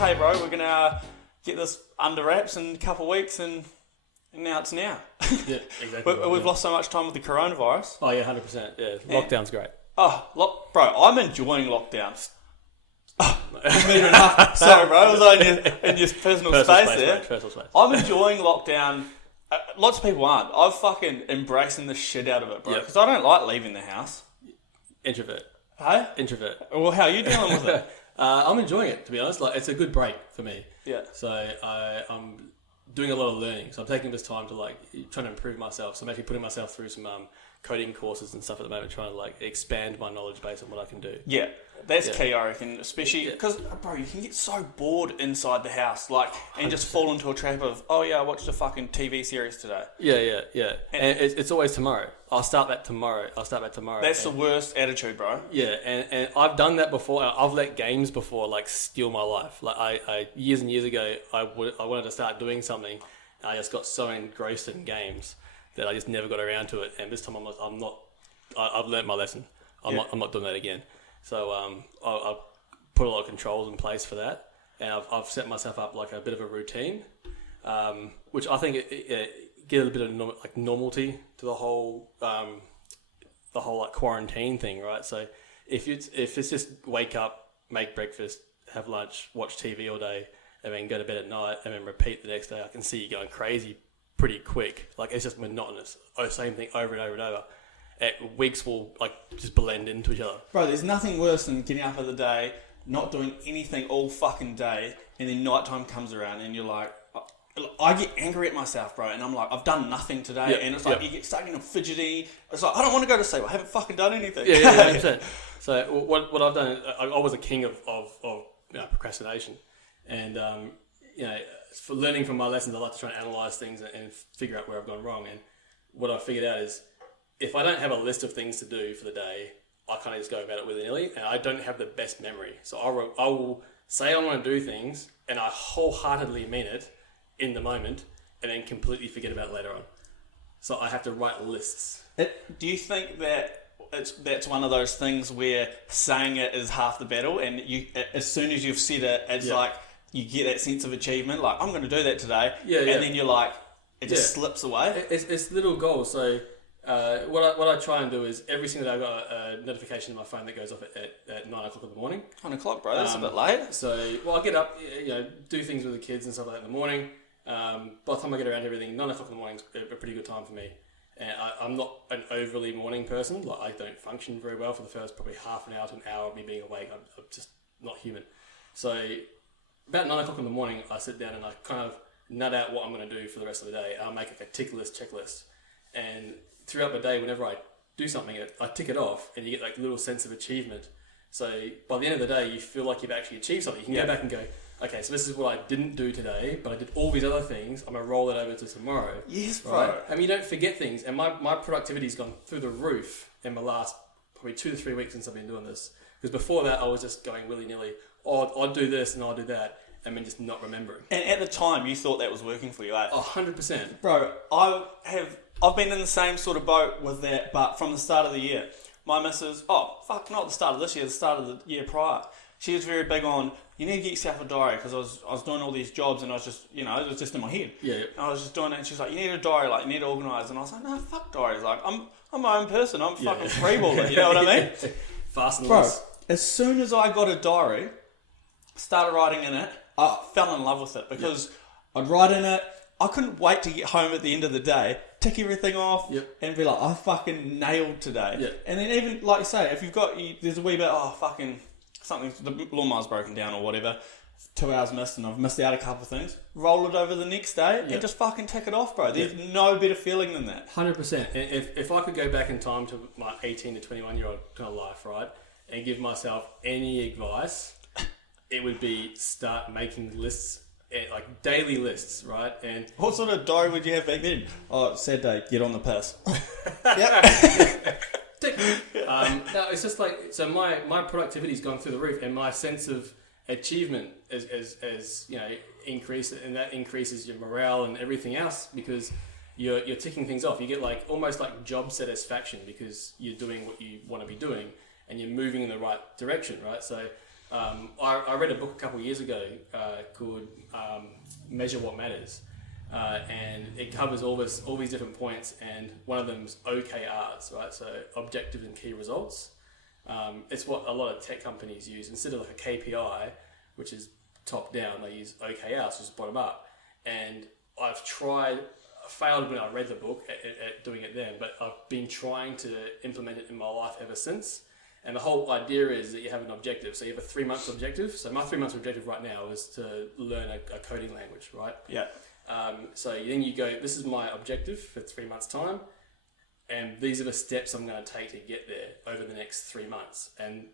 hey bro, we're gonna get this under wraps in a couple of weeks, and now it's now. Yeah, exactly. We've lost so much time with the coronavirus. Oh yeah, 100%. Yeah, lockdown's great. Oh, bro, I'm enjoying lockdowns. Meter and a half. Sorry, bro. I was in your personal space there. Mate, personal space. I'm enjoying lockdown. Lots of people aren't. I'm fucking embracing the shit out of it, bro. Because I don't like leaving the house. Introvert. Hey? Introvert. Well, how are you dealing with it? I'm enjoying it, to be honest. Like, it's a good break for me. Yeah. So I'm doing a lot of learning. So I'm taking this time to trying to improve myself. So I'm actually putting myself through some coding courses and stuff at the moment, trying to expand my knowledge base on what I can do. Yeah. That's key, I reckon, especially because, bro, you can get so bored inside the house, and just fall into a trap of, oh yeah, I watched a fucking TV series today. Yeah. And it's always tomorrow. I'll start that tomorrow. That's the worst attitude, bro. Yeah, and I've done that before. I've let games before, steal my life. I years and years ago, I wanted to start doing something, and I just got so engrossed in games that I just never got around to it. And this time I've learnt my lesson. I'm not doing that again. So I've put a lot of controls in place for that, and I've set myself up a bit of a routine, which I think it get a bit of normality to the whole quarantine thing, right? So if it's just wake up, make breakfast, have lunch, watch TV all day, and then go to bed at night, and then repeat the next day, I can see you going crazy pretty quick. It's just monotonous. Same thing over and over and over. Weeks will just blend into each other. Bro, there's nothing worse than getting up of the day, not doing anything all fucking day, and then nighttime comes around and you're like, I get angry at myself, bro, and I'm like, I've done nothing today, and it's you start getting fidgety. It's I don't want to go to sleep. I haven't fucking done anything. Yeah, 100%. So what I've done, I was a king of procrastination, and for learning from my lessons, I like to try and analyze things and figure out where I've gone wrong. And what I figured out is, if I don't have a list of things to do for the day, I kind of just go about it willy-nilly, and I don't have the best memory. So I will say I'm going to do things, and I wholeheartedly mean it in the moment, and then completely forget about it later on. So I have to write lists. Do you think that that's one of those things where saying it is half the battle, and you, as soon as you've said it, it's you get that sense of achievement, I'm going to do that today, and then you're it just slips away? It's little goals, so... what I try and do is every single day I've got a notification on my phone that goes off at 9 o'clock in the morning. 9 o'clock, bro. That's a bit late. So, I get up, do things with the kids and stuff like that in the morning. By the time I get around to everything, 9 o'clock in the morning is a pretty good time for me. And I'm not an overly morning person. I don't function very well for the first probably half an hour to an hour of me being awake. I'm just not human. So, about 9 o'clock in the morning, I sit down and I kind of nut out what I'm going to do for the rest of the day. I'll make a tick list, checklist. And throughout the day, whenever I do something, I tick it off, and you get a little sense of achievement. So by the end of the day, you feel like you've actually achieved something. You can go back and go, okay, so this is what I didn't do today, but I did all these other things. I'm going to roll that over to tomorrow. Yes, bro. Right? I mean, you don't forget things. And my productivity's gone through the roof in the last probably 2 to 3 weeks since I've been doing this. Because before that, I was just going willy-nilly, I'll do this and I'll do that, and then just not remembering. And at the time, you thought that was working for you, eh? 100%. Bro, I've been in the same sort of boat with that, but from the start of the year. My missus, not the start of this year, the start of the year prior. She was very big on, you need to get yourself a diary, because I was doing all these jobs and I was just, it was just in my head. Yeah. And I was just doing it, and she was like, you need a diary, you need to organise. And I was like, no, fuck diaries. I'm my own person. I'm fucking freeballer, you know what I mean? Fast and Bro, loose. as soon as I got a diary, started writing in it, I fell in love with it, because I'd write in it. I couldn't wait to get home at the end of the day, tick everything off, and be like, I fucking nailed today. Yep. And then even, like you say, if you've got, there's a wee bit, something, the lawnmower's broken down or whatever, 2 hours missed and I've missed out a couple of things, roll it over the next day and just fucking tick it off, bro. There's no better feeling than that. 100%. If I could go back in time to my 18 to 21-year-old kind of life, right, and give myself any advice, it would be start making lists. Daily lists, right? And what sort of diary would you have back then? Oh, sad day, get on the piss. No, it's just so my productivity's gone through the roof, and my sense of achievement is increased, and that increases your morale and everything else, because you're ticking things off. You get almost job satisfaction, because you're doing what you want to be doing and you're moving in the right direction, right? So I read a book a couple of years ago called Measure What Matters, and it covers all these different points, and one of them's OKRs, right? So objective and key results. It's what a lot of tech companies use instead of like a KPI, which is top down. They use OKRs, which is bottom up. And I've failed when I read the book at doing it then, but I've been trying to implement it in my life ever since. And the whole idea is that you have an objective. So you have a 3 months objective. So my 3 months objective right now is to learn a coding language, right? Yeah. So then you go, this is my objective for 3 months' time, and these are the steps I'm going to take to get there over the next 3 months. And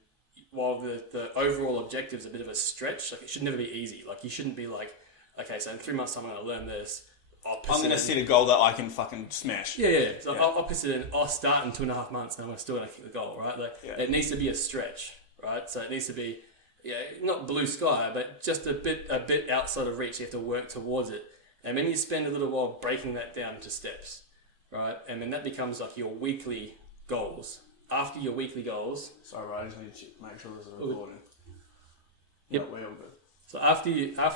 while the overall objective is a bit of a stretch, like it should never be easy. Like you shouldn't be like, okay, so in 3 months' time I'm going to learn this. I'm going to set a goal that I can fucking smash. Yeah. So I'll piss it in. I'll start in 2.5 months, and I'm still going to kick the goal, right? Like it needs to be a stretch, right? So it needs to be, not blue sky, but just a bit outside of reach. You have to work towards it, and then you spend a little while breaking that down to steps, right? And then that becomes like your weekly goals. After your weekly goals, sorry, right? I just need to make sure this is recording. Yep. We're all good. So after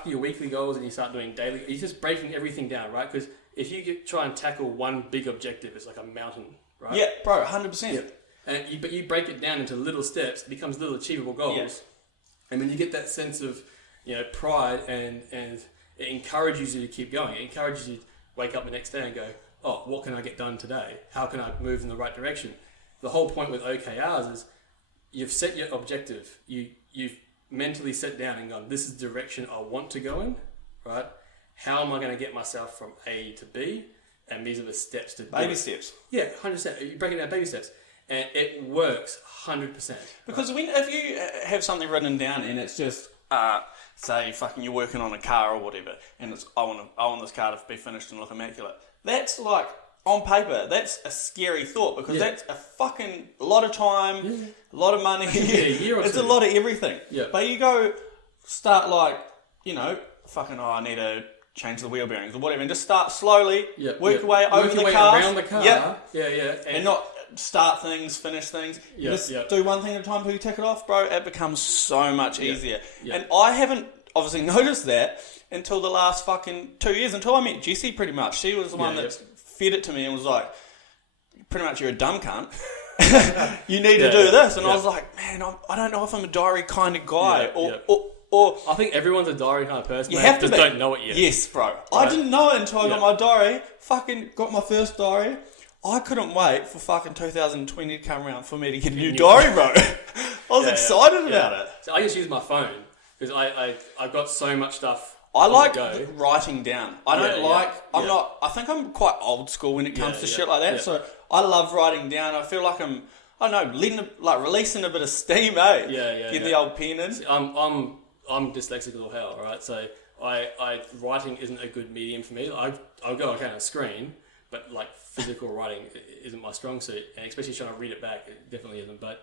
your weekly goals and you start doing daily, you're just breaking everything down, right? Because if you try and tackle one big objective, it's like a mountain, right? Yeah, bro, 100%. Yep. But you break it down into little steps, it becomes little achievable goals. Yeah. And then you get that sense of, pride and it encourages you to keep going. It encourages you to wake up the next day and go, oh, what can I get done today? How can I move in the right direction? The whole point with OKRs is you've set your objective. You've mentally set down and gone, this is the direction I want to go in, right? How am I going to get myself from A to B? And these are the steps to do Baby steps. Yeah, 100%. You break it down baby steps. And it works 100%. Because if you have something written down and it's just, say, fucking you're working on a car or whatever, and it's, I want this car to be finished and look immaculate. That's like, on paper, that's a scary thought because that's a fucking lot of time, a lot of money. It's a lot of everything. Yeah. But you go start like, I need to change the wheel bearings or whatever, and just start slowly, work your way over the car. Around the car. Yeah. And not start things, finish things. Just do one thing at a time until you tick it off, bro. It becomes so much easier. And I haven't obviously noticed that until the last fucking 2 years, until I met Jessie pretty much. She was the one that fed it to me and was like, pretty much you're a dumb cunt. You need to do this. And I was like, man, I don't know if I'm a diary kind of guy or I think everyone's a diary kind of person. You have to just don't know it yet. Yes, bro. Right? I didn't know it until I got my diary. Fucking got my first diary. I couldn't wait for fucking 2020 to come around for me to get a new diary, bro. I was excited about it. So I just use my phone because I've got so much stuff. I like writing down. I don't like. I'm not. I think I'm quite old school when it comes to shit like that. Yeah. So I love writing down. I feel like I'm. I don't know, releasing a bit of steam, eh? Get the old pen in. See, I'm dyslexic as all hell, right? So writing isn't a good medium for me. I'll go on a screen, but like physical writing isn't my strong suit, and especially trying to read it back, it definitely isn't. But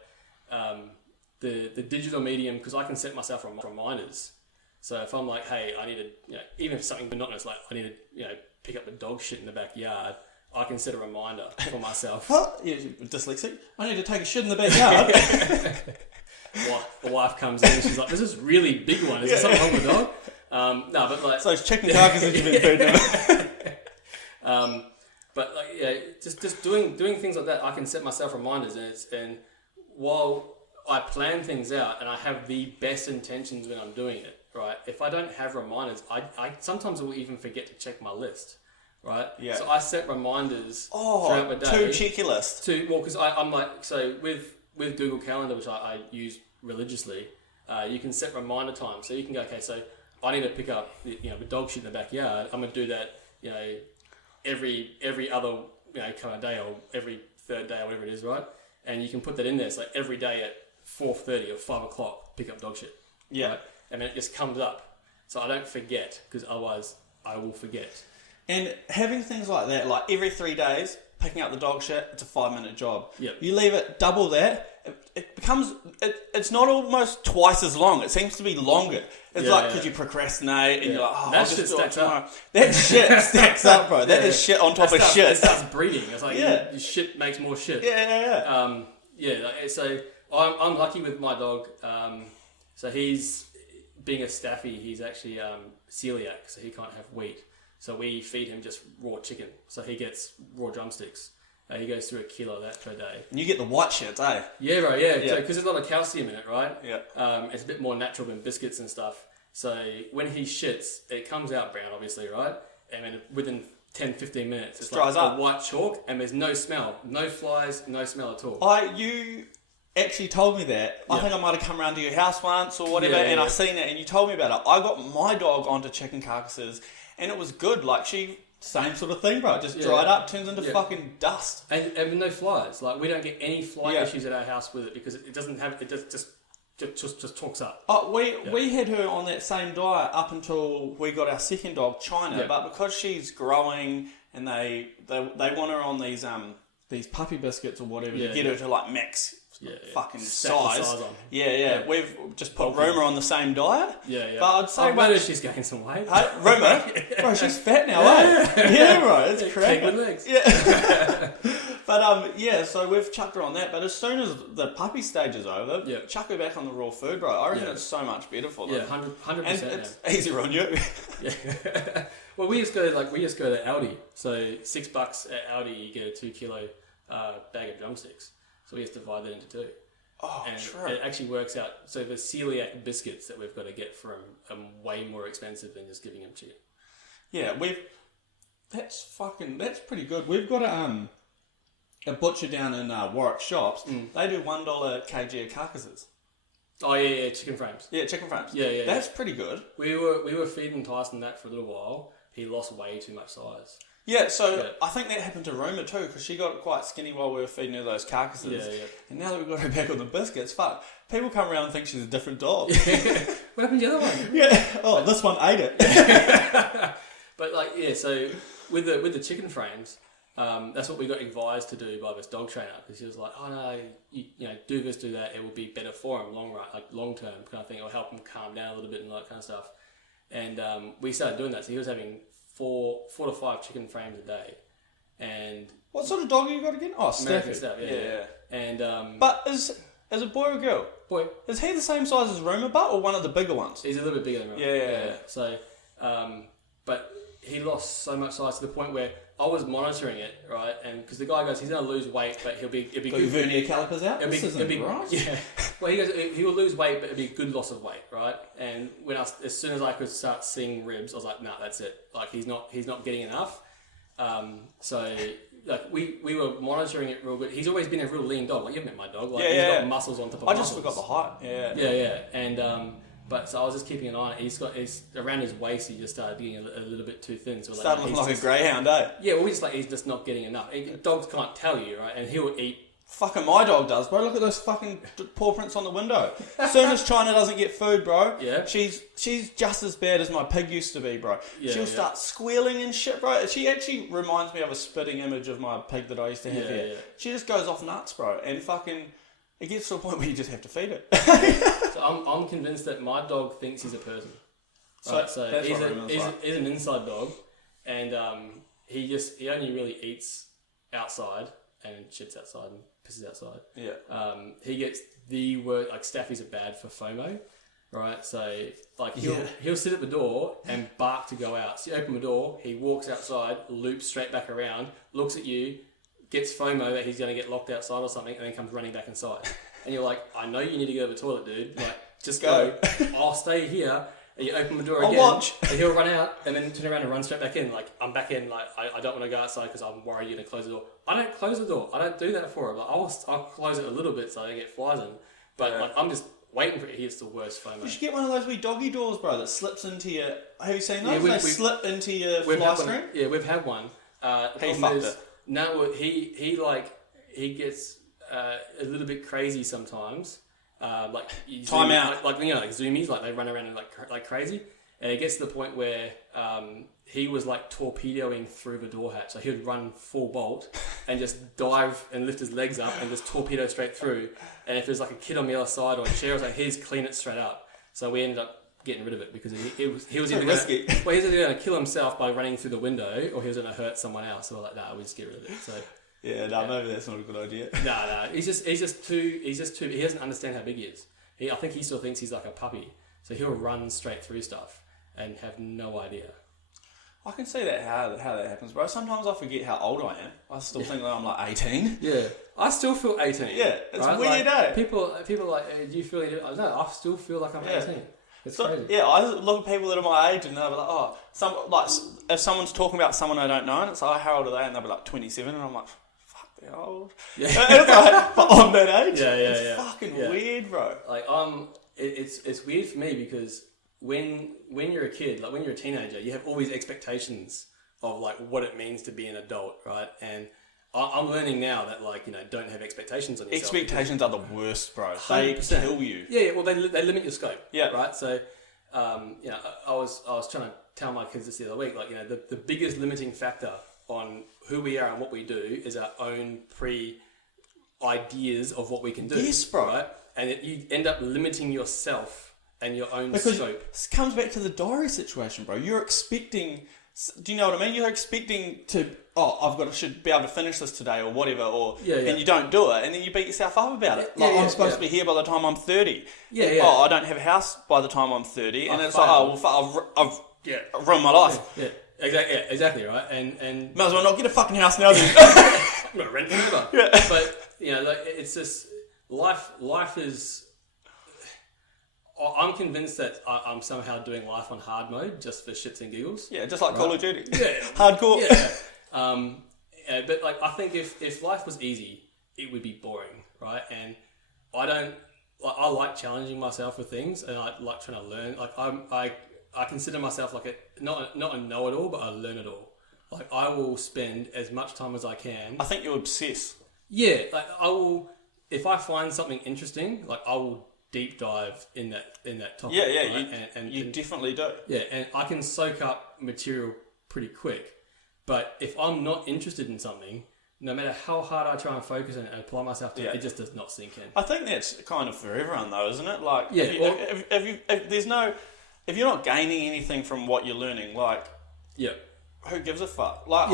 the digital medium, because I can set myself reminders. So if I'm like, hey, I need to, even if it's something monotonous, like I need to, pick up the dog shit in the backyard, I can set a reminder for myself. What? You're dyslexic? I need to take a shit in the backyard. The wife comes in and she's like, there's this really big one. Is there something wrong with the dog? No, but like... So it's chicken carcasses you've been food now. But like, just doing things like that, I can set myself reminders, and while I plan things out and I have the best intentions when I'm doing it, right? If I don't have reminders, I sometimes will even forget to check my list, right? Yeah. So I set reminders throughout the day. To check your list. Because I'm like, so with Google Calendar, which I use religiously, you can set reminder time. So you can go, okay, so I need to pick up the dog shit in the backyard. I'm gonna do that, every other kind of day or every third day or whatever it is, right? And you can put that in there. So every day at 4:30 or 5 o'clock, pick up dog shit. Yeah. Right? And then it just comes up. So I don't forget, because otherwise I will forget. And having things like that, like every 3 days, picking up the dog shit, it's a 5-minute job. Yep. You leave it double that, it becomes, it's not almost twice as long. It seems to be longer. It's because you procrastinate and you're like, oh, that shit stacks up. That shit stacks up, bro. That is shit on top of shit. It starts breeding. It's like your shit makes more shit. Yeah. So I'm lucky with my dog. So he's, being a staffy, he's actually celiac, so he can't have wheat. So we feed him just raw chicken. So he gets raw drumsticks. He goes through 1 kilo of that per day. And you get the white shit, eh? Yeah, right, yeah. So, because there's a lot of calcium in it, right? Yeah. It's a bit more natural than biscuits and stuff. So when he shits, it comes out brown, obviously, right? And then within 10, 15 minutes, it's dries like up. a white chalk, and there's no smell. No flies, no smell at all. You actually told me that. I think I might have come around to your house once or whatever, and I seen it, and you told me about it. I got my dog onto chicken carcasses, and it was good. Like, same sort of thing, bro. It just dried up, turns into fucking dust. And no flies. Like, we don't get any fly issues at our house with it because it doesn't have, it just talks up. Oh, we had her on that same diet up until we got our second dog, China. But because she's growing and they want her on these puppy biscuits or whatever to get her to like max fucking size. We've just put Roma on the same diet. But I'd say I've noticed she's gained some weight. Hey, Roma, bro, she's fat now, eh? Yeah, bro, it's crazy. Take with legs. Yeah. But so we've chucked her on that. But as soon as the puppy stage is over, chuck her back on the raw food, bro. I reckon it's so much better for them. 100%. And it's easier on you. Well, we just go to Aldi. So $6 at Aldi, you get a 2 kilo bag of drumsticks. So we just divide that into 2. Oh, and true. It actually works out. So the celiac biscuits that we've got to get from are way more expensive than just giving them chicken. Yeah, that's pretty good. We've got a butcher down in Warwick Shops. They do $1 kg of carcasses. Oh yeah, chicken frames. Yeah, chicken frames. Yeah. That's pretty good. We were feeding Tyson that for a little while. He lost way too much size. Yeah, so I think that happened to Roma too, because she got quite skinny while we were feeding her those carcasses. Yeah. And now that we've got her back on the biscuits, fuck, people come around and think she's a different dog. What happened to the other one? Yeah. Oh, this one ate it. But so with the chicken frames, that's what we got advised to do by this dog trainer, because he was like, oh no, you do this, do that, it will be better for him long term kind of thing. It'll help him calm down a little bit and all that kind of stuff. And we started doing that. So he was having 4 to 5 chicken frames a day. And what sort of dog you got again? Oh, American Stafford. Yeah. And but is a boy or girl? Boy. Is he the same size as Roma, but or one of the bigger ones? He's a little bit bigger than Roma. Yeah. So, but he lost so much size to the point where I was monitoring it, right? And because the guy goes, he's going to lose weight, but it'll be got good. Your vernier calipers out? It'll be right. Yeah. Well, he goes, he will lose weight, but it'll be a good loss of weight, right? And as soon as I could start seeing ribs, I was like, no, that's it. Like he's not getting enough. So like we were monitoring it real good. He's always been a real lean dog. Like you've met my dog. Like he's got muscles on top of muscles. I just forgot the height. Yeah. And but so I was just keeping an eye on it. He's around his waist. He just started getting a little bit too thin. So started looking like a greyhound, eh? Yeah, well, he's just not getting enough. Dogs can't tell you, right? And he'll eat. Fucking my dog does, bro. Look at those fucking paw prints on the window. As soon as China doesn't get food, bro, she's just as bad as my pig used to be, bro. She'll start squealing and shit, bro. She actually reminds me of a spitting image of my pig that I used to have here. She just goes off nuts, bro, and fucking it gets to a point where you just have to feed it. So I'm convinced that my dog thinks he's a person. Right? So he's an inside dog, and he only really eats outside and shits outside and pisses outside. Yeah. He gets the word, like staffies are bad for FOMO, right? So like he'll sit at the door and bark to go out. So you open the door, he walks outside, loops straight back around, looks at you, gets FOMO that he's going to get locked outside or something, and then comes running back inside. And you're like, I know you need to go to the toilet, dude. Like, just go. I'll stay here. And you open the door again. I'll watch. And he'll run out and then turn around and run straight back in. Like, I'm back in. Like, I don't want to go outside because I'm worried you're going to close the door. I don't close the door. I don't do that for him. Like, I'll close it a little bit so I don't get flies in. But like, I'm just waiting for it. He's the worst FOMO. You should get one of those wee doggy doors, bro, that slips into your... Have you seen those? They slip into your fly screen? Yeah, we've had one. He fucked it. No, he gets a little bit crazy sometimes. Like time out. Like zoomies, like they run around and like crazy. And it gets to the point where he was like torpedoing through the door hatch. So he would run full bolt and just dive and lift his legs up and just torpedo straight through. And if there's like a kid on the other side or a chair or something, he'd clean it straight up. So we ended up getting rid of it because he was either going to kill himself by running through the window or he was going to hurt someone else. So we're like, nah, we just get rid of it. So maybe that's not a good idea. No, he's just too. He doesn't understand how big he is. I think he still thinks he's like a puppy. So he'll run straight through stuff and have no idea. I can see that how that happens, bro. Sometimes I forget how old I am. I still think that I'm like 18. Yeah, I still feel 18. Yeah, it's right? weird, like, people are like, do you feel? No, I still feel like I'm 18. It's crazy. Yeah, I look at people that are my age and they'll be like, if someone's talking about someone I don't know, and it's like, how old are they? And they'll be like 27, and I'm like, fuck, they're old. Yeah, and it's like, but I'm that age. It's fucking weird, bro. Like it's weird for me because when you're a kid, like when you're a teenager, you have all these expectations of like what it means to be an adult, right? And I'm learning now that like, don't have expectations on yourself. Expectations are the worst, bro. 100%. They kill you. Yeah, well, they limit your scope. Yeah. Right. So, I was trying to tell my kids this the other week, like, the biggest limiting factor on who we are and what we do is our own ideas of what we can do. Yes, bro. Right? And you end up limiting yourself and your own scope. This comes back to the diary situation, bro. You're expecting, do you know what I mean? You're expecting to, should be able to finish this today or whatever, and you don't do it, and then you beat yourself up about it. I'm supposed to be here by the time I'm 30. Oh, I don't have a house by the time I'm 30, and it's like, I've ruined my life. Yeah. Exactly, right? And might as well not get a fucking house now then. I'm gonna rent forever. Yeah. But like it's just life is. I'm convinced that I'm somehow doing life on hard mode just for shits and giggles. Yeah, just like Call of Duty. Yeah, hardcore. Yeah. But like I think if life was easy, it would be boring, right? And I like challenging myself with things, and I like trying to learn. Like I consider myself like not a know-it-all, but a learn-it-all. Like I will spend as much time as I can. I think you obsess. Yeah, like I will. If I find something interesting, like I will deep dive in that topic. Yeah, right? and you definitely do. Yeah, and I can soak up material pretty quick. But if I'm not interested in something, no matter how hard I try and focus and apply myself to it just does not sink in. I think that's kind of for everyone, though, isn't it? Like, if you're not gaining anything from what you're learning, like, who gives a fuck? Like,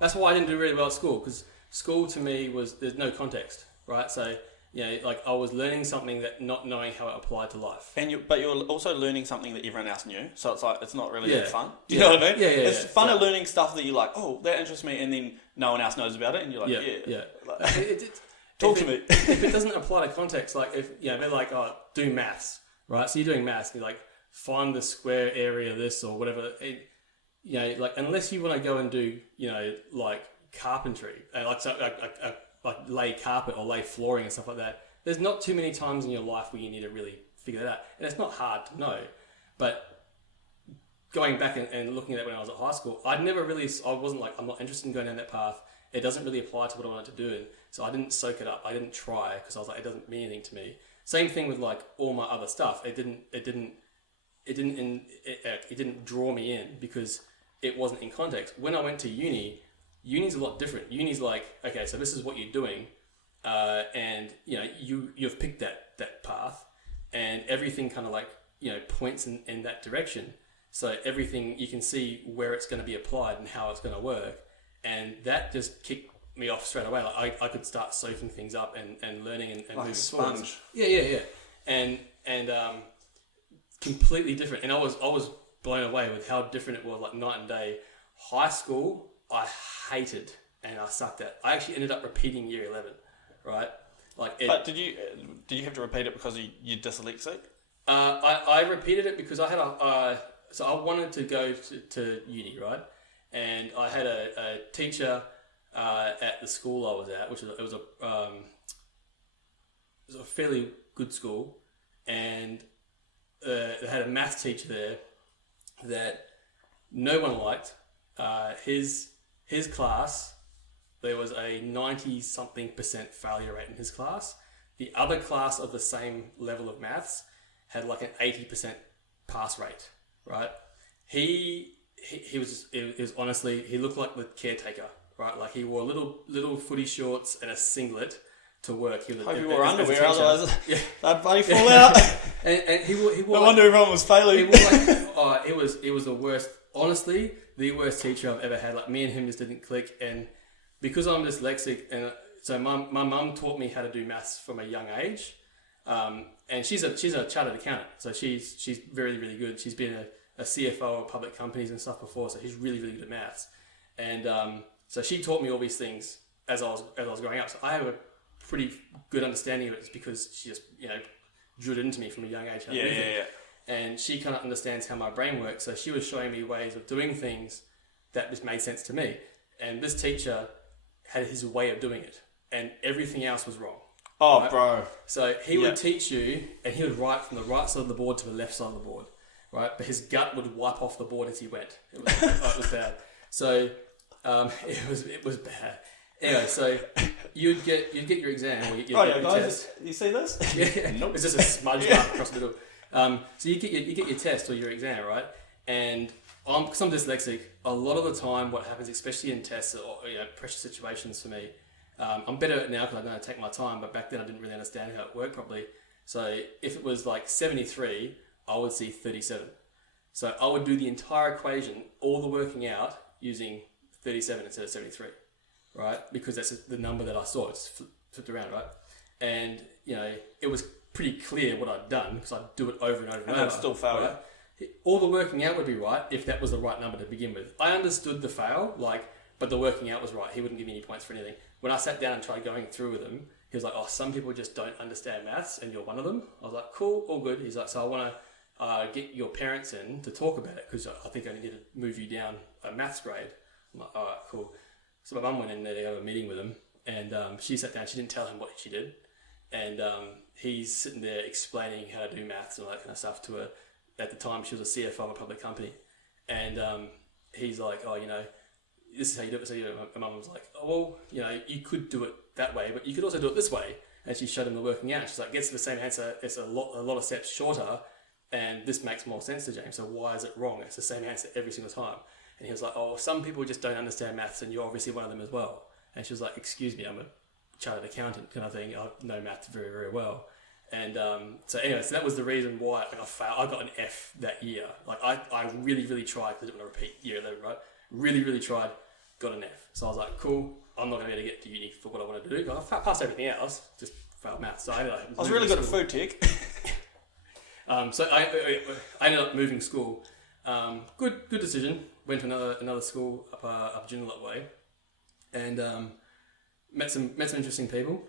that's why I didn't do really well at school, because school to me there's no context, right? So, like I was learning something that not knowing how it applied to life. But you're also learning something that everyone else knew, so it's like it's not really that fun. Do you know what I mean? Yeah. It's fun at learning stuff that you're like, oh, that interests me, and then no one else knows about it, and you're like, Like, talk to me. If it doesn't apply to context, like if they're like, oh, do maths, right? So you're doing maths, and you're like, find the square area of this or whatever. Like unless you want to go and do, like carpentry, like lay carpet or lay flooring and stuff like that. There's not too many times in your life where you need to really figure that out. And it's not hard to know. But going back and looking at that when I was at high school, I wasn't like, I'm not interested in going down that path. It doesn't really apply to what I wanted to do. And so I didn't soak it up. I didn't try because I was like, it doesn't mean anything to me. Same thing with like all my other stuff. It didn't draw me in because it wasn't in context. When I went to uni's a lot different. Uni's like, okay, so this is what you're doing, and you've picked that path, and everything kind of like points in that direction. So everything you can see where it's going to be applied and how it's going to work, and that just kicked me off straight away. Like I could start soaking things up and learning and like moving a sponge. Yeah, and completely different. And I was blown away with how different it was, like night and day. High school, I hated and I sucked at. I actually ended up repeating year 11, right? But did you have to repeat it because you're dyslexic? I repeated it because I had so I wanted to go to uni, right? And I had a teacher at the school I was at, which was a fairly good school, and they had a maths teacher there that no one liked. His class, there was a 90-something% failure rate in his class. The other class of the same level of maths had like an 80% pass rate, right? He was honestly, he looked like the caretaker, right? Like he wore little footy shorts and a singlet to work. Hope you wore underwear, otherwise that'd bloody fall out. and he wore. No wonder everyone was failing. He wore like, it was the worst. Honestly, the worst teacher I've ever had. Like me and him just didn't click, and because I'm dyslexic, and so my mum taught me how to do maths from a young age, And she's a chartered accountant, so she's very, really good. She's been a CFO of public companies and stuff before, so she's really, really good at maths. And so she taught me all these things as I was growing up. So I have a pretty good understanding of it, just because she just drilled it into me from a young age. And she kind of understands how my brain works. So she was showing me ways of doing things that just made sense to me. And this teacher had his way of doing it, and everything else was wrong. Oh, right? bro. So he would teach you, and he would write from the right side of the board to the left side of the board, right? But his gut would wipe off the board as he went. It was bad. So it was bad. Anyway, so you'd get your exam, or you'd get your test. You see this? Nope. It's just a smudge mark across the middle. So you get your test or your exam, right? And because I'm dyslexic, a lot of the time what happens, especially in tests or pressure situations for me, I'm better at it now because I know how to take my time, but back then I didn't really understand how it worked properly. So if it was like 73, I would see 37. So I would do the entire equation, all the working out, using 37 instead of 73, right? Because that's the number that I saw. It's flipped around, right? And, it was pretty clear what I'd done because I'd do it over and over and over. And I'd still fail, right? All the working out would be right if that was the right number to begin with. I understood the fail, but the working out was right. He wouldn't give me any points for anything. When I sat down and tried going through with him, he was like, "Oh, some people just don't understand maths, and you're one of them." I was like, "Cool, all good." He's like, "So I want to get your parents in to talk about it because I think I need to move you down a maths grade." I'm like, "All right, cool." So my mum went in there to have a meeting with him, and she sat down. She didn't tell him what she did, and he's sitting there explaining how to do maths and all that kind of stuff to her. At the time, she was a CFO of a public company, and he's like, "Oh, this is how you do it." So my mum was like, "Oh, well, you could do it that way, but you could also do it this way." And she showed him the working out. She's like, "Gets to the same answer. It's a lot of steps shorter, and this makes more sense to James. So why is it wrong? It's the same answer every single time." And he was like, "Oh, some people just don't understand maths, and you're obviously one of them as well." And she was like, "Excuse me, I'm a chartered accountant kind of thing. I know maths very, very well." And so that was the reason why I failed. I got an F that year. I really, really tried because I didn't want to repeat year 11, right? Really, really tried, got an F. So I was like, cool, I'm not going to be able to get to uni for what I want to do. I passed everything else, just failed maths. So I was really good at food tech. So I ended up moving school. Good decision. Went to another school up Joondalup way, and met some interesting people.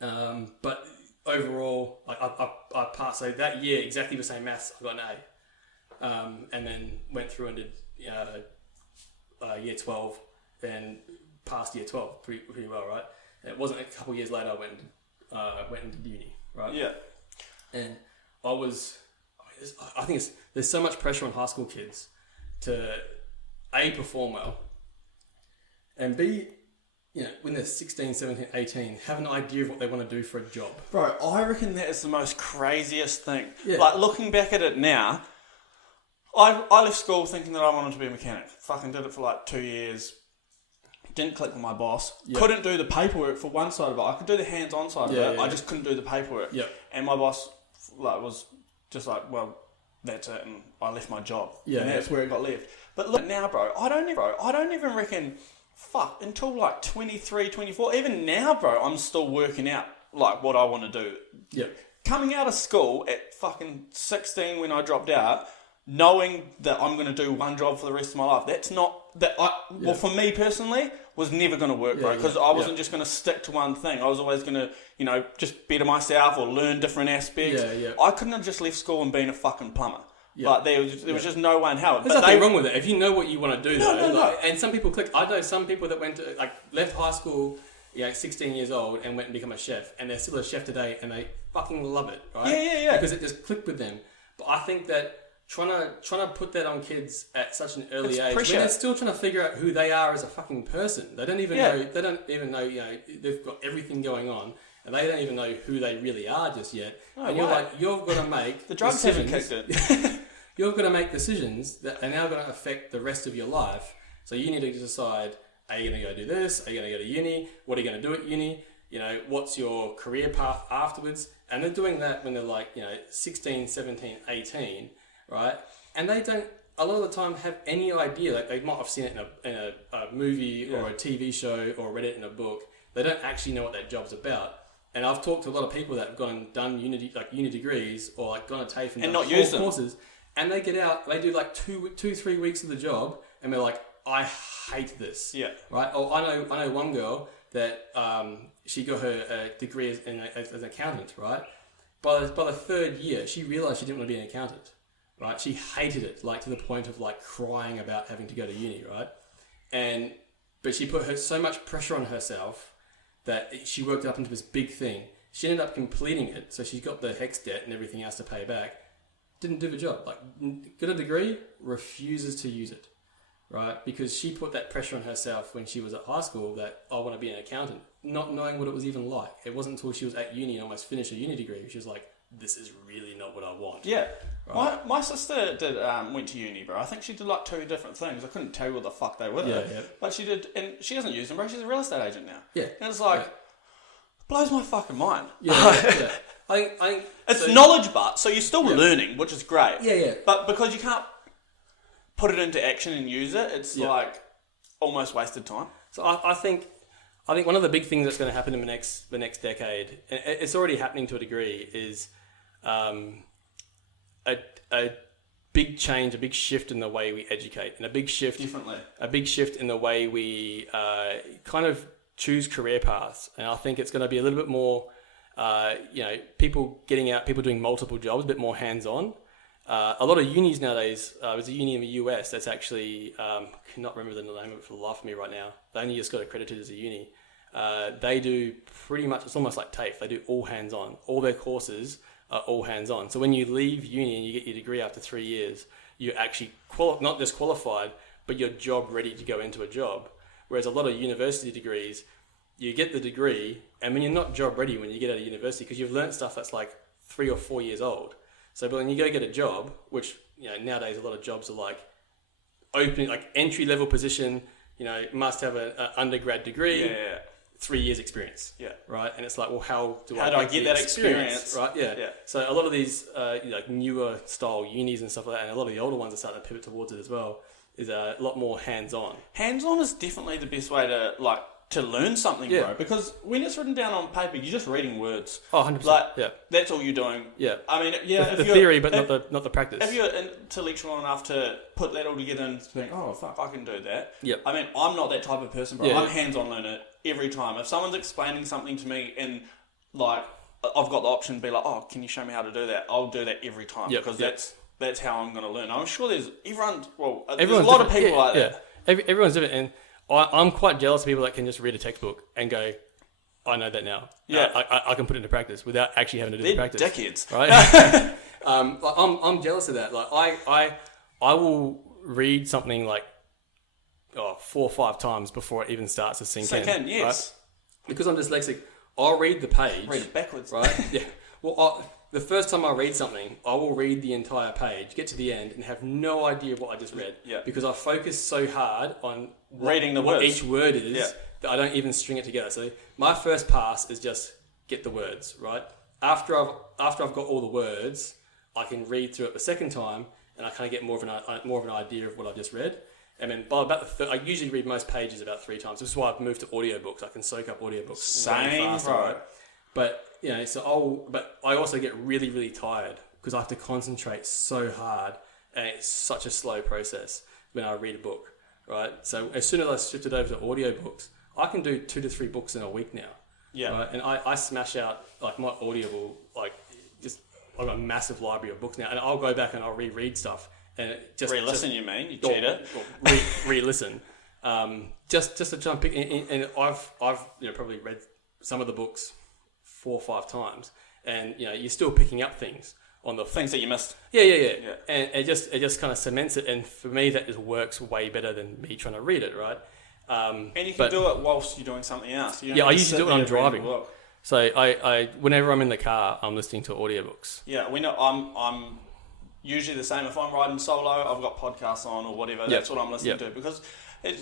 But overall, I passed. So that year, exactly the same maths, I got an A. And then went through and did year 12, and passed year 12 pretty well, right? And it wasn't a couple of years later I went into uni, right? Yeah. And I think there's so much pressure on high school kids to A, perform well, and B, when they're 16, 17, 18, have an idea of what they want to do for a job. Bro, I reckon that is the most craziest thing. Yeah. Like, looking back at it now, I left school thinking that I wanted to be a mechanic. Fucking did it for like 2 years. Didn't click with my boss. Yep. Couldn't do the paperwork for one side of it. I could do the hands-on side of it. I just couldn't do the paperwork. Yep. And my boss was just like, well, that's it. And I left my job. Yeah, and that's where it got left. But look now, bro, I don't even reckon... until like 23, 24. Even now, bro, I'm still working out like what I want to do. Yep. Coming out of school at fucking 16 when I dropped out, knowing that I'm going to do one job for the rest of my life, that's not... Well, for me personally, was never going to work, bro, because I wasn't just going to stick to one thing. I was always going to, just better myself or learn different aspects. I couldn't have just left school and been a fucking plumber. Yeah. Like, there was just no way in hell. There's nothing wrong with it. If you know what you want to do, no. And some people click. I know some people that went to, left high school, 16 years old, and went and become a chef, and they're still a chef today, and they fucking love it, right? Yeah. Because it just clicked with them. But I think that trying to put that on kids at such an early age, when they're still trying to figure out who they are as a fucking person, they don't even know. They don't even know. They've got everything going on, and they don't even know who they really are just yet. And you've got to make the drugs haven't kicked in. You've got to make decisions that are now going to affect the rest of your life. So you need to decide: are you going to go do this? Are you going to go to uni? What are you going to do at uni? What's your career path afterwards? And they're doing that when they're 16, 17, 18. Right, and they don't a lot of the time have any idea. Like, they might have seen it in a movie or a TV show or read it in a book. They don't actually know what that job's about, And I've talked to a lot of people that have gone and done uni degrees or like gone to TAFE and done not used them. courses, and they get out, they do like 3 weeks of the job, and they're like, I hate this. Yeah. Right. Oh, I know one girl that she got her degree as an accountant. Right. By the third year, she realized she didn't want to be an accountant. Right. She hated it, like to the point of like crying about having to go to uni. Right. But she put so much pressure on herself that she worked up into this big thing. She ended up completing it, so she got the HEX debt and everything else to pay back. Didn't do the job. Like, got a degree, refuses to use it, right? Because she put that pressure on herself when she was at high school that I want to be an accountant, not knowing what it was even like. It wasn't until she was at uni and almost finished a uni degree, she was like, this is really not what I want. Yeah. Right? My sister went to uni, bro. I think she did like 2 different things. I couldn't tell you what the fuck they were. Yeah. But she did, and she doesn't use them, bro. She's a real estate agent now. Yeah. And it's like, blows my fucking mind. Yeah. I think it's knowledge, but so you're still learning, which is great. Yeah. But because you can't put it into action and use it, it's like almost wasted time. So I think one of the big things that's going to happen in the next decade, and it's already happening to a degree, is a big change, a big shift in the way we educate, and a big shift in the way we kind of choose career paths. And I think it's going to be a little bit more, people getting out, people doing multiple jobs, a bit more hands-on. A lot of unis nowadays, there's a uni in the US that's actually, cannot remember the name of it for the life of me right now. They only just got accredited as a uni. They do pretty much, it's almost like TAFE. They do all hands-on. All their courses are all hands-on. So when you leave uni and you get your degree after 3 years, you're actually not just qualified, but you're job ready to go into a job. Whereas a lot of university degrees, you get the degree, and when you're not job ready when you get out of university, because you've learned stuff that's like 3 or 4 years old. So but when you go get a job, which nowadays a lot of jobs are like opening, like entry level position, must have an undergrad degree. Yeah. 3 years experience. Yeah. Right. And it's like, well, how do I get that experience? Right. Yeah. So a lot of these like newer style unis and stuff like that, and a lot of the older ones are starting to pivot towards it as well, is a lot more hands-on. Hands-on is definitely the best way to learn something, bro. Because when it's written down on paper, you're just reading words. Oh, 100%. Like, that's all you're doing. Yeah. I mean, the theory, but not the practice. If you're intellectual enough to put that all together and think, oh, fuck, I can do that. Yep. I mean, I'm not that type of person, bro. Yeah. I'm hands-on learner every time. If someone's explaining something to me and, like, I've got the option to be like, oh, can you show me how to do that? I'll do that every time because that's how I'm going to learn. I'm sure there's a lot of people like that. Everyone's different, and I'm quite jealous of people that can just read a textbook and go, I know that now. Yeah. I can put it into practice without actually having to do the practice. Dickheads. Right? I'm jealous of that. Like I will read something like 4 or 5 times before it even starts to sink in. Yes. Right? Because I'm dyslexic, I'll read the page. Read it backwards. Right? Yeah. Well, the first time I read something, I will read the entire page, get to the end, and have no idea what I just read. Yeah. Because I focus so hard on reading what words. each word is that I don't even string it together. So my first pass is just get the words, right? After I've got all the words, I can read through it the second time, and I kind of get more of an idea of what I've just read. And then by about I usually read most pages about 3 times. This is why I've moved to audiobooks. I can soak up audiobooks. Same, faster, bro. right? But but I also get really, really tired because I have to concentrate so hard, and it's such a slow process when I read a book, right? So as soon as I shifted over to audiobooks, I can do 2 to 3 books in a week now. Yeah. Right? And I smash out like my Audible, like just I've got a massive library of books now, and I'll go back and I'll reread stuff and re-listen. You mean you cheater? Re-listen. Just to try and pick, and I've probably read some of the books 4 or 5 times, and you're still picking up things on the things that you missed. Yeah. And it just kind of cements it, and for me that just works way better than me trying to read it, right? And you can do it whilst you're doing something else. I usually do it when I'm driving. So I whenever I'm in the car, I'm listening to audiobooks. Yeah, we know I'm usually the same. If I'm riding solo, I've got podcasts on or whatever. That's what I'm listening to because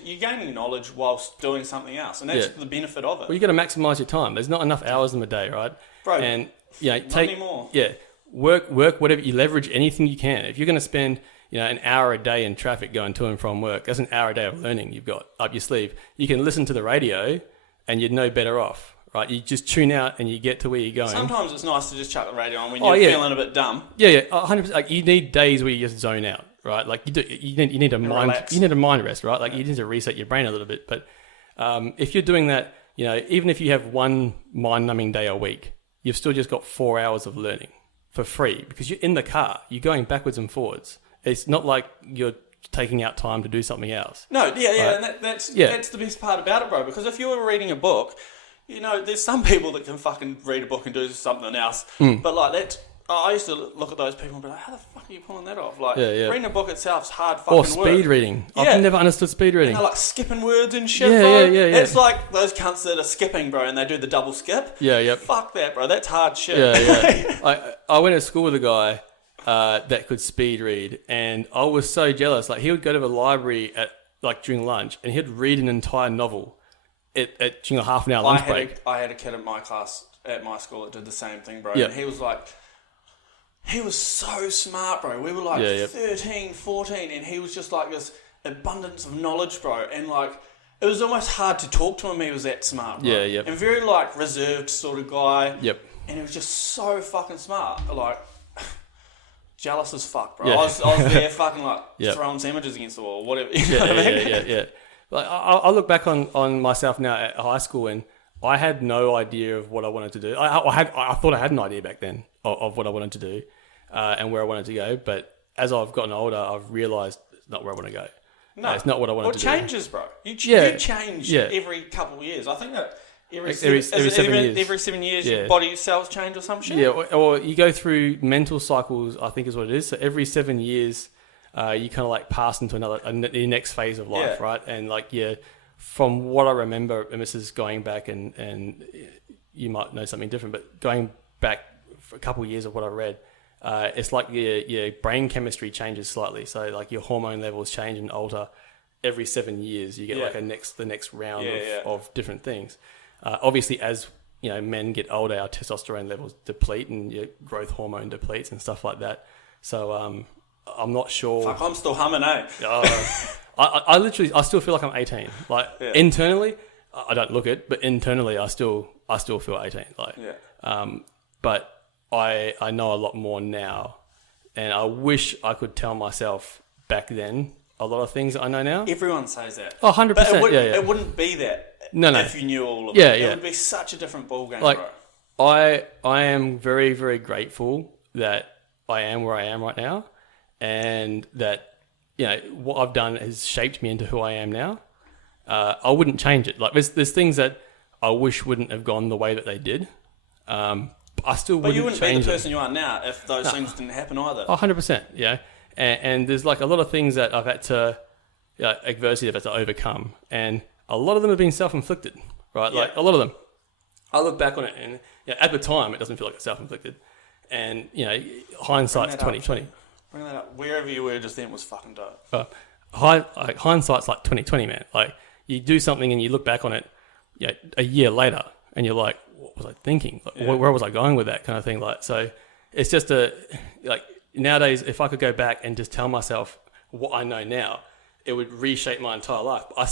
you're gaining knowledge whilst doing something else, and that's the benefit of it. Well, you got to maximise your time. There's not enough hours in the day, right? Bro, and not anymore. Yeah, work whatever. You leverage anything you can. If you're going to spend an hour a day in traffic going to and from work, that's an hour a day of learning you've got up your sleeve. You can listen to the radio, and you'd know better off, right? You just tune out and you get to where you're going. Sometimes it's nice to just chuck the radio on when you're feeling a bit dumb. Yeah, 100%. Like, you need days where you just zone out, right? Like, you need a mind rest, right? Like, you need to reset your brain a little bit. But if you're doing that, even if you have one mind-numbing day a week, you've still just got 4 hours of learning for free because you're in the car. You're going backwards and forwards. It's not like you're taking out time to do something else. No, and that's the best part about it, bro. Because if you were reading a book, there's some people that can fucking read a book and do something else. But like that's, I used to look at those people and be like, how the fuck are you pulling that off? Like reading a book itself is hard fucking work. Or speed reading. I've never understood speed reading. And they're like skipping words and shit, bro. It's like those cunts that are skipping, bro, and they do the double skip. Fuck that, bro. That's hard shit. I went to school with a guy that could speed read, and I was so jealous. Like, he would go to the library during lunch, and he'd read an entire novel during a half an hour lunch break. I had a kid in my class at my school that did the same thing, bro. And he was like, he was so smart, bro. We were like 13, 14, and he was just like this abundance of knowledge, bro. And like, it was almost hard to talk to him. He was that smart, bro. And very like reserved sort of guy. And he was just so fucking smart. Like, jealous as fuck, bro. I was there fucking like throwing sandwiches against the wall, whatever. Like, I look back on myself now at high school, and I had no idea of what I wanted to do. I thought I had an idea back then of what I wanted to do and where I wanted to go. But as I've gotten older, I've realised it's not where I want to go. No, it's not what I wanted to do. Well, it changes, bro. You change every couple of years. I think that every 7 years, your body cells change or some shit. Yeah, or you go through mental cycles, I think is what it is. So every 7 years, you kind of like pass into the next phase of life, right? And like, from what I remember, and this is going back, and you might know something different, but going back for a couple of years of what I read, it's like your brain chemistry changes slightly. So like your hormone levels change and alter every 7 years. You get like the next round of different things. Obviously, as men get older, our testosterone levels deplete and your growth hormone depletes and stuff like that. So I'm not sure. Fuck, I'm still humming, eh? I still feel like I'm 18. Like internally, I don't look it, but internally, I still feel 18. Like, but I know a lot more now, and I wish I could tell myself back then a lot of things that I know now. Everyone says that. Oh, 100%. But it wouldn't be that. No. If you knew all of it. It would be such a different ballgame, like, bro. I am very, very grateful that I am where I am right now, and that what I've done has shaped me into who I am now. I wouldn't change it. Like, there's things that I wish wouldn't have gone the way that they did. I still wouldn't change. But you wouldn't be the person you are now if those things didn't happen either. 100%. Yeah, and there's like a lot of things that I've had to adversity I've had to overcome, and a lot of them have been self-inflicted, right? Like, a lot of them. I look back on it, and at the time, it doesn't feel like it's self-inflicted. And hindsight's 2020. Bring that up. Wherever you were just then was fucking dope. Hindsight's like 2020, man. Like, you do something and you look back on it, a year later, and you're like, what was I thinking? Like, where was I going with that kind of thing? Like, so it's just nowadays, if I could go back and just tell myself what I know now, it would reshape my entire life. But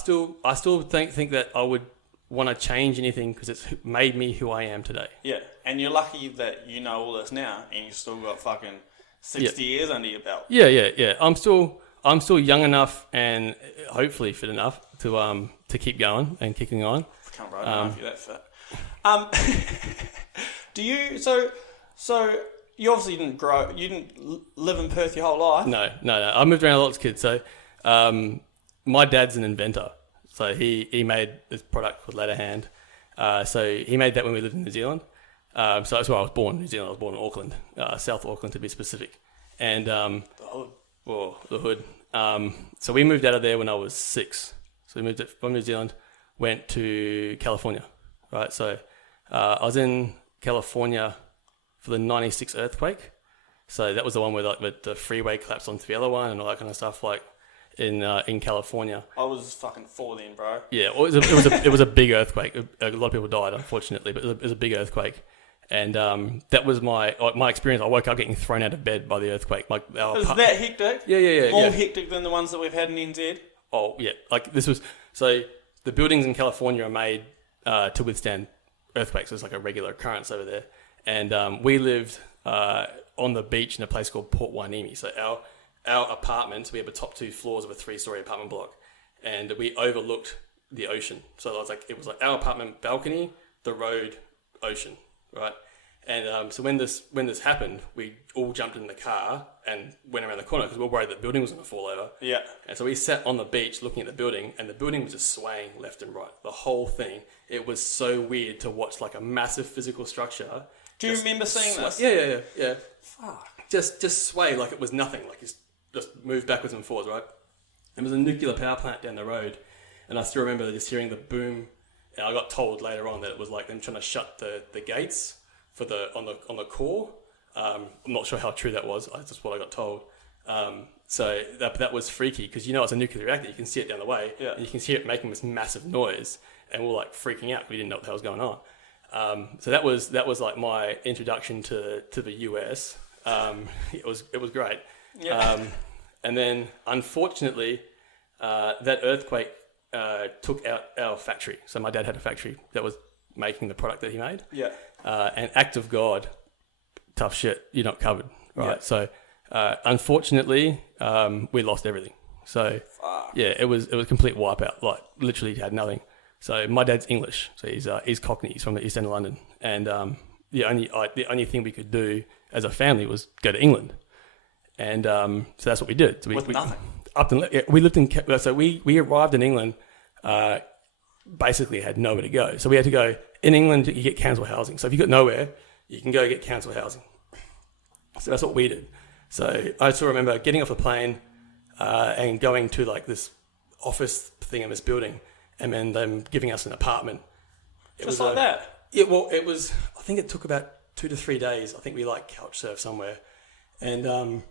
I still think that I would want to change anything because it's made me who I am today. Yeah, and you're lucky that you know all this now, and you've still got fucking 60 years under your belt. Yeah. I'm still young enough and hopefully fit enough to keep going and kicking on. I can't know if you're that fit. Do you so you obviously you didn't live in Perth your whole life? No. I moved around a lot as a kid. So my dad's an inventor. So he made this product called Letterhand. So he made that when we lived in New Zealand. So that's where I was born, New Zealand. I was born in Auckland, South Auckland to be specific. And the hood. Well, the hood. So we moved out of there when I was 6. So we moved from New Zealand, went to California, right? So I was in California for the 96 earthquake. So that was the one where like the freeway collapsed onto the other one and all that kind of stuff, like in California. I was fucking 4 then, bro. Yeah, it was a big earthquake. A lot of people died, unfortunately, but it was a big earthquake. And that was my experience. I woke up getting thrown out of bed by the earthquake. Like, was that hectic? Yeah. More hectic than the ones that we've had in NZ? Oh, yeah. Like, this was... So, the buildings in California are made to withstand earthquakes was like a regular occurrence over there. And we lived on the beach in a place called Port Wainimi. So our apartment, we have the top 2 floors of a 3-story apartment block, and we overlooked the ocean. So it was like our apartment balcony, the road, ocean, right? And so when this happened, we all jumped in the car and went around the corner because we were worried the building was going to fall over. Yeah. And so we sat on the beach looking at the building, and the building was just swaying left and right. The whole thing. It was so weird to watch like a massive physical structure. Do you remember seeing this? Yeah. Fuck. Just sway like it was nothing. Like it's just moved backwards and forwards, right? There was a nuclear power plant down the road, and I still remember just hearing the boom. And I got told later on that it was like them trying to shut the gates for on the core. I'm not sure how true that was. That's just what I got told. So that was freaky because it's a nuclear reactor. You can see it down the way, and you can see it making this massive noise, and we're like freaking out. We didn't know what the hell was going on. So that was like my introduction to the US. It was great. Yeah. And then unfortunately, that earthquake took out our factory. So my dad had a factory that was making the product that he made. Yeah. And act of God, tough shit. You're not covered, right? Yeah. So unfortunately, we lost everything. So yeah, it was a complete wipeout. Like literally had nothing. So my dad's English, so he's Cockney. He's from the East End of London, and the only thing we could do as a family was go to England, and so that's what we did. So we nothing. We lived in. So we arrived in England. Basically had nowhere to go. So we had to go in England. You get council housing. So if you got nowhere, you can go get council housing. So that's what we did. So I still remember getting off the plane and going to like this office thing in this building, and then them giving us an apartment. Just like that? Yeah, well, it was, I think it took about 2 to 3 days. I think we like couch surfed somewhere. And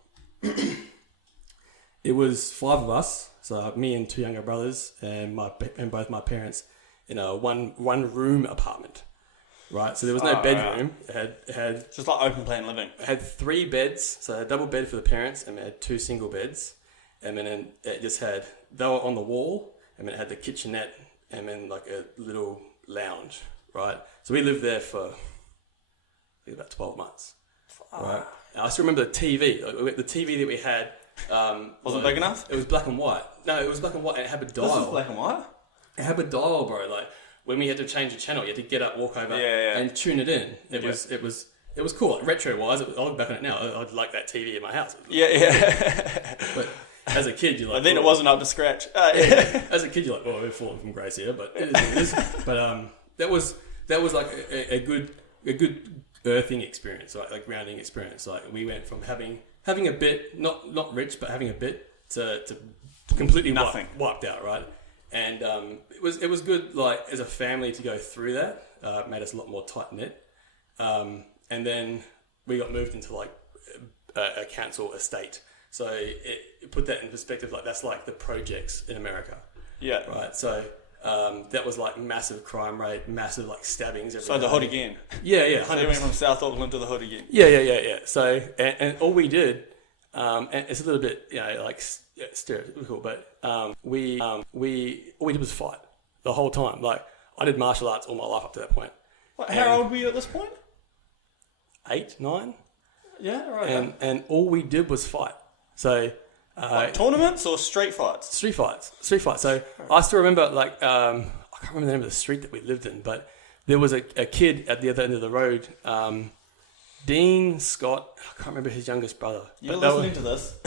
it was 5 of us. So me and 2 younger brothers and both my parents in a one room apartment. Right? So there was no bedroom. Right. It had just like open plan living. It had 3 beds. So a double bed for the parents, and it had 2 single beds. And then it just had, they were on the wall, and then it had the kitchenette, and then like a little lounge, right? So we lived there for I think about 12 months, right? And I still remember the TV. Like, the TV that we had was it big enough? It was black and white. No, it was black and white, and it had a dial. This is black and white? It had a dial, bro. Like when we had to change the channel, you had to get up, walk over, and tune it in. It was cool. Like, retro wise, I look back on it now. I'd like that TV in my house. Yeah. But as a kid, you're like... And then it wasn't up to scratch. As a kid, you're like, oh, we're falling from grace here, but it is what it is. But that was like a good earthing experience, like grounding experience. Like we went from having a bit, not rich, but having a bit to completely nothing wiped out, right? And it was good, like as a family to go through that. Made us a lot more tight knit. And then we got moved into like a council estate. So it put that in perspective, like that's like the projects in America. Yeah. Right. So that was like massive crime rate, massive like stabbings. So the hood again. Yeah. So you went from South Auckland to the hood again. Yeah. So and all we did, and it's a little bit like stereotypical, but we all we did was fight the whole time. Like I did martial arts all my life up to that point. How old were you at this point? 8, 9. Yeah, right. And all we did was fight. So like tournaments or street fights? Street fights. So I still remember like I can't remember the name of the street that we lived in, but there was a kid at the other end of the road, Dean Scott. I can't remember his youngest brother. You're listening to this.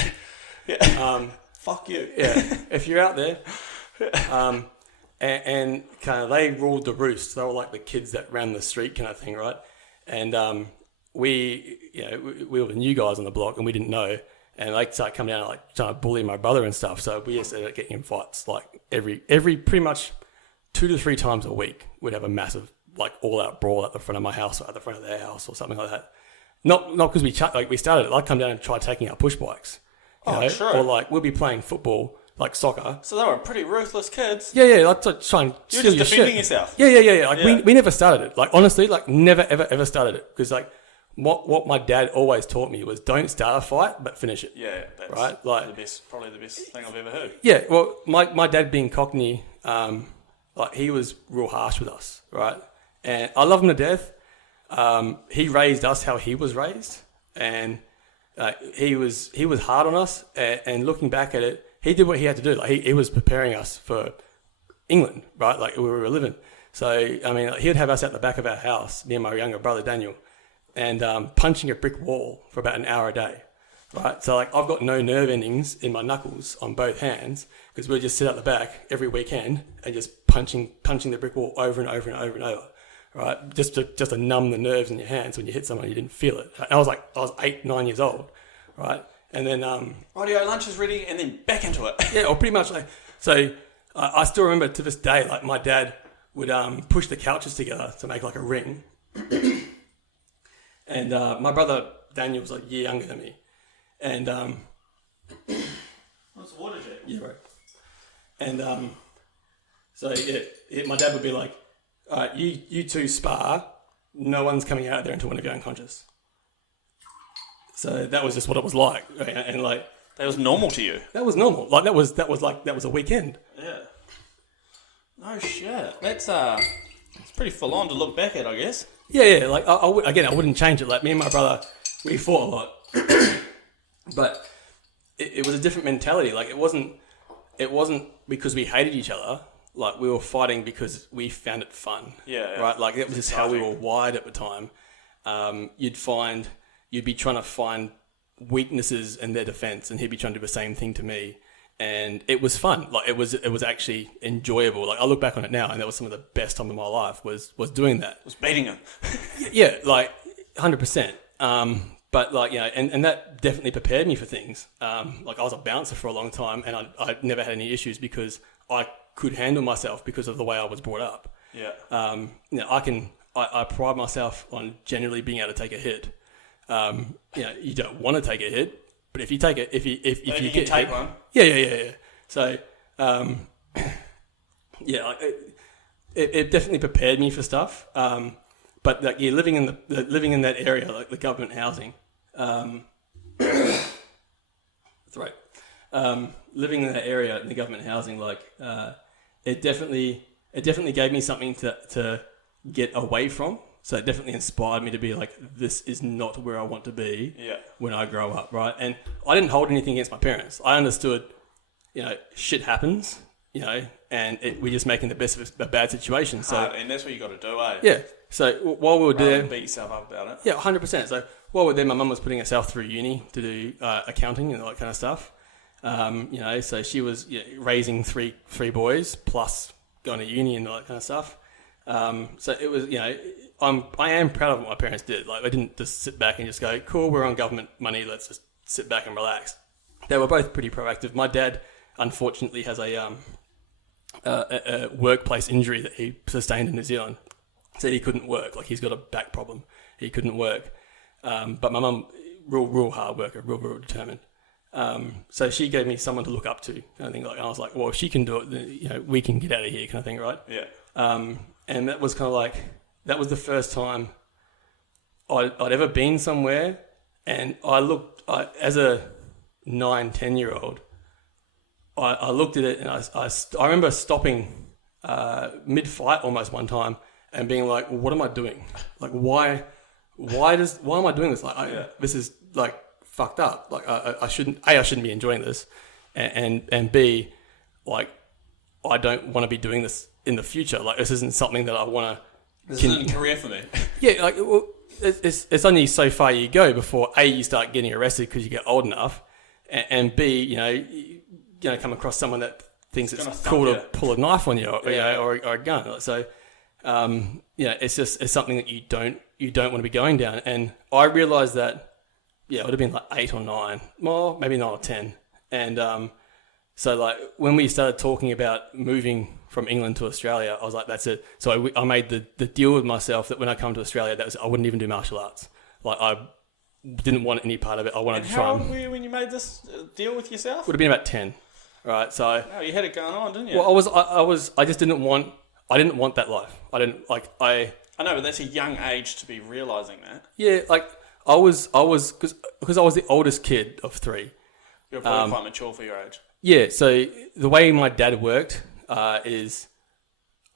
Yeah. Fuck you. Yeah. If you're out there. And kind of they ruled the roost. They were like the kids that ran the street kind of thing, right? And we were the new guys on the block, and we didn't know. And they started coming down and like trying to bully my brother and stuff. So we just ended up getting in fights like every pretty much 2 to 3 times a week. We'd have a massive like all out brawl at the front of my house or at the front of their house or something like that. Not because we started it. I'd come down and try taking our push bikes. True. Or like we'll be playing football, like soccer. So they were pretty ruthless kids. Yeah. Like to try and You're steal just your defending shit. yourself. Yeah. Like we never started it. Like honestly, like never ever started it because like. What my dad always taught me was don't start a fight, but finish it. Yeah, that's right. Like probably the best thing I've ever heard. Yeah, well, my dad being Cockney, like he was real harsh with us, right? And I love him to death. He raised us how he was raised, and he was hard on us. And looking back at it, he did what he had to do. Like he was preparing us for England, right? Like where we were living. So I mean, he'd have us at the back of our house, me and my younger brother Daniel, and punching a brick wall for about an hour a day, right? So like I've got no nerve endings in my knuckles on both hands because we'll just sit at the back every weekend and just punching the brick wall over and over and over and over. Right, just to numb the nerves in your hands when you hit someone you didn't feel it. And I was 8, 9 years old, right? And then rightio, lunch is ready, and then back into it. Yeah, or pretty much like so. I still remember to this day, like my dad would push the couches together to make like a ring, and my brother Daniel was like a year younger than me, and what's the water jet? Yeah, right. And so my dad would be like, you two spar, no one's coming out of there until one of you are unconscious. So that was just what it was like, and like that was normal to you. That was normal. Like that was a weekend. Yeah. No shit. That's it's pretty full on to look back at, I guess. Yeah. Like I wouldn't change it. Like me and my brother, we fought a lot, but it was a different mentality. Like it wasn't because we hated each other. Like we were fighting because we found it fun. Yeah. Right. Like that was just how we were wired at the time. You'd be trying to find weaknesses in their defense, and he'd be trying to do the same thing to me. And it was fun. Like it was actually enjoyable. Like I look back on it now, and that was some of the best time of my life was doing that. Was beating him. Yeah, like 100%. But like, you know, and that definitely prepared me for things. Like I was a bouncer for a long time, and I never had any issues because I could handle myself because of the way I was brought up. Yeah. You know, I pride myself on generally being able to take a hit. You know, you don't want to take a hit, but if you take it, if you can take one. Yeah. So, yeah, it definitely prepared me for stuff. But like, yeah, living in that area, like the government housing, that's right. Living in that area in the government housing, like, it definitely gave me something to get away from. So it definitely inspired me to be like, this is not where I want to be when I grow up, right? And I didn't hold anything against my parents. I understood, you know, shit happens, you know, and we're just making the best of a bad situation. So, and that's what you got to do, eh? Yeah. So while we were there, beat yourself up about it. Yeah, 100%. So while we were there, my mum was putting herself through uni to do accounting and all that kind of stuff. You know, so she was raising three boys plus going to uni and all that kind of stuff. So it was, you know, I am proud of what my parents did. Like, they didn't just sit back and just go, cool, we're on government money, let's just sit back and relax. They were both pretty proactive. My dad, unfortunately, has a workplace injury that he sustained in New Zealand. So he couldn't work. Like, he's got a back problem. He couldn't work. But my mum, real hard worker, real determined. So she gave me someone to look up to, kind of thing. Like, I was like, well, if she can do it, then, you know, we can get out of here, kind of thing, right? Yeah. And that was kind of like, that was the first time I'd ever been somewhere, and as a 9, 10-year-old, I looked at it, and I remember stopping mid-fight almost one time and being like, what am I doing? Like, why am I doing this? Like, this is like fucked up. Like, I shouldn't be enjoying this, and B, like, I don't want to be doing this in the future. Like, this isn't something that I want to. This isn't a career for me. Yeah, like, well, it's only so far you go before A, you start getting arrested because you get old enough, and B, you know, come across someone that thinks it's cool to pull a knife on you, or, you know, or a gun. So, it's something that you don't want to be going down. And I realised that, it would have been like 8 or 9, more maybe 9 or 10, and so like when we started talking about moving from England to Australia, I was like, that's it. So I made the deal with myself that when I come to Australia, I wouldn't even do martial arts. Like, I didn't want any part of it. I wanted to try. How old were you when you made this deal with yourself? Would have been about 10, right? So. Oh, you had it going on, didn't you? Well, I just didn't want. I didn't want that life. I didn't like. I know, but that's a young age to be realising that. Yeah, like I was because I was the oldest kid of 3. You're probably quite mature for your age. Yeah, so the way my dad worked is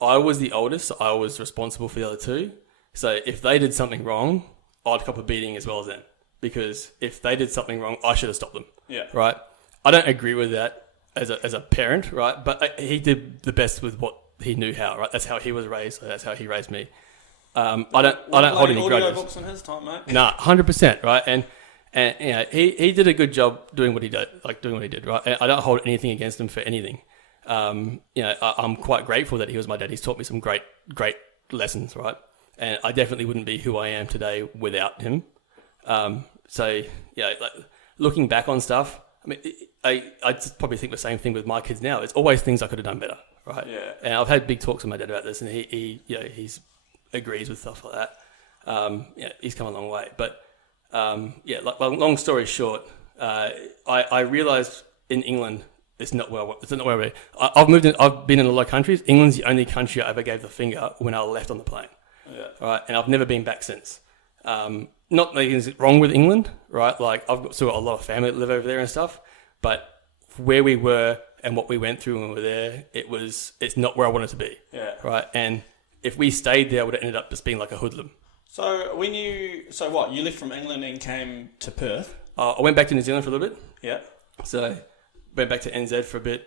I was the oldest, so I was responsible for the other two. So if they did something wrong, I'd cop a beating as well as them. Because if they did something wrong, I should have stopped them. Yeah. Right? I don't agree with that as a parent, right? But he did the best with what he knew how, right? That's how he was raised, so that's how he raised me. I don't hold any grudges. Books in his time, mate. Nah, 100%, right? And you know, he did a good job doing what he did, right? And I don't hold anything against him for anything. You know, I'm quite grateful that he was my dad. He's taught me some great lessons, right? And I definitely wouldn't be who I am today without him. So yeah, like, looking back on stuff, I mean, I just probably think the same thing with my kids now. It's always things I could have done better, right? Yeah. And I've had big talks with my dad about this, and he you know, he's agrees with stuff like that. Yeah, he's come a long way. But yeah, like long story short, I realised in England it's not where I've been in a lot of countries. England's the only country I ever gave the finger when I left on the plane. Yeah. Right, and I've never been back since. Not that anything's wrong with England, right? Like still got a lot of family that live over there and stuff, but where we were and what we went through when we were there, it's not where I wanted to be. Yeah. Right, and if we stayed there, I would have ended up just being like a hoodlum. So what? You left from England and came to Perth? I went back to New Zealand for a little bit. Yeah. So went back to NZ for a bit.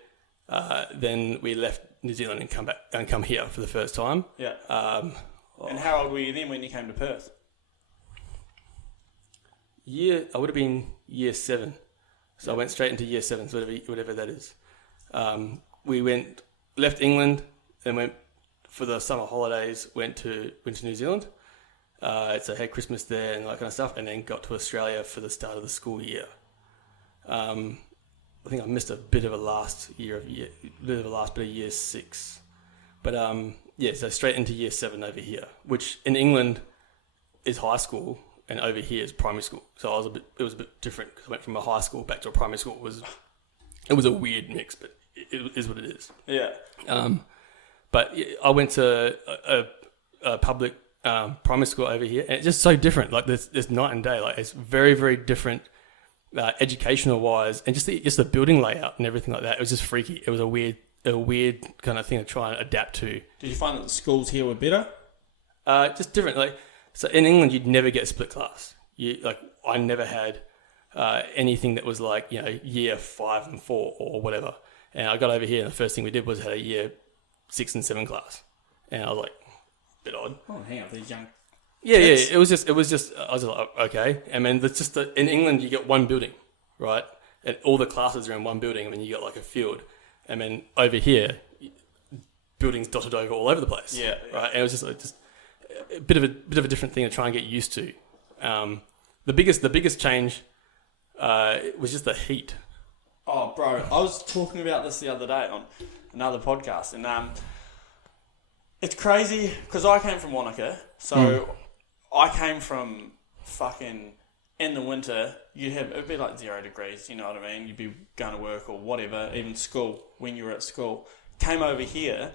Then we left New Zealand and come here for the first time. Yeah. And how old were you then when you came to Perth? I would have been year 7. So I went straight into year 7, so whatever that is. We left England and went for the summer holidays, went to New Zealand. So had Christmas there and that kind of stuff, and then got to Australia for the start of the school year. I think I missed a bit of year 6. But yeah, so straight into year 7 over here, which in England is high school, and over here is primary school. So it was a bit different because I went from a high school back to a primary school. It was a weird mix, but it is what it is. Yeah. But I went to a public primary school over here, and it's just so different. Like there's night and day. Like it's very, very different, educational wise, and just the building layout and everything like that. It was just freaky. It was a weird kind of thing to try and adapt to. Did you find that the schools here were better? Just different. Like so, in England, you'd never get a split class. I never had anything that was like year 5 and 4 or whatever. And I got over here, and the first thing we did was had a year 6 and 7 class, and I was like, a bit odd. Oh, hang on, these young. Yeah. It was just. I was like, okay. And then that's just in England, you get one building, right? And all the classes are in one building. I mean, you got like a field, and then over here, buildings dotted over all over the place. Yeah. Right. And it was just a bit of a different thing to try and get used to. The biggest change was just the heat. Oh, bro, I was talking about this the other day on another podcast, and it's crazy because I came from Wanaka, so I came from fucking in the winter. It'd be like 0 degrees, you know what I mean? You'd be going to work or whatever, even school when you were at school. Came over here,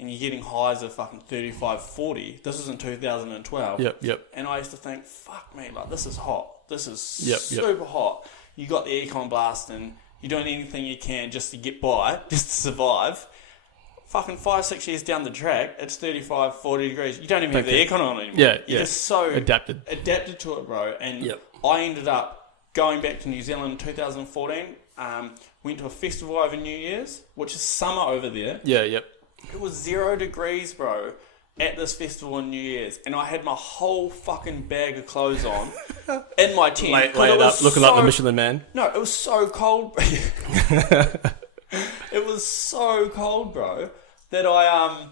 and you're getting highs of fucking 35, 40. This was in 2012. Yep. And I used to think, fuck me, like this is hot. This is super hot. You got the aircon blasting. You're doing anything you can just to get by, just to survive. Fucking 5-6 years down the track, it's 35, 40 degrees. You don't even have the aircon on anymore. Yeah, You're just so adapted to it, bro. And I ended up going back to New Zealand in 2014. Went to a festival over New Year's, which is summer over there. Yeah, yep. It was 0 degrees, bro, at this festival on New Year's, and I had my whole fucking bag of clothes on in my tent. Lay it up, looking like the Michelin Man. No, it was so cold. It was so cold, bro, that I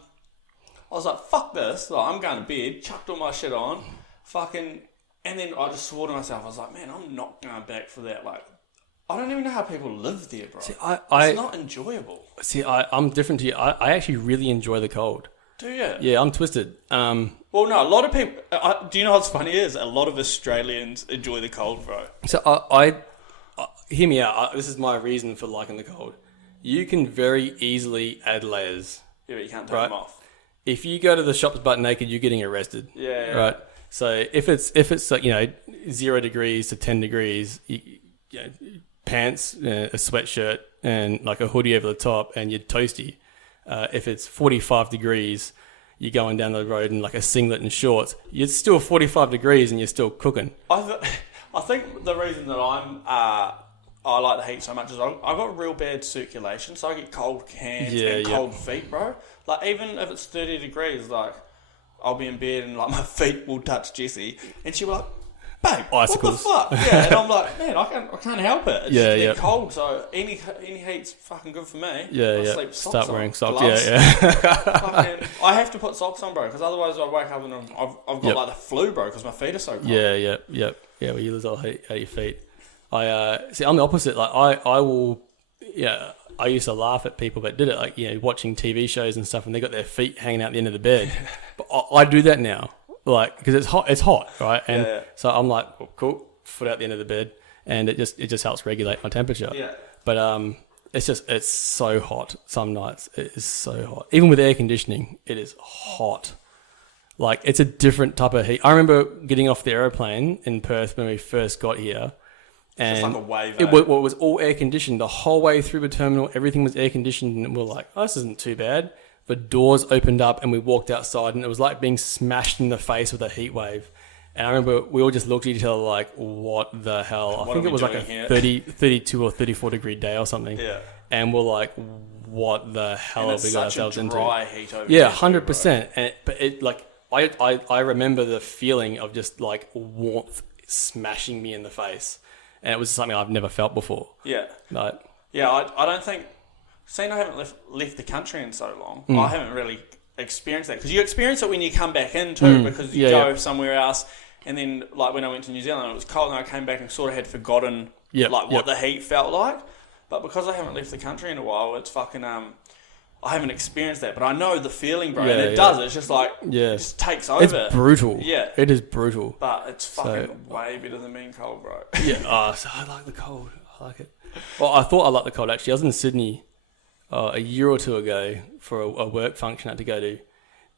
was like, fuck this. Like, I'm going to bed, chucked all my shit on, and then I just swore to myself, I was like, man, I'm not going back for that. Like, I don't even know how people live there, bro. See, it's not enjoyable. See, I'm different to you. I actually really enjoy the cold. Do you? Yeah, I'm twisted. Well, no, a lot of people... do you know what's funny is? A lot of Australians enjoy the cold, bro. So I hear me out. This is my reason for liking the cold. You can very easily add layers. Yeah, but you can't take them off. If you go to the shops butt naked, you're getting arrested. Yeah. Right? So if it's like, 0 degrees to 10 degrees, pants, a sweatshirt, and like a hoodie over the top, and you're toasty, if it's 45 degrees, you're going down the road in like a singlet and shorts, it's still 45 degrees and you're still cooking. I think the reason that I like the heat so much is I've got real bad circulation, so I get cold hands and cold feet, bro. Like, even if it's 30 degrees, like, I'll be in bed and like my feet will touch Jessie, and she'll be like, babe, icicles. What the fuck? Yeah, and I'm like, man, I can't help it. It's just cold, so any heat's fucking good for me. Sleep Start wearing socks. Gloves. Yeah. I have to put socks on, bro, because otherwise I wake up and I've got like the flu, bro, because my feet are so cold. Yeah. Well, you lose all heat at your feet. See, I'm the opposite. Like, I will. Yeah, I used to laugh at people that did it, like, watching TV shows and stuff, and they got their feet hanging out the end of the bed. But I do that now. Like, because it's hot, right? And so I'm like, well, cool, foot out the end of the bed, and it just helps regulate my temperature. Yeah. But it's so hot some nights. It is so hot. Even with air conditioning, it is hot. Like, it's a different type of heat. I remember getting off the aeroplane in Perth when we first got here, and it's like a wave. It was all air conditioned the whole way through the terminal. Everything was air conditioned, and we were like, oh, this isn't too bad. The doors opened up and we walked outside, and it was like being smashed in the face with a heat wave. And I remember we all just looked at each other like, what the hell? I think it was like a 32 or 34 degree day or something. Yeah. And we're like, what the hell have we got ourselves into? Dry heat over 100%. But it, like, I remember the feeling of just like warmth smashing me in the face. And it was something I've never felt before. Yeah. Like, I don't think... Seeing I haven't left the country in so long, I haven't really experienced that. Because you experience it when you come back in too, because you go somewhere else. And then, like, when I went to New Zealand, it was cold, and I came back and sort of had forgotten what the heat felt like. But because I haven't left the country in a while, it's fucking... I haven't experienced that, but I know the feeling, bro. And it does. It's just like... it just takes over. It's brutal. Yeah. It is brutal. But it's fucking way better than being cold, bro. So I like the cold. I like it. Well, I thought I liked the cold, actually. I was in Sydney a year or two ago for a work function I had to go to.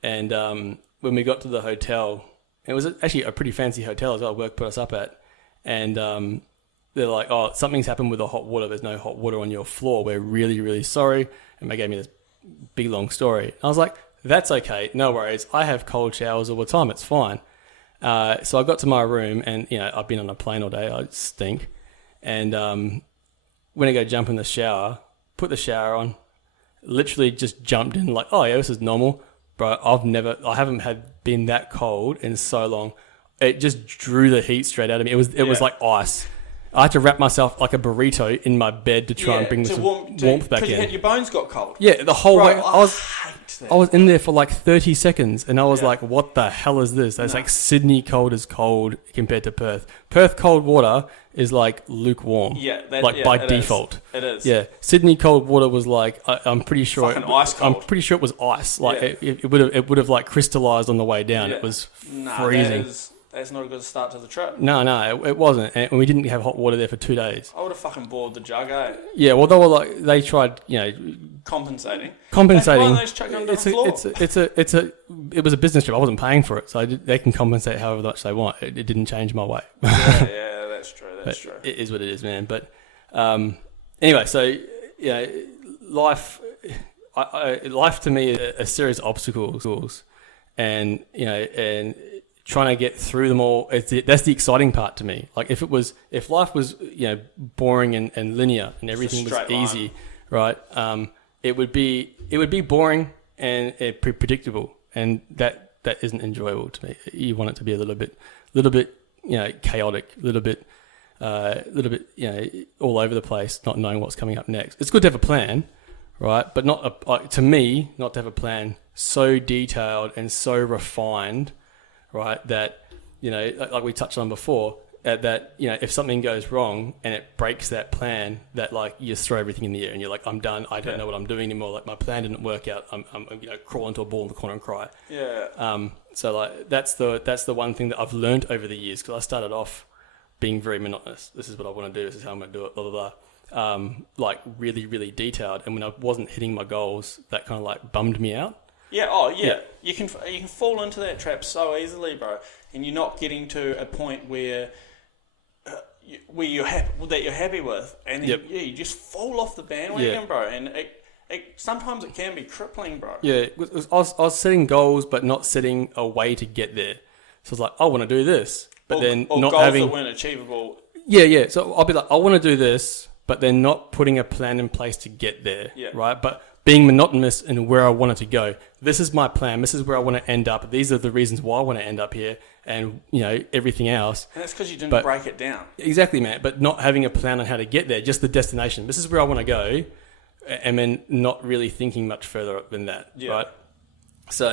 And when we got to the hotel, it was actually a pretty fancy hotel as well, work put us up at. And they're like, oh, something's happened with the hot water. There's no hot water on your floor. We're really, really sorry. And they gave me this big, long story. And I was like, that's okay. No worries. I have cold showers all the time. It's fine. So I got to my room, and, I've been on a plane all day. I stink. And when I go jump in the shower, put the shower on, literally just jumped in like, oh yeah, this is normal. Bro, I haven't been that cold in so long. It just drew the heat straight out of me. It was like ice. I had to wrap myself like a burrito in my bed to try and bring this warmth back in. Because your bones got cold. Yeah, the whole way. I was in there for like 30 seconds, and I was like, what the hell is this? It's like Sydney cold is cold compared to Perth. Perth cold water is like lukewarm. Yeah, by default. It is. Yeah, Sydney cold water was like, I'm pretty sure fucking ice cold. I'm pretty sure it was ice. Like it would have like crystallized on the way down. It was freezing. That's not a good start to the trip. No, it wasn't. And we didn't have hot water there for 2 days. I would have fucking bored the jug, eh? Yeah, well, they tried, compensating. Why don't they just chuck it on the floor? It was a business trip. I wasn't paying for it, so they can compensate however much they want. It didn't change my way. Yeah, that's true. That's true. It is what it is, man. But anyway, so life to me is a series of obstacles, and trying to get through them all. That's the exciting part to me. Like, if life was boring and linear and everything was easy, right? It would be boring and predictable, and that isn't enjoyable to me. You want it to be a little bit chaotic, a little bit all over the place, not knowing what's coming up next. It's good to have a plan, right? But not to have a plan so detailed and so refined, right? That like we touched on before, that if something goes wrong and it breaks that plan, that like you just throw everything in the air and you're like, I'm done. I don't know what I'm doing anymore. Like, my plan didn't work out. I'm crawl into a ball in the corner and cry. Yeah. So like that's the one thing that I've learned over the years, because I started off being very monotonous. This is what I want to do. This is how I'm going to do it. Blah blah blah. Like really really detailed. And when I wasn't hitting my goals, that kind of like bummed me out. Yeah. Oh yeah. You can fall into that trap so easily, bro. And you're not getting to a point where you're happy with, and then you just fall off the bandwagon, bro. And it sometimes it can be crippling, bro. Yeah, I was setting goals, but not setting a way to get there. So I was like, I want to do this, but then or not goals having... that weren't achievable. Yeah. So I'll be like, I want to do this, but then not putting a plan in place to get there, right? But being monotonous in where I want it to go. This is my plan. This is where I want to end up. These are the reasons why I want to end up here, and everything else. And that's because you didn't break it down. Exactly, man. But not having a plan on how to get there, just the destination. This is where I want to go, and then not really thinking much further than that, right? So,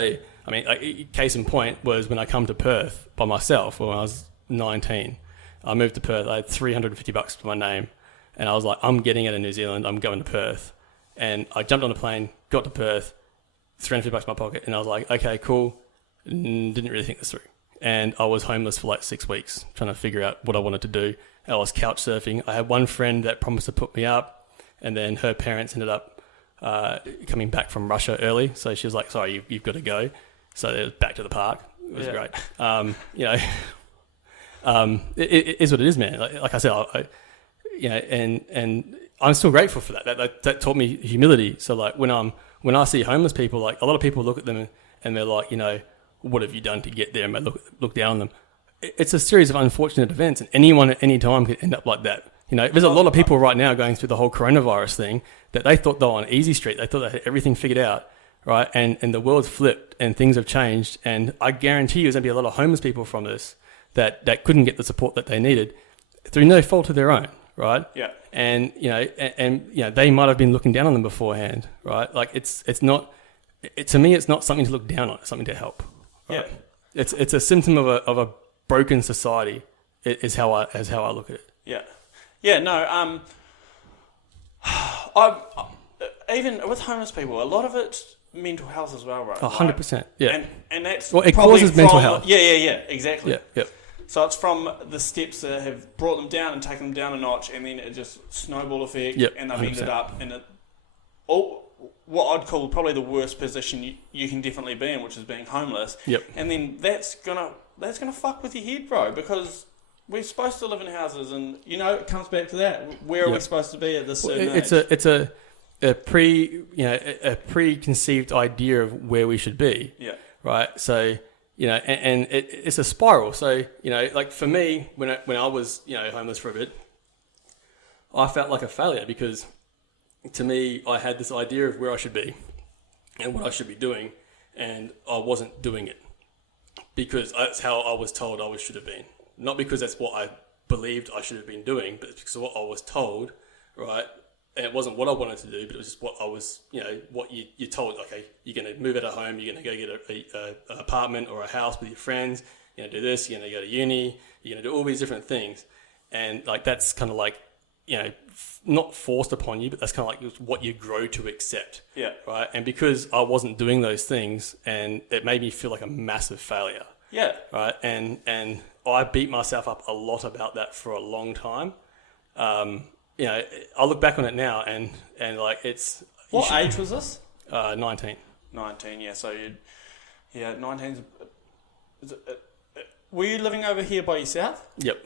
I mean, like, case in point was when I come to Perth by myself when I was 19. I moved to Perth. I had $350 to my name, and I was like, I'm getting out of New Zealand. I'm going to Perth. And I jumped on a plane, got to Perth, $350 in my pocket, and I was like, okay, cool. Didn't really think this through. And I was homeless for like 6 weeks, trying to figure out what I wanted to do. I was couch surfing. I had one friend that promised to put me up, and then her parents ended up coming back from Russia early. So she was like, sorry, you've got to go. So it was back to the park. It was great. It is what it is, man. Like I said, and I'm still grateful for that. That taught me humility. So like when I see homeless people, like a lot of people look at them and they're like, what have you done to get there? And they look down on them. It's a series of unfortunate events, and anyone at any time could end up like that. There's a lot of people right now going through the whole coronavirus thing that they thought they were on easy street. They thought they had everything figured out, right? And the world's flipped and things have changed. And I guarantee you there's going to be a lot of homeless people from this that couldn't get the support that they needed through no fault of their own, right? Yeah. And they might have been looking down on them beforehand, right? Like it's not, to me, it's not something to look down on. It's something to help. Right? Yeah. It's a symptom of a broken society. Is how I look at it. Yeah. Yeah. No. I even with homeless people, a lot of it's mental health as well, right? 100%. Yeah. And that's it causes mental health. Yeah. Exactly. Yeah. So it's from the steps that have brought them down and taken them down a notch, and then it just snowball effect, and they've 100%. Ended up in what I'd call probably the worst position you can definitely be in, which is being homeless. Yep. And then that's gonna fuck with your head, bro, because we're supposed to live in houses, and it comes back to that. Where are we supposed to be at this certain age? It's a preconceived idea of where we should be. Yeah. Right. So. And it's a spiral. So, like for me, when I was, homeless for a bit, I felt like a failure because to me, I had this idea of where I should be and what I should be doing, and I wasn't doing it because that's how I was told I should have been. Not because that's what I believed I should have been doing, but it's because of what I was told, right? And it wasn't what I wanted to do, but it was just what I was, what you're told. Okay, you're going to move out of home, you're going to go get an apartment or a house with your friends, you're going to do this, you're going to go to uni, you're going to do all these different things. And like that's kind of like, not forced upon you, but that's kind of like what you grow to accept. Yeah. Right? And because I wasn't doing those things, and it made me feel like a massive failure. Yeah. Right? And I beat myself up a lot about that for a long time. I look back on it now and like it's... What age was this? 19. 19, yeah. So 19's... Were you living over here by yourself? Yep.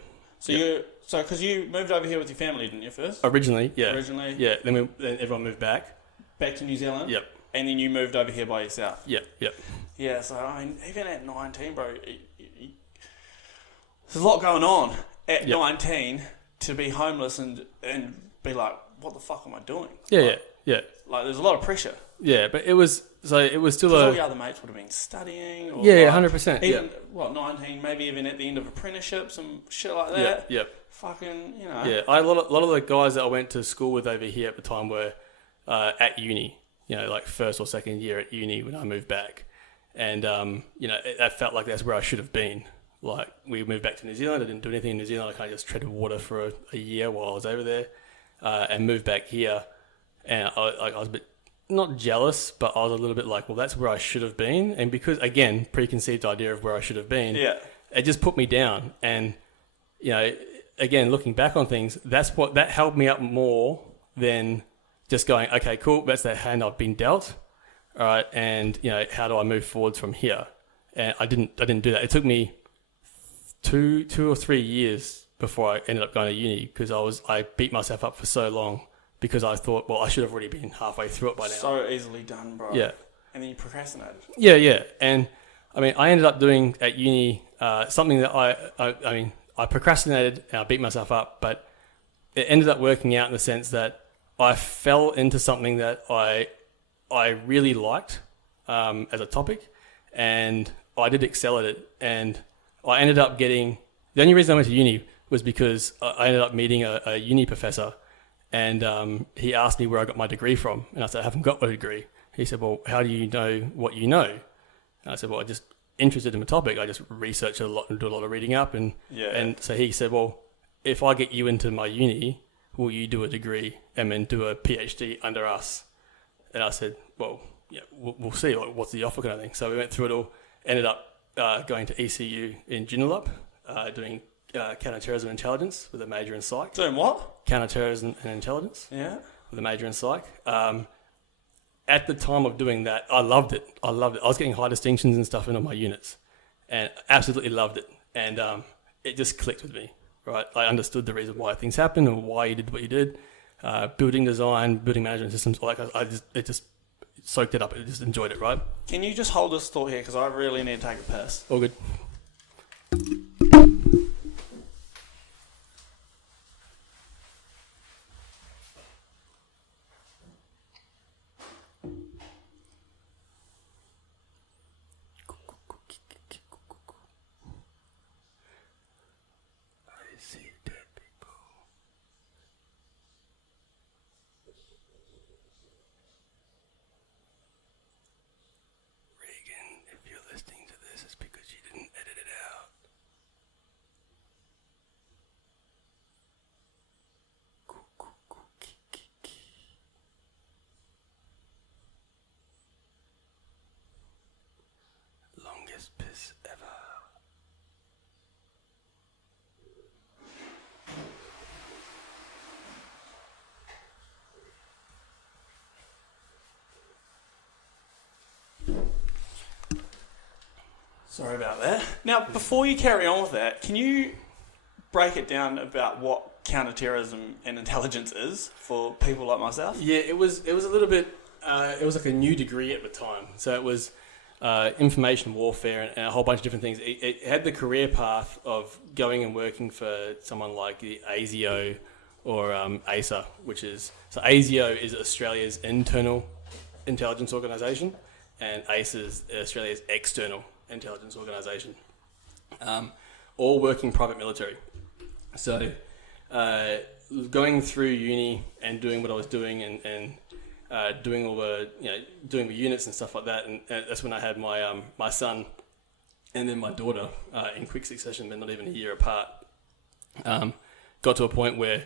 So because you moved over here with your family, didn't you, first? Originally, yeah. Yeah. Then everyone moved back. Back to New Zealand? Yep. And then you moved over here by yourself? Yep. Yeah, so I mean, even at 19, bro, there's a lot going on at 19... to be homeless and be like, what the fuck am I doing? Yeah. Like, there's a lot of pressure. Yeah, but it was still all your other mates would have been studying. Or 100%. Even, 19, maybe even at the end of apprenticeships and shit like that. Yeah. Fucking, Yeah, a lot of the guys that I went to school with over here at the time were at uni, like first or second year at uni when I moved back. And, that felt like that's where I should have been. Like, we moved back to New Zealand. I didn't do anything in New Zealand. I kind of just treaded water for a year while I was over there, and moved back here. And I was a bit, not jealous, but I was a little bit like, well, that's where I should have been. And because, again, preconceived idea of where I should have been, it just put me down. And, again, looking back on things, that held me up more than just going, okay, cool, that's the hand I've been dealt. All right, and, how do I move forwards from here? And I didn't do that. It took me two or 3 years before I ended up going to uni because I beat myself up for so long because I thought, well, I should have already been halfway through it by now. So easily done, bro. Yeah. And then you procrastinated. Yeah. And I mean, I ended up doing at uni something that I procrastinated and I beat myself up, but it ended up working out in the sense that I fell into something that I really liked as a topic, and I did excel at it. And I ended up getting... The only reason I went to uni was because I ended up meeting a uni professor, and he asked me where I got my degree from. And I said, I haven't got a degree. He said, well, how do you know what you know? And I said, well, I'm just interested in the topic. I just research a lot and do a lot of reading up. And so he said, well, if I get you into my uni, will you do a degree and then do a PhD under us? And I said, well, yeah, we'll see. Like, what's the offer kind of thing? So we went through it all, ended up going to ECU in Joondalup, doing counterterrorism intelligence with a major in psych. Doing what? Counterterrorism and intelligence. Yeah. With a major in psych. At the time of doing that, I loved it. I was getting high distinctions and stuff in all my units, and absolutely loved it. And it just clicked with me, right? I understood the reason why things happened and why you did what you did. Building design, building management systems, it just soaked it up. I just enjoyed it, right? Can you just hold this thought here, because I really need to take a piss. All good. Regan, if you're listening to this, it's because you didn't edit it out. Longest piss ever. Sorry about that. Now, before you carry on with that, can you break it down about what counterterrorism and intelligence is for people like myself? Yeah, it was a little bit. It was like a new degree at the time, so it was information warfare and a whole bunch of different things. It had the career path of going and working for someone like the ASIO or ASA, which is... So ASIO is Australia's internal intelligence organisation, and ASA is Australia's external intelligence organisation. All working private military. So going through uni and doing what I was doing and doing all the, doing the units and stuff like that, and that's when I had my my son and then my daughter in quick succession, but not even a year apart. Got to a point where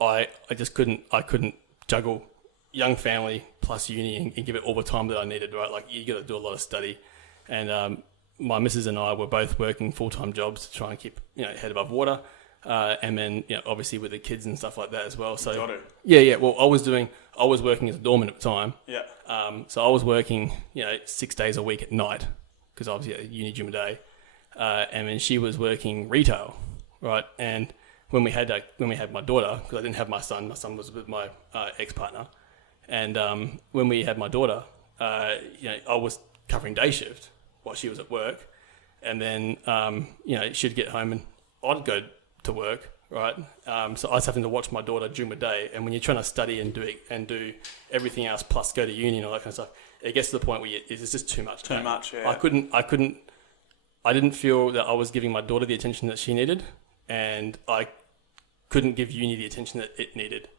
I couldn't juggle young family plus uni and give it all the time that I needed, right? Like, you got to do a lot of study. And my missus and I were both working full-time jobs to try and keep, head above water. And then, obviously with the kids and stuff like that as well. So Got it. Yeah. Well, I was working as a doorman at the time. Yeah. So I was working, 6 days a week at night, because obviously at uni during the day. And then she was working retail, right? And when we had my daughter, because I didn't have my son was with my ex-partner. And when we had my daughter, I was covering day shift while she was at work, and then she'd get home and I'd go to work, right? So I was having to watch my daughter during the day, and when you're trying to study and do everything else plus go to uni and all that kind of stuff, it gets to the point where it's just too much time. Too much, yeah. I didn't feel that I was giving my daughter the attention that she needed, and I couldn't give uni the attention that it needed.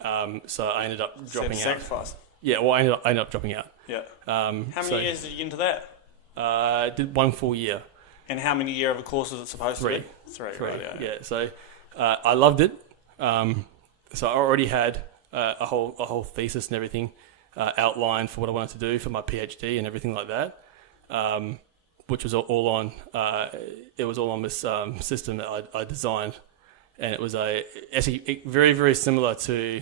So I ended up dropping out. Sacrifice. Yeah, well, I ended up dropping out. Yeah. How many years did you get into that? I did 1 full year. And how many year of a course is it supposed to be? Three. Right, yeah. So I loved it. So I already had a whole thesis and everything outlined for what I wanted to do for my PhD and everything like that, which was all on. It was all on this system that I designed, and it was actually very, very similar to.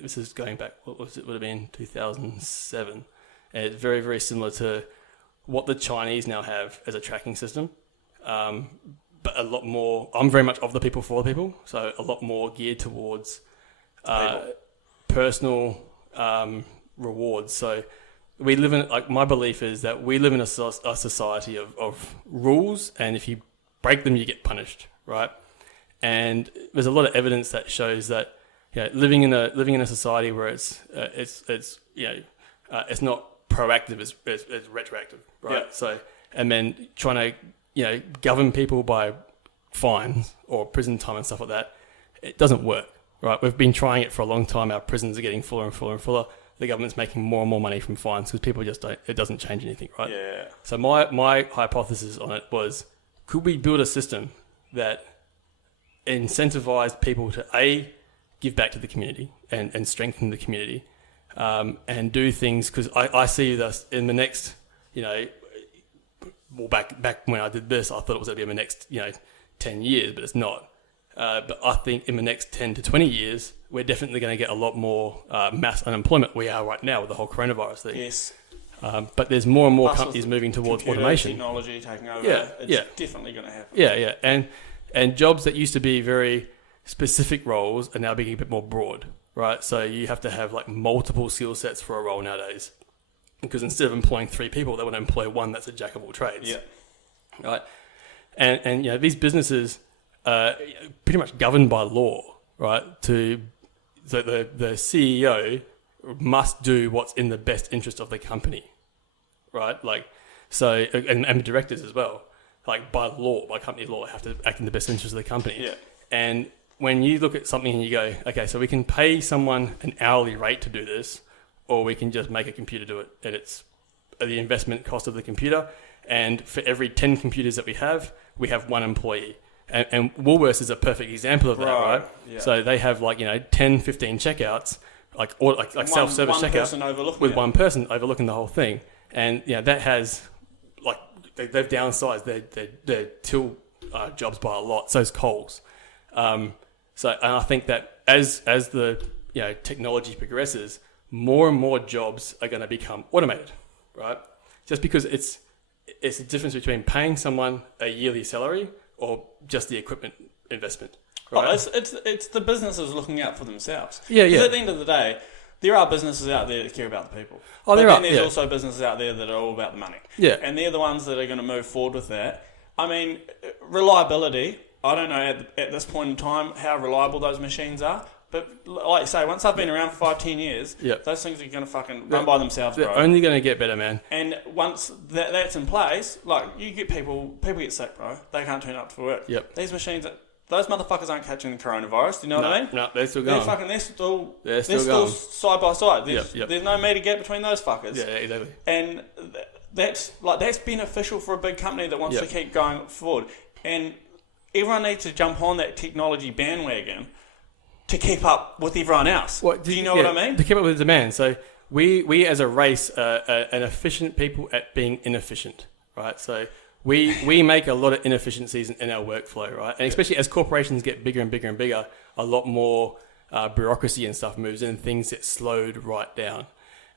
This is going back. What was it? Would have been 2007, and it's very, very similar to what the Chinese now have as a tracking system, but a lot more. I'm very much of the people for the people, so a lot more geared towards personal rewards. So we live in, like, my belief is that we live in a society of rules, and if you break them, you get punished, right? And there's a lot of evidence that shows that, you know, living in a society where it's not proactive, it's retroactive, right? Yeah. So, and then trying to, you know, govern people by fines or prison time and stuff like that, it doesn't work, right? We've been trying it for a long time. Our prisons are getting fuller and fuller and fuller. The government's making more and more money from fines because people just don't. It doesn't change anything, right? Yeah. So my hypothesis on it was, could we build a system that incentivized people to give back to the community and strengthen the community, and do things, because I see this in the next, you know, well, back when I did this, I thought it was going to be in the next, you know, 10 years, but it's not. But I think in the next 10 to 20 years, we're definitely going to get a lot more mass unemployment we are right now with the whole coronavirus thing. Yes. But there's more and more companies moving towards automation. Technology taking over. Yeah, it's definitely going to happen. Yeah. And jobs that used to be very specific roles are now being a bit more broad, right? So you have to have like multiple skill sets for a role nowadays, because instead of employing 3 people, they want to employ one that's a jack of all trades. Yeah. Right. And you know, these businesses are pretty much governed by law, right? The CEO must do what's in the best interest of the company, right? Like, so, and the directors as well, like by law, by company law, have to act in the best interest of the company. Yeah. And when you look at something and you go, okay, so we can pay someone an hourly rate to do this, or we can just make a computer do it, and it's the investment cost of the computer. And for every 10 computers that we have 1 employee. And Woolworths is a perfect example of that, right? Yeah. So they have 10, 15 checkouts, like self-service checkout with one person overlooking the whole thing. And that has, they've downsized their till jobs by a lot. So is Coles. And I think that as the technology progresses, more and more jobs are going to become automated, right? Just because it's the difference between paying someone a yearly salary or just the equipment investment. Right? Oh, it's the businesses looking out for themselves. Yeah. Because at the end of the day, there are businesses out there that care about the people. Oh, but there are. There's also businesses out there that are all about the money. Yeah. And they're the ones that are going to move forward with that. I mean, reliability, I don't know at this point in time how reliable those machines are. But like you say, once they've been around for 5-10 years, those things are going to fucking run by themselves, bro. They're only going to get better, man. And once that's in place, like, you get people get sick, bro. They can't turn up for work. Yep. These machines, those motherfuckers aren't catching the coronavirus. Do you know what I mean? No, they're still going. They're still side by side. Yep. There's no meter gap between those fuckers. Yeah, exactly. And that's beneficial for a big company that wants to keep going forward. And everyone needs to jump on that technology bandwagon to keep up with everyone else. Do you know what I mean? To keep up with the demand. So we as a race are an efficient people at being inefficient, right? So we make a lot of inefficiencies in our workflow, right? And especially as corporations get bigger and bigger and bigger, a lot more bureaucracy and stuff moves in, things get slowed right down.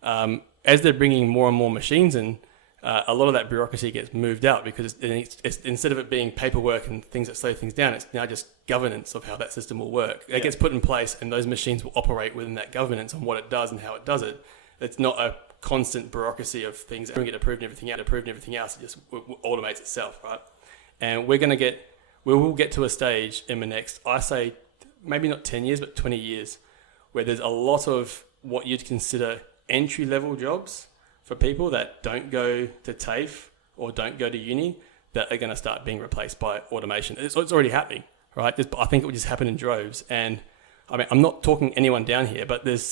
As they're bringing more and more machines in, a lot of that bureaucracy gets moved out, because it's instead of it being paperwork and things that slow things down, it's now just governance of how that system will work. It gets put in place, and those machines will operate within that governance on what it does and how it does it. It's not a constant bureaucracy of things that get approved and everything else. It just automates itself, right? And we will get to a stage in the next, I say, maybe not 10 years, but 20 years, where there's a lot of what you'd consider entry-level jobs for people that don't go to TAFE or don't go to uni, that are going to start being replaced by automation. It's already happening, right? I think it would just happen in droves. And I mean, I'm not talking anyone down here, but there's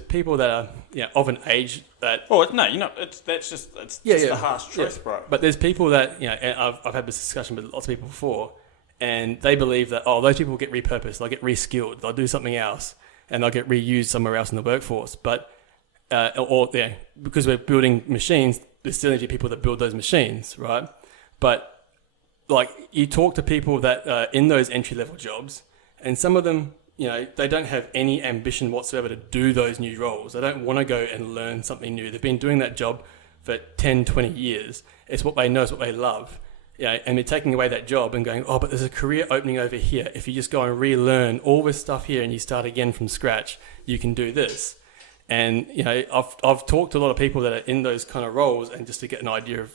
people that are of an age that. Oh no, it's just the harsh truth, bro. But there's people that and I've had this discussion with lots of people before, and they believe that those people will get repurposed, they'll get reskilled, they'll do something else, and they'll get reused somewhere else in the workforce. But because we're building machines, there's still need to be people that build those machines, right? But like, you talk to people that are in those entry-level jobs, and some of them, they don't have any ambition whatsoever to do those new roles. They don't want to go and learn something new. They've been doing that job for 10, 20 years. It's what they know, it's what they love. and they're taking away that job and going, oh, but there's a career opening over here. If you just go and relearn all this stuff here and you start again from scratch, you can do this. And, I've talked to a lot of people that are in those kind of roles, and just to get an idea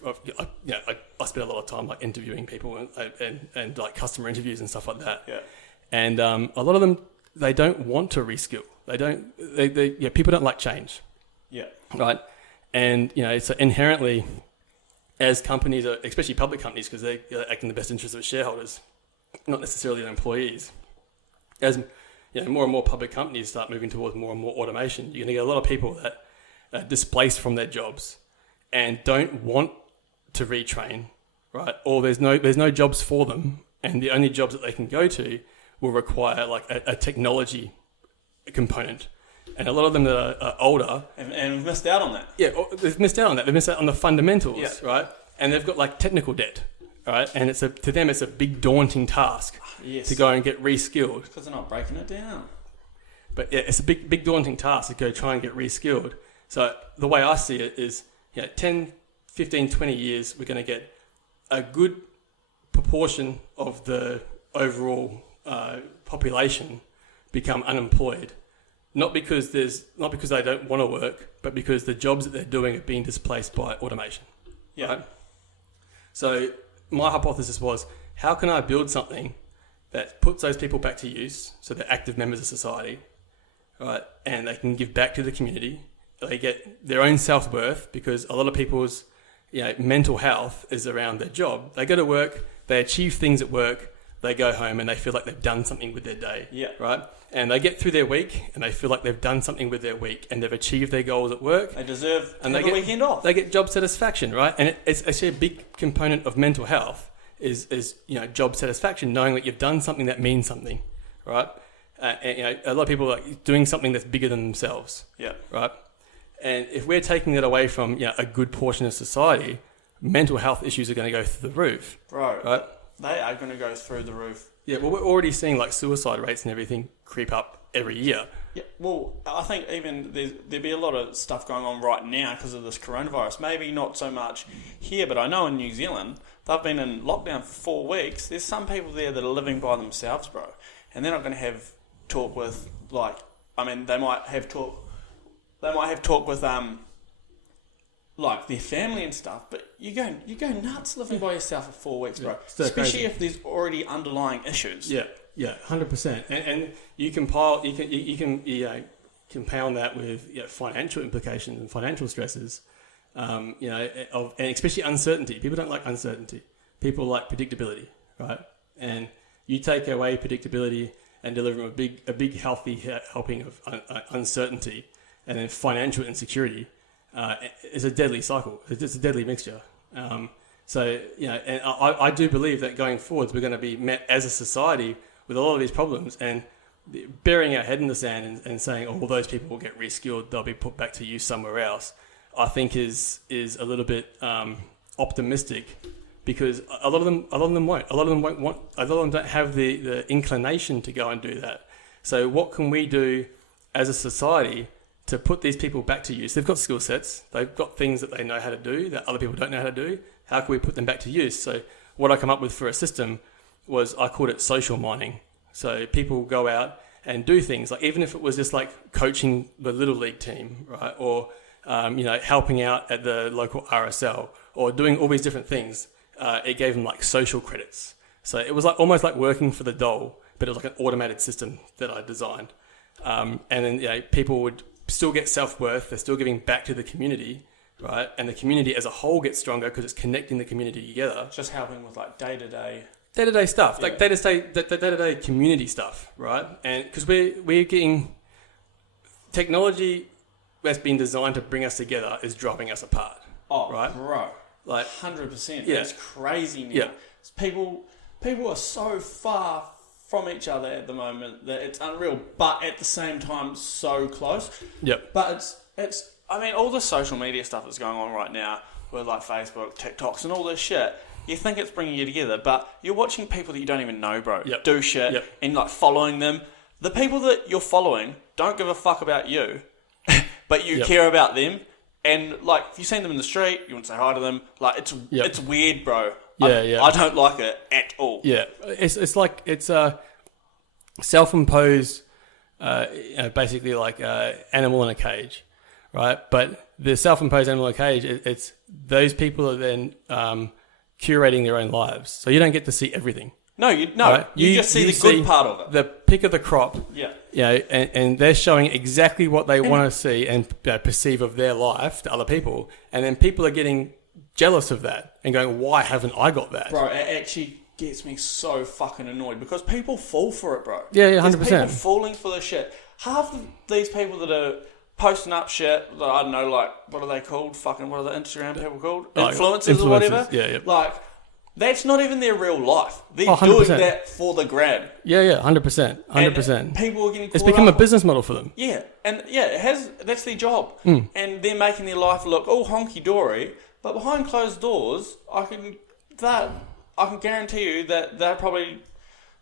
I spend a lot of time like interviewing people and like customer interviews and stuff like that. Yeah. And a lot of them, they don't want to reskill. People don't like change. Yeah. Right. And, so inherently, as companies, especially public companies, because they act in the best interest of shareholders, not necessarily their employees, as more and more public companies start moving towards more and more automation, you're going to get a lot of people that are displaced from their jobs and don't want to retrain, right? Or there's no jobs for them, and the only jobs that they can go to will require like a technology component. And a lot of them that are older... And we've missed out on that. Yeah, they've missed out on that. They've missed out on the fundamentals, right? And they've got like technical debt, right? And to them, it's a big daunting task to go and get reskilled. Because they're not breaking it down. But yeah, it's a big daunting task to go try and get reskilled. So the way I see it is, 10, 15, 20 years, we're going to get a good proportion of the overall population become unemployed. Not because they don't want to work, but because the jobs that they're doing are being displaced by automation. Yeah. Right? So my hypothesis was, how can I build something that puts those people back to use, so they're active members of society, right? And they can give back to the community. They get their own self-worth, because a lot of people's mental health is around their job. They go to work, they achieve things at work, they go home and they feel like they've done something with their day. Yeah. Right? And they get through their week and they feel like they've done something with their week and they've achieved their goals at work. They deserve to have the weekend off. They get job satisfaction, right? And it's actually a big component of mental health is job satisfaction, knowing that you've done something that means something, right? And a lot of people are like doing something that's bigger than themselves. Yeah. Right? And if we're taking that away from a good portion of society, mental health issues are going to go through the roof. Right? They are going to go through the roof. Yeah, well, we're already seeing like suicide rates and everything creep up every year. Yeah, well, I think even there'd be a lot of stuff going on right now because of this coronavirus. Maybe not so much here, but I know in New Zealand, they've been in lockdown for 4 weeks. There's some people there that are living by themselves, bro. And they're not going to have talk with, they might have talk with, like their family and stuff, but you go nuts living by yourself for 4 weeks, bro. Especially crazy. If there's already underlying issues. Yeah, 100%. And you can compound that with financial implications and financial stresses, and especially uncertainty. People don't like uncertainty. People like predictability, right? And you take away predictability and deliver them a big healthy helping of uncertainty, and then financial insecurity. It's a deadly cycle. It's a deadly mixture. And I do believe that going forwards, we're going to be met as a society with a lot of these problems, and burying our head in the sand and saying, "Oh, well, those people will get reskilled; they'll be put back to use somewhere else." I think is a little bit optimistic, because a lot of them won't. A lot of them won't want. A lot of them don't have the inclination to go and do that. So, what can we do as a society to put these people back to use? They've got skill sets. They've got things that they know how to do that other people don't know how to do. How can we put them back to use? So what I come up with for a system was, I called it social mining. So people go out and do things, like even if it was just like coaching the little league team, right? Or, helping out at the local RSL, or doing all these different things. It gave them like social credits. So it was like almost like working for the dole, but it was like an automated system that I designed. And then people would still get self-worth, they're still giving back to the community, right? And the community as a whole gets stronger because it's connecting the community together. Just helping with like day-to-day stuff, like day-to-day community stuff, right? And because we're getting technology that's been designed to bring us together is dropping us apart. Oh, right, bro, like 100%. Yeah. It's crazy now. Yeah. People are so far from each other at the moment that it's unreal, but at the same time so close. Yep. But it's all the social media stuff that's going on right now with like Facebook, TikToks and all this shit, you think it's bringing you together, but you're watching people that you don't even know, bro, do shit and like following them. The people that you're following don't give a fuck about you, but you care about them. And like, if you see them in the street, you want to say hi to them. Like, it's weird, bro. I don't like it at all. Yeah, it's like it's a self-imposed, basically like animal in a cage, right? But the self-imposed animal in a cage, it's those people are then curating their own lives, so you don't get to see everything. No, you just see the good part of it. The pick of the crop. Yeah. And they're showing exactly what they want to see and perceive of their life to other people. And then people are getting jealous of that and going, why haven't I got that? Bro, it actually gets me so fucking annoyed because people fall for it, bro. Yeah, 100%. There's people falling for the shit. Half of these people that are posting up shit, I don't know, like, what are they called? Fucking, what are the Instagram people called? Influencers or whatever? Yeah. Like, that's not even their real life. They're doing that for the grab. Yeah, 100%. 100%. And people are getting caught It's become a up. business model for them. Yeah, and that's their job. And they're making their life look all honky-dory, but behind closed doors, I can guarantee you that they're probably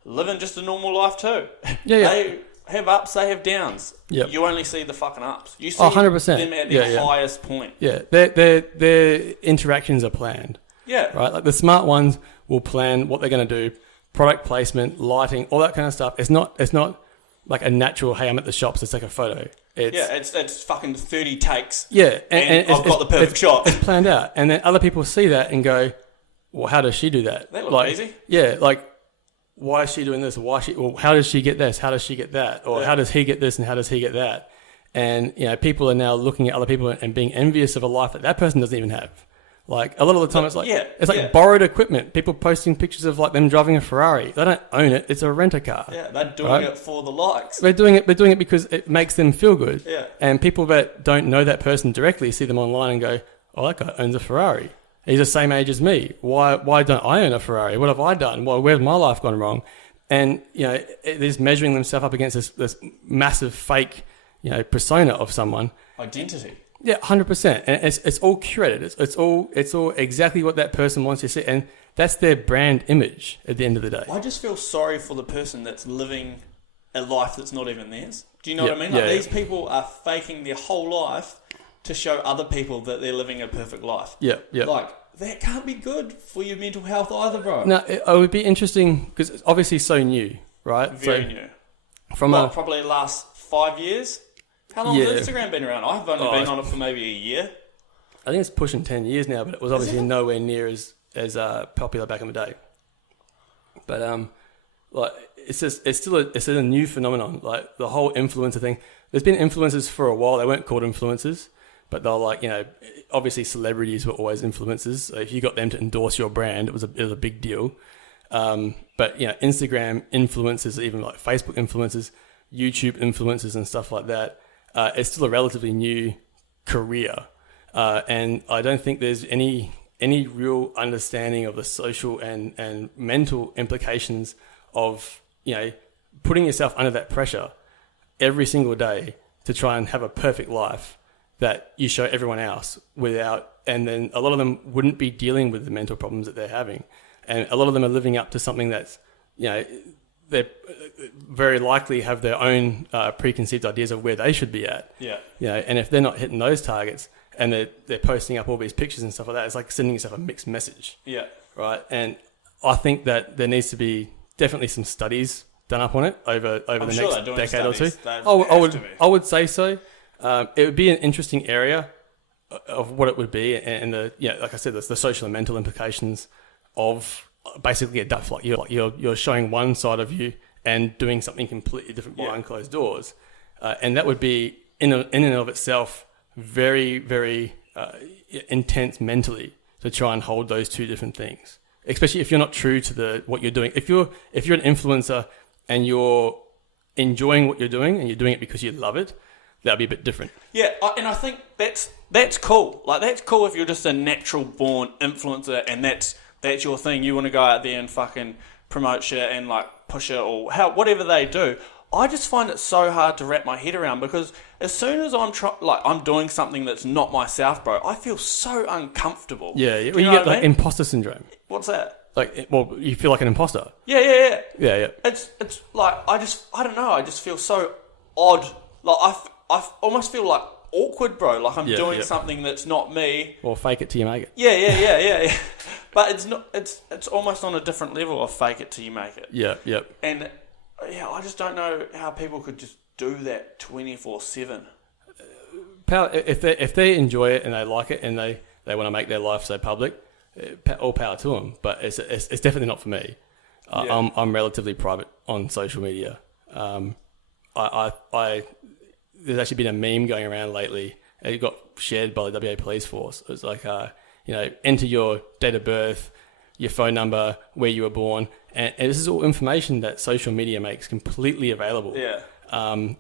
living just a normal life too. Yeah. They have ups, they have downs. Yep. You only see the fucking ups. You see 100%. them at their highest point. Yeah, their interactions are planned. Yeah. Right? Like the smart ones will plan what they're going to do, product placement, lighting, all that kind of stuff. It's not like a natural, hey, I'm at the shops, let's take a photo. It's fucking 30 takes. Yeah. And I've got the perfect shot. It's planned out. And then other people see that and go, well, how does she do that? That looks easy. Yeah, like, why is she doing this? How does she get this? How does she get that? Or how does he get this and how does he get that? And, people are now looking at other people and being envious of a life that person doesn't even have. Like, a lot of the time it's like borrowed equipment. People posting pictures of like them driving a Ferrari. They don't own it. It's a rent-a-car. Yeah, they're doing it for the likes. They're doing it because it makes them feel good. Yeah. And people that don't know that person directly see them online and go, oh, that guy owns a Ferrari. He's the same age as me. Why don't I own a Ferrari? What have I done? Well, where's my life gone wrong? And, they're measuring themselves up against this massive fake, persona of someone. Identity. Yeah, 100%. And it's all curated. It's all exactly what that person wants to see. And that's their brand image at the end of the day. I just feel sorry for the person that's living a life that's not even theirs. Do you know what I mean? Like these people are faking their whole life to show other people that they're living a perfect life. Yeah. Like, that can't be good for your mental health either, bro. No, it would be interesting because it's obviously so new, right? Very new. From probably the last 5 years? How long has Instagram been around? I've only been on it for maybe a year. I think it's pushing 10 years now, but it was obviously nowhere near as popular back in the day. But it's still a new phenomenon. Like the whole influencer thing. There's been influencers for a while. They weren't called influencers, but they're like, obviously celebrities were always influencers. So if you got them to endorse your brand, it was a big deal. But Instagram influencers, even like Facebook influencers, YouTube influencers, and stuff like that. It's still a relatively new career, and I don't think there's any real understanding of the social and mental implications of putting yourself under that pressure every single day to try and have a perfect life that you show everyone else without, and then a lot of them wouldn't be dealing with the mental problems that they're having, and a lot of them are living up to something that's they very likely have their own preconceived ideas of where they should be at. Yeah. And if they're not hitting those targets and they're posting up all these pictures and stuff like that, it's like sending yourself a mixed message. Yeah. Right. And I think that there needs to be definitely some studies done up on it over the next decade or two. I would say so. It would be an interesting area of what it would be, and like I said, the social and mental implications of basically a duff. Like you're showing one side of you and doing something completely different behind closed doors, and that would be in and of itself very, very intense mentally to try and hold those two different things. Especially if you're not true to what you're doing. If you're an influencer and you're enjoying what you're doing and you're doing it because you love it, that'll be a bit different. Yeah, and I think that's cool. Like that's cool if you're just a natural born influencer and that's your thing. You want to go out there and fucking promote shit and like push it or whatever they do. I just find it so hard to wrap my head around because as soon as I'm doing something that's not myself, bro, I feel so uncomfortable. Yeah, you get like imposter syndrome. What's that? Like, you feel like an imposter. Yeah. Yeah. It's like I don't know. I just feel so odd. Like I almost feel like awkward, bro. Like I'm doing something that's not me. Or fake it till you make it. Yeah. But it's not. It's almost on a different level of fake it till you make it. Yeah. And I just don't know how people could just do that 24/7. If they enjoy it and they like it and they want to make their life so public, all power to them. But it's definitely not for me. I'm relatively private on social media. There's actually been a meme going around lately. It got shared by the WA Police Force. It was like, enter your date of birth, your phone number, where you were born, and this is all information that social media makes completely available. Yeah.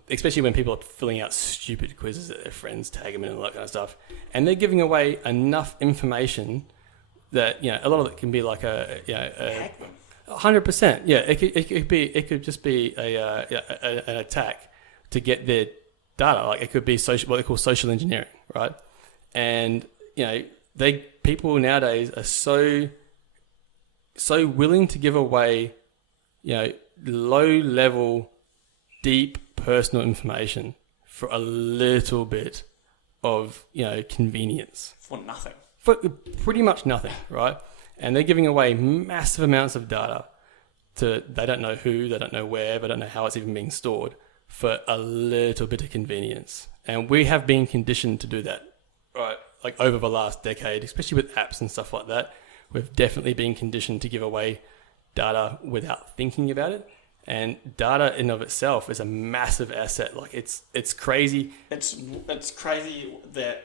Especially when people are filling out stupid quizzes that their friends tag them in and all that kind of stuff, and they're giving away enough information that a lot of it can be like Hack them. 100%. Yeah, it could just be an attack to get their data. Like it could be what they call social engineering, right? And people nowadays are so willing to give away low level, deep personal information for a little bit of convenience. For nothing. For pretty much nothing, right? And they're giving away massive amounts of data they don't know who, they don't know where, they don't know how it's even being stored, for a little bit of convenience. And we have been conditioned to do that, right? Like over the last decade, especially with apps and stuff like that, we've definitely been conditioned to give away data without thinking about it. And data in of itself is a massive asset. Like it's crazy. It's crazy that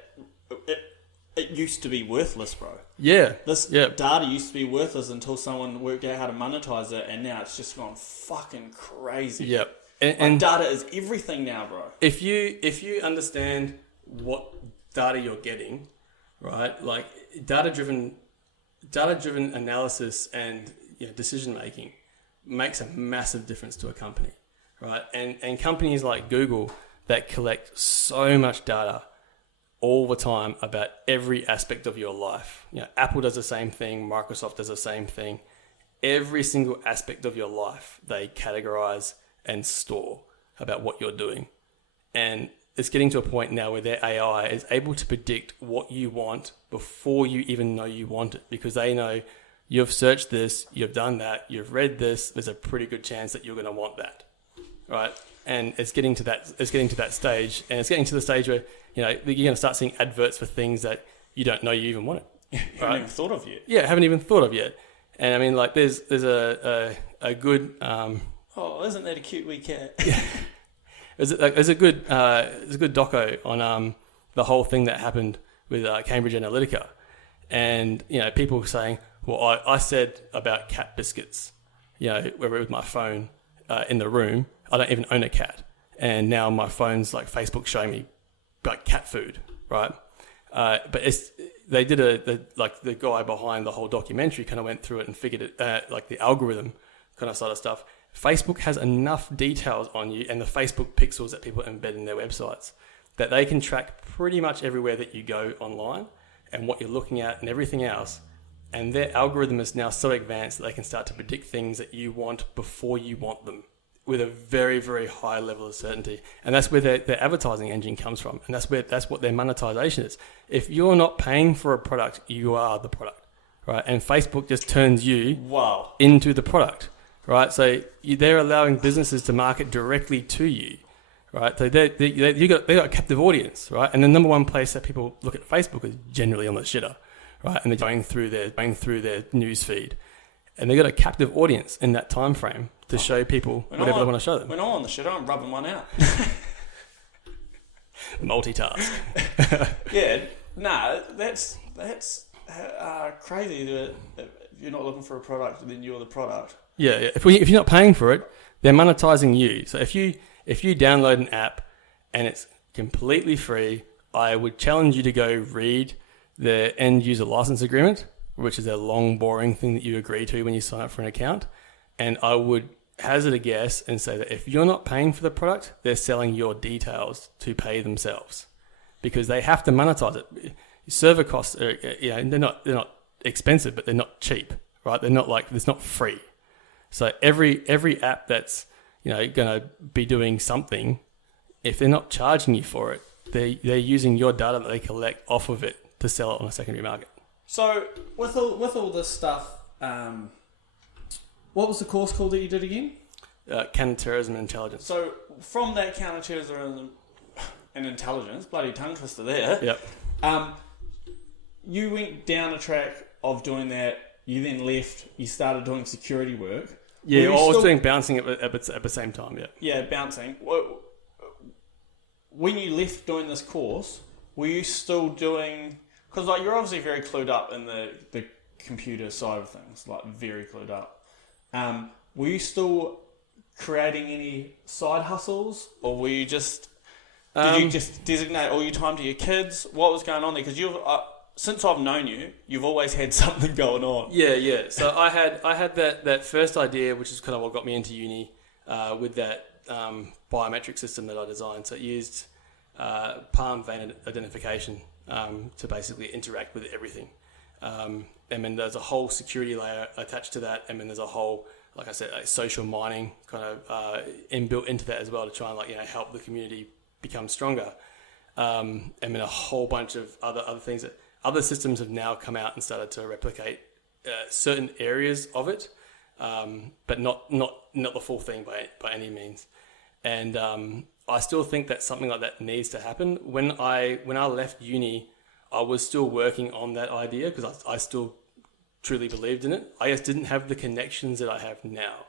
it used to be worthless, bro. Yeah. Data used to be worthless until someone worked out how to monetize it, and now it's just gone fucking crazy. Yep. And data is everything now, bro. If you understand what data you're getting, right? Like data-driven analysis and decision making makes a massive difference to a company, right? And companies like Google that collect so much data all the time about every aspect of your life. Apple does the same thing. Microsoft does the same thing. Every single aspect of your life, they categorize and store about what you're doing. And it's getting to a point now where their AI is able to predict what you want before you even know you want it, because they know you've searched this, you've done that, you've read this, there's a pretty good chance that you're going to want that, right? And it's getting to that stage, and it's getting to the stage where you're going to start seeing adverts for things that you don't know you even wanted. Haven't even thought of yet. Yeah, haven't even thought of yet. And I mean, like there's a good isn't that a cute wee cat? There's a good doco on the whole thing that happened with Cambridge Analytica, and people saying, well, I said about cat biscuits, with my phone in the room. I don't even own a cat, and now my phone's like Facebook showing me like cat food, right? But they did the guy behind the whole documentary kind of went through it and figured it like the algorithm kind of sort of stuff. Facebook has enough details on you and the Facebook pixels that people embed in their websites that they can track pretty much everywhere that you go online and what you're looking at and everything else. And their algorithm is now so advanced that they can start to predict things that you want before you want them with a very, very high level of certainty. And that's where their advertising engine comes from. And that's what their monetization is. If you're not paying for a product, you are the product, right? And Facebook just turns you into the product, right? So they're allowing businesses to market directly to you, right? So they got a captive audience, right? And the number one place that people look at Facebook is generally on the shitter, right? And they're going through their news feed. And they've got a captive audience in that time frame to show people whatever they want to show them. When I'm on the shitter, I'm rubbing one out. Multitask. Yeah, that's crazy that if you're not looking for a product, then you're the product. Yeah. If you're not paying for it, they're monetizing you. So if you download an app and it's completely free, I would challenge you to go read the end user license agreement, which is a long, boring thing that you agree to when you sign up for an account. And I would hazard a guess and say that if you're not paying for the product, they're selling your details to pay themselves because they have to monetize it. Server costs are, they're not expensive, but they're not cheap, right? They're not like, it's not free. So every app that's, going to be doing something, if they're not charging you for it, they're using your data that they collect off of it to sell it on a secondary market. So with all this stuff, what was the course called that you did again? Counterterrorism and intelligence. So from that counterterrorism and intelligence, bloody tongue twister there. Yep. You went down a track of doing that. You then left. You started doing security work. Yeah, I was doing bouncing at the same time. Yeah. Yeah, bouncing. When you left doing this course, were you still doing? Because like you're obviously very clued up in the computer side of things, like very clued up. Were you still creating any side hustles, or were you just? Did you just designate all your time to your kids? What was going on there? Because you've since I've known you, you've always had something going on. Yeah. So I had that first idea, which is kind of what got me into uni, with that biometric system that I designed. So it used palm vein identification to basically interact with everything. And then there's a whole security layer attached to that, and then there's a whole, like I said, social mining kind of inbuilt into that as well to try and help the community become stronger. And then a whole bunch of other things that other systems have now come out and started to replicate certain areas of it, but not the full thing by any means. And I still think that something like that needs to happen. When I left uni, I was still working on that idea because I still truly believed in it. I just didn't have the connections that I have now.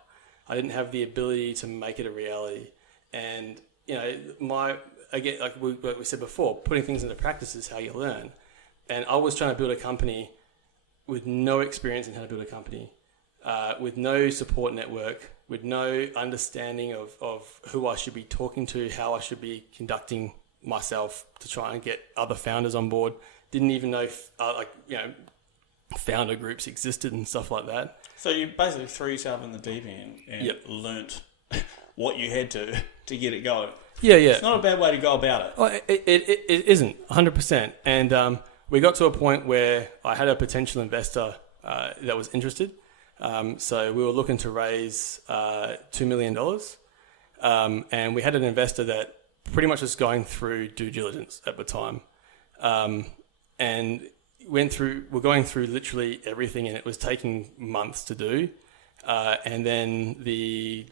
I didn't have the ability to make it a reality. And again, like we said before, putting things into practice is how you learn. And I was trying to build a company with no experience in how to build a company, with no support network, with no understanding of who I should be talking to, how I should be conducting myself to try and get other founders on board. Didn't even know founder groups existed and stuff like that. So you basically threw yourself in the deep end and learnt what you had to get it going. Yeah. It's not a bad way to go about it. Oh, it isn't, 100%. And we got to a point where I had a potential investor that was interested. So we were looking to raise $2 million. And we had an investor that pretty much was going through due diligence at the time. And we're going through literally everything, and it was taking months to do. And then the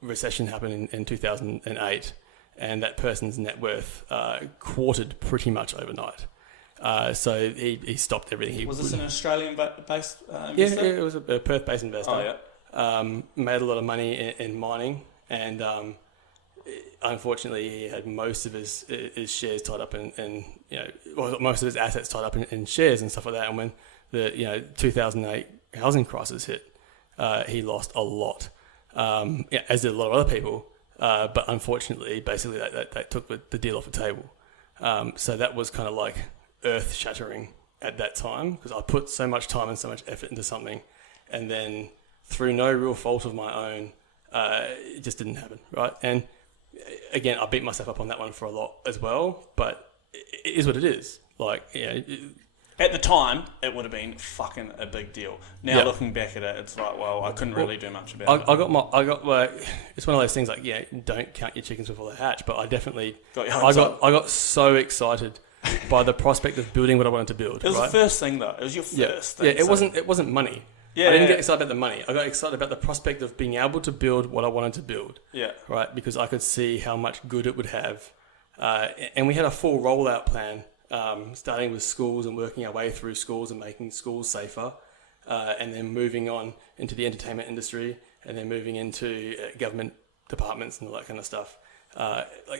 recession happened in 2008, and that person's net worth quartered pretty much overnight. So he stopped everything. Was this an Australian-based investor? Yeah, it was a Perth-based investor. Oh, yeah. Made a lot of money in mining, and unfortunately, he had most of his shares tied up in most of his assets tied up in shares and stuff like that. And when the 2008 housing crisis hit, he lost a lot, as did a lot of other people. But unfortunately, basically, that took the deal off the table. So that was kind of like earth-shattering at that time, because I put so much time and so much effort into something, and then through no real fault of my own, it just didn't happen, right? And again, I beat myself up on that one for a lot as well, but it is what it is. At the time, it would have been fucking a big deal. Now, looking back at it, it's like, well, I couldn't really do much about it. It's one of those things like, don't count your chickens before they hatch. But I definitely, I got so excited by the prospect of building what I wanted to build. It was the first thing, though. It was your first thing. Yeah, it wasn't money. I didn't get excited about the money. I got excited about the prospect of being able to build what I wanted to build. Yeah. Right, because I could see how much good it would have. And we had a full rollout plan, starting with schools and working our way through schools and making schools safer, and then moving on into the entertainment industry, and then moving into government departments and all that kind of stuff.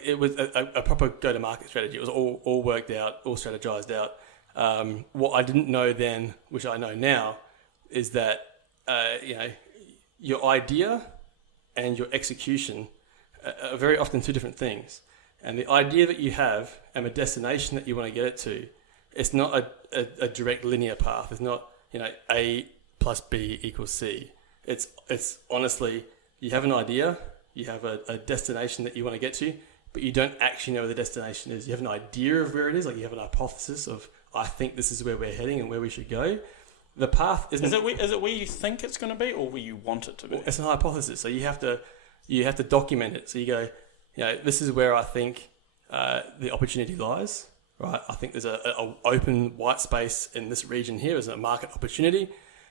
It was a proper go-to-market strategy. It was all worked out, all strategized out. What I didn't know then, which I know now, is that your idea and your execution are very often two different things. And the idea that you have and the destination that you want to get it to, it's not a direct linear path. It's not A plus B equals C. It's honestly, you have an idea, you have a destination that you want to get to, but you don't actually know where the destination is. You have an idea of where it is, like you have an hypothesis of, I think this is where we're heading and where we should go. The path isn't... Is it where you think it's going to be, or where you want it to be? Well, it's a hypothesis, so you have to document it. So you go, this is where I think the opportunity lies. Right, I think there's a open white space in this region here as a market opportunity,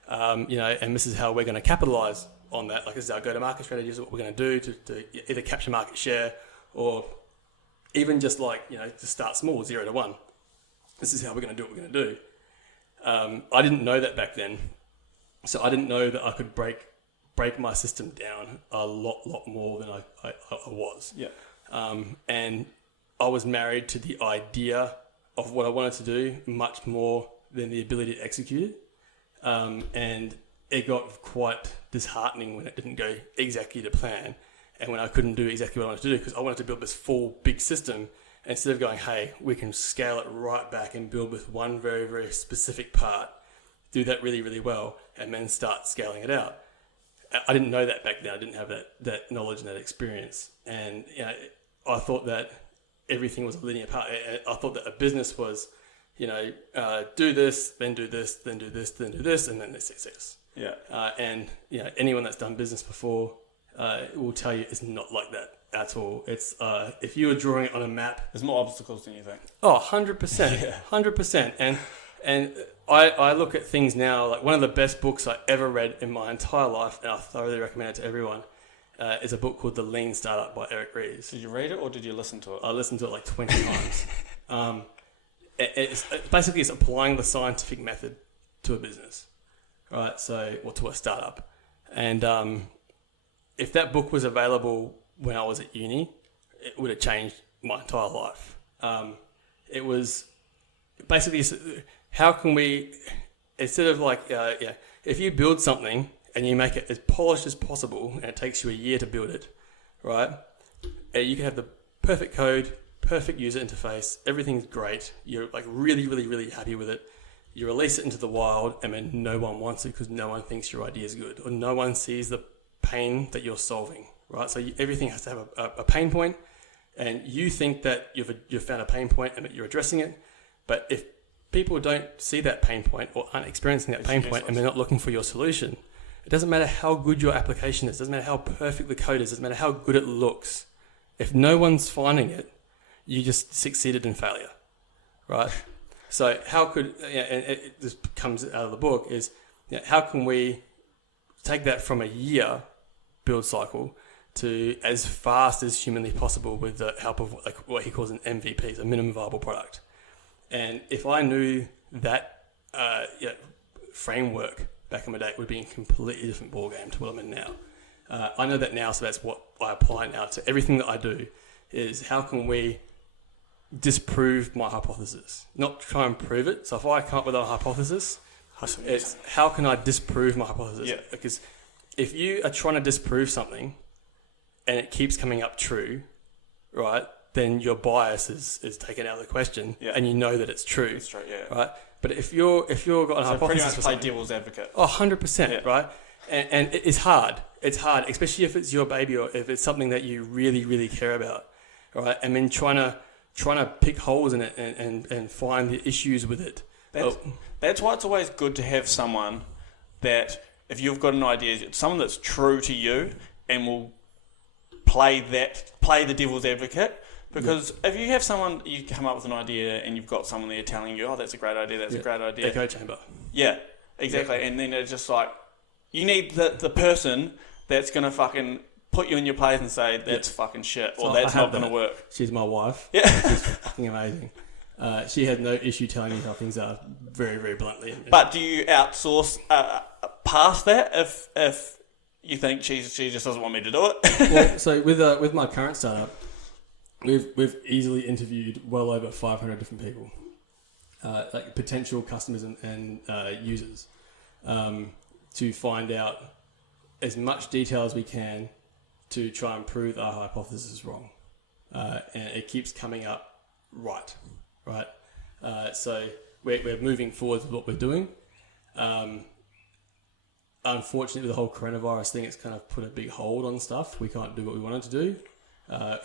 and this is how we're going to capitalize on that. Like, this is our go-to-market strategy. This is what we're going to do to either capture market share or even just to start small, 0 to 1. This is how we're going to do what we're going to do. I didn't know that back then, so I didn't know that I could break my system down a lot more than I was. Yeah. And I was married to the idea of what I wanted to do much more than the ability to execute it. And it got quite disheartening when it didn't go exactly to plan and when I couldn't do exactly what I wanted to do, because I wanted to build this full big system instead of going, hey, we can scale it right back and build with one very, very specific part, do that really, really well, and then start scaling it out. I didn't know that back then. I didn't have that knowledge and that experience. And I thought that everything was a linear path. I thought that a business was, do this, then do this, then do this, then do this, and then there's success. Yeah. And anyone that's done business before will tell you it's not like that at all. It's if you were drawing it on a map, there's more obstacles than you think. Oh, 100%, 100%. And I look at things now, like one of the best books I ever read in my entire life, and I thoroughly recommend it to everyone, is a book called The Lean Startup by Eric Ries. Did you read it or did you listen to it? I listened to it like 20 times. It's basically applying the scientific method to a business, right? Or to a startup. And if that book was available when I was at uni, it would have changed my entire life. It was basically, how can we, instead of if you build something and you make it as polished as possible and it takes you a year to build it, right? You can have the perfect code, perfect user interface, everything's great. You're like really, really, really happy with it. You release it into the wild and then no one wants it because no one thinks your idea is good or no one sees the pain that you're solving, right? So everything has to have a pain point, and you think that you've found a pain point and that you're addressing it. But if people don't see that pain point or aren't experiencing that pain point and they're not looking for your solution, it doesn't matter how good your application is, it doesn't matter how perfect the code is, it doesn't matter how good it looks. If no one's finding it, you just succeeded in failure, right? So how could, and this comes out of the book, is how can we take that from a year build cycle to as fast as humanly possible with the help of what he calls an MVP, a minimum viable product. And if I knew that framework back in my day, it would be a completely different ballgame to what I'm in now. I know that now, so that's what I apply now to everything that I do, is how can we disprove my hypothesis, not try and prove it. So if I come up with a hypothesis, it's how can I disprove my hypothesis? Yeah. Because if you are trying to disprove something and it keeps coming up true, right, then your bias is taken out of the question, and you know that it's true. That's true, yeah. Right? But if you've got a hypothesis, pretty much play devil's advocate. Oh, 100%, right? And it's hard. It's hard, especially if it's your baby or if it's something that you really, really care about, right? And then trying to pick holes in it and find the issues with it. That's why it's always good to have someone that, if you've got an idea, someone that's true to you and will play the devil's advocate. Because if you have someone, you come up with an idea and you've got someone there telling you, oh, that's a great idea, that's a great idea. Echo chamber. Yeah, exactly. Yeah. And then it's just like, you need the person that's going to fucking put you in your place and say, that's fucking shit, or that's not going to work. She's my wife. Yeah. She's fucking amazing. She had no issue telling me how things are very, very bluntly. But do you outsource past that if you think she just doesn't want me to do it? Well, so with my current startup, we've easily interviewed well over 500 different people, like potential customers and users, to find out as much detail as we can to try and prove our hypothesis is wrong. And it keeps coming up right. So we're moving forward with what we're doing. Unfortunately, with the whole coronavirus thing, it's kind of put a big hold on stuff. We can't do what we wanted to do.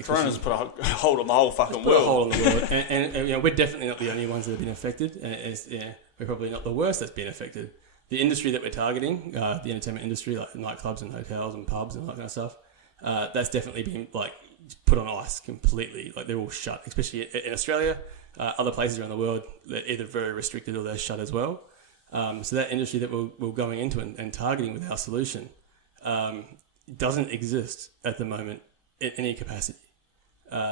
Corona's put a hold on the whole fucking world. Put a hold on the world. and we're definitely not the only ones that have been affected. We're probably not the worst that's been affected. The industry that we're targeting, the entertainment industry, like nightclubs and hotels and pubs and all that kind of stuff, that's definitely been put on ice completely. Like they're all shut, especially in Australia. Other places around the world, they're either very restricted or they're shut as well. So that industry that we're going into and targeting with our solution doesn't exist at the moment in any capacity.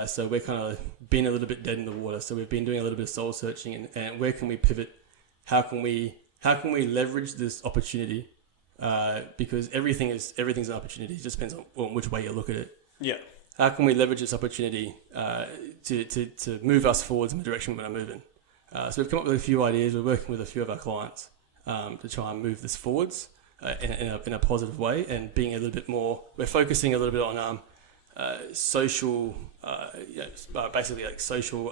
So we're kind of been a little bit dead in the water. So we've been doing a little bit of soul searching and where can we pivot? How can we leverage this opportunity? Because everything's an opportunity. It just depends on which way you look at it. Yeah. How can we leverage this opportunity to move us forwards in the direction we're going to move in? So we've come up with a few ideas. We're working with a few of our clients to try and move this forwards in a positive way and being a little bit more. We're focusing a little bit on social, basically like social,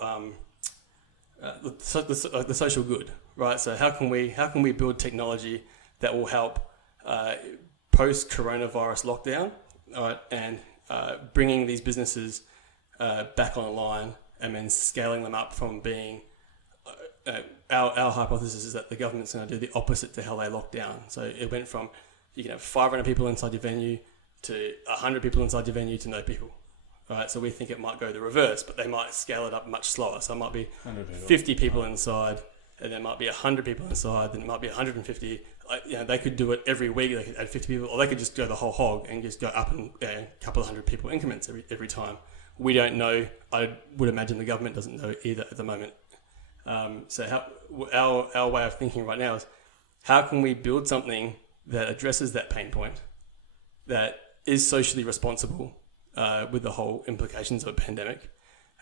the social good, right? So how can we build technology that will help post coronavirus lockdown, all right, and bringing these businesses back online and then scaling them up from being. Our hypothesis is that the government's going to do the opposite to how they lock down. So it went from you can have 500 people inside your venue to 100 people inside your venue to no people. Right, so we think it might go the reverse, but they might scale it up much slower. So it might be 50 people inside, and there might be 100 people inside, then it might be 150. They could do it every week. They could add 50 people, or they could just go the whole hog and just go up in a couple of hundred people increments every time. We don't know. I would imagine the government doesn't know either at the moment. So our way of thinking right now is how can we build something that addresses that pain point, that is socially responsible with the whole implications of a pandemic,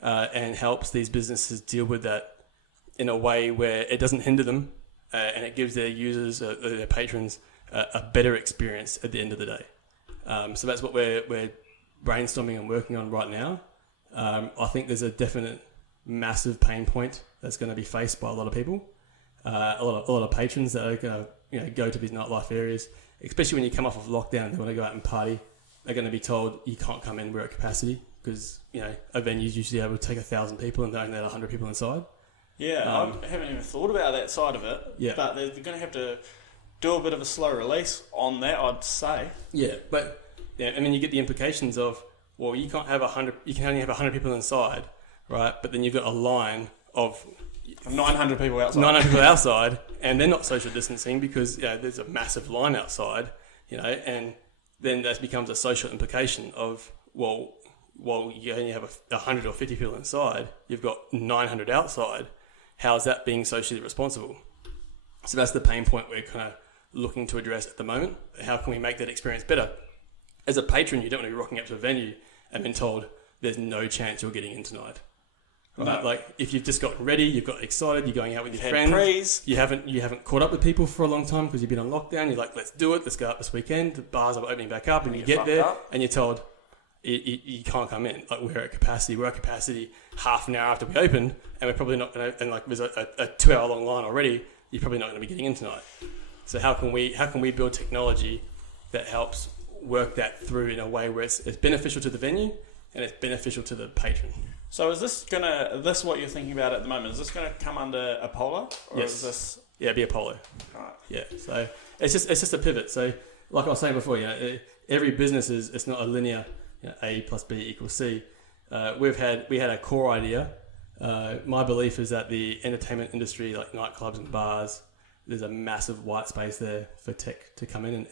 and helps these businesses deal with that in a way where it doesn't hinder them and it gives their users, their patrons, a better experience at the end of the day. So that's what we're brainstorming and working on right now. I think there's a definite massive pain point that's going to be faced by a lot of people, a lot of patrons that are going to go to these nightlife areas, especially when you come off of lockdown and they want to go out and party. They're going to be told you can't come in, we're at capacity, because a venue's usually able to take 1,000 people and they only let 100 people inside. Yeah, I haven't even thought about that side of it. Yeah, but they're going to have to do a bit of a slow release on that, I'd say. Yeah, but you get the implications of you can't have 100. You can only have 100 people inside, right? But then you've got a line of 900 people outside. 900 people outside, and they're not social distancing because there's a massive line outside, and then that becomes a social implication of you only have 100 or 50 people inside, you've got 900 outside. How is that being socially responsible? So that's the pain point we're kind of looking to address at the moment. How can we make that experience better? As a patron, you don't want to be rocking up to a venue and been told there's no chance you're getting in tonight. Right? No. Like if you've just gotten ready, you've got excited, you're going out with your friends. You haven't caught up with people for a long time because you've been on lockdown. You're like, let's do it. Let's go out this weekend. The bars are opening back up, and you get there and you're told you can't come in. Like we're at capacity. We're at capacity half an hour after we opened, and we're probably not going to. And like there's a 2-hour long line already. You're probably not going to be getting in tonight. So how can we build technology that helps work that through in a way where it's beneficial to the venue and it's beneficial to the patron? So is this what you're thinking about at the moment? Is this gonna come under Appollo? Or yes. Is this? Yeah, it'd be Appollo. Right. Yeah. So it's just a pivot. So like I was saying before, every business it's not a linear A plus B equals C. We had a core idea. My belief is that the entertainment industry, like nightclubs and bars, there's a massive white space there for tech to come in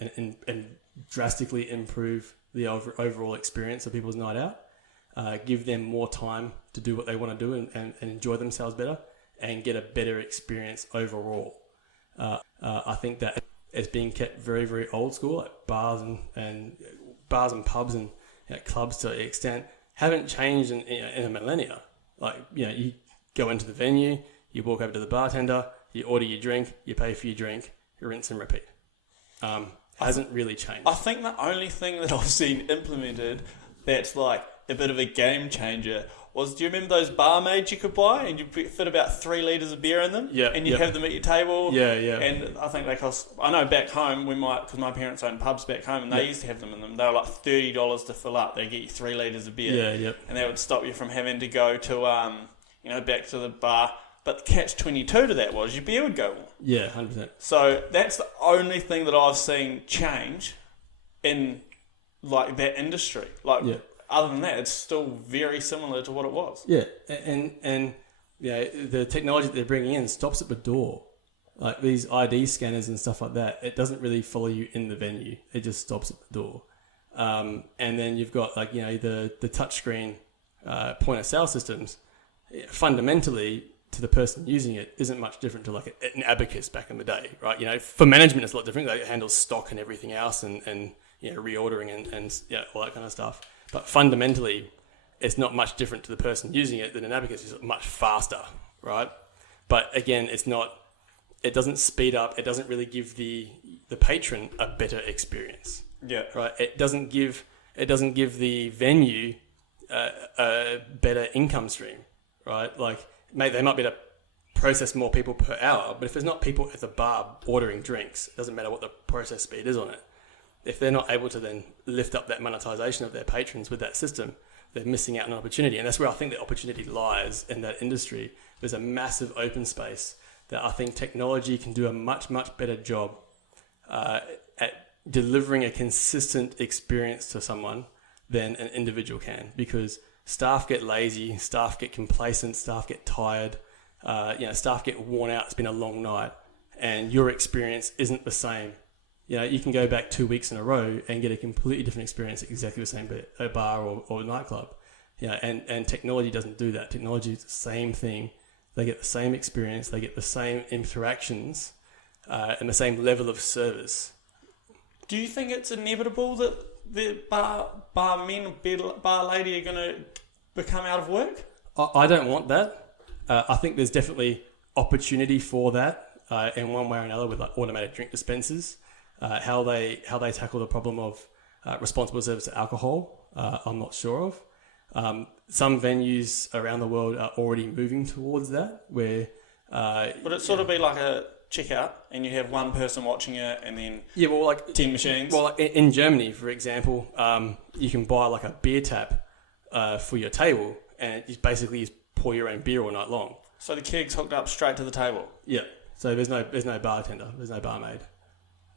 and drastically improve the overall experience of people's night out. Give them more time to do what they want to do and enjoy themselves better and get a better experience overall. I think that it's being kept very, very old school, like bars and pubs and clubs to an extent haven't changed in a millennia. Like, you go into the venue, you walk over to the bartender, you order your drink, you pay for your drink, you rinse and repeat. Hasn't really changed. I think the only thing that I've seen implemented that's like a bit of a game changer was, do you remember those barmaids you could buy and you fit about 3 litres of beer in them? Yeah. And you have them at your table? Yeah, yeah. And I think they cost, I know back home, because my parents own pubs back home and they used to have them in them. They were like $30 to fill up. They get you 3 litres of beer. Yeah, yep. And that would stop you from having to go to, back to the bar. But the catch-22 to that was your beer would go warm. Yeah, 100%. So that's the only thing that I've seen change in like that industry. Like, other than that, it's still very similar to what it was. Yeah, and the technology that they're bringing in stops at the door. Like these ID scanners and stuff like that, it doesn't really follow you in the venue. It just stops at the door. And then you've got the touchscreen point of sale systems. Fundamentally, to the person using it, isn't much different to like an abacus back in the day, right? For management, it's a lot different. They handle stock and everything else, and reordering and all that kind of stuff. But fundamentally, it's not much different to the person using it than an abacus. It's much faster, right? But again, it doesn't speed up. It doesn't really give the patron a better experience. Yeah. Right. It doesn't give the venue a better income stream. Right. Like they might be able to process more people per hour, but if there's not people at the bar ordering drinks, it doesn't matter what the process speed is on it. If they're not able to then lift up that monetization of their patrons with that system, they're missing out on an opportunity. And that's where I think the opportunity lies in that industry. There's a massive open space that I think technology can do a much, much better job at delivering a consistent experience to someone than an individual can, because staff get lazy, staff get complacent, staff get tired, staff get worn out. It's been a long night and your experience isn't the same. You can go back 2 weeks in a row and get a completely different experience at exactly the same bar or nightclub. And technology doesn't do that. Technology is the same thing. They get the same experience, they get the same interactions, and the same level of service. Do you think it's inevitable that the barmen, bar lady are going to become out of work? I don't want that. I think there's definitely opportunity for that in one way or another with like automated drink dispensers. How they tackle the problem of responsible service to alcohol, I'm not sure of. Some venues around the world are already moving towards that, where... Would it sort of be like a checkout, and you have one person watching it, and then 10 machines? Well, in Germany, for example, you can buy like a beer tap for your table, and you basically just pour your own beer all night long. So the keg's hooked up straight to the table? Yeah. So there's no bartender, there's no barmaid.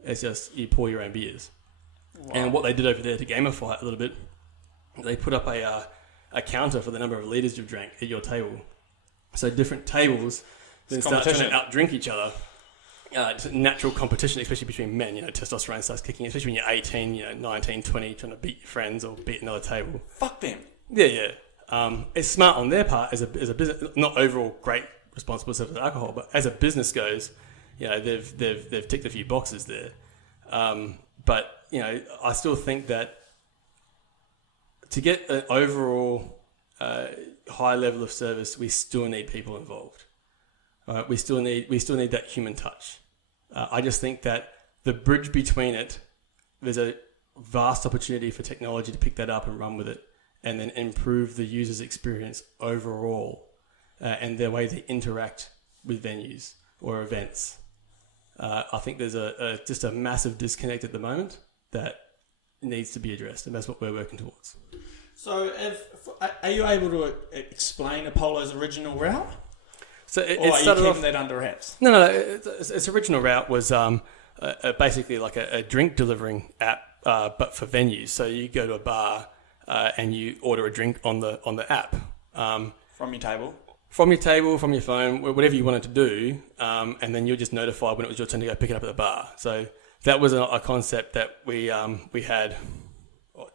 It's just you pour your own beers. Wow. And what they did over there to gamify it a little bit, they put up a counter for the number of litres you've drank at your table. So different tables then start trying to outdrink each other. It's a natural competition, especially between men. Testosterone starts kicking, especially when you're 18, 19, 20, trying to beat your friends or beat another table. Fuck them. Yeah. It's smart on their part as a business, not overall great responsible service of alcohol, but as a business goes, they've ticked a few boxes there. But I still think that to get an overall high level of service, we still need people involved. We still need that human touch. I just think that the bridge between it, there's a vast opportunity for technology to pick that up and run with it, and then improve the user's experience overall, and the way they interact with venues or events. I think there's just a massive disconnect at the moment that needs to be addressed, and that's what we're working towards. So, are you able to explain Apollo's original route? So or are you keeping that under wraps? No. Its original route was basically like a drink delivering app, but for venues. So you go to a bar and you order a drink on the app. From your table? From your table, from your phone, whatever you wanted to do, and then you're just notified when it was your turn to go pick it up at the bar. So that was a concept that we had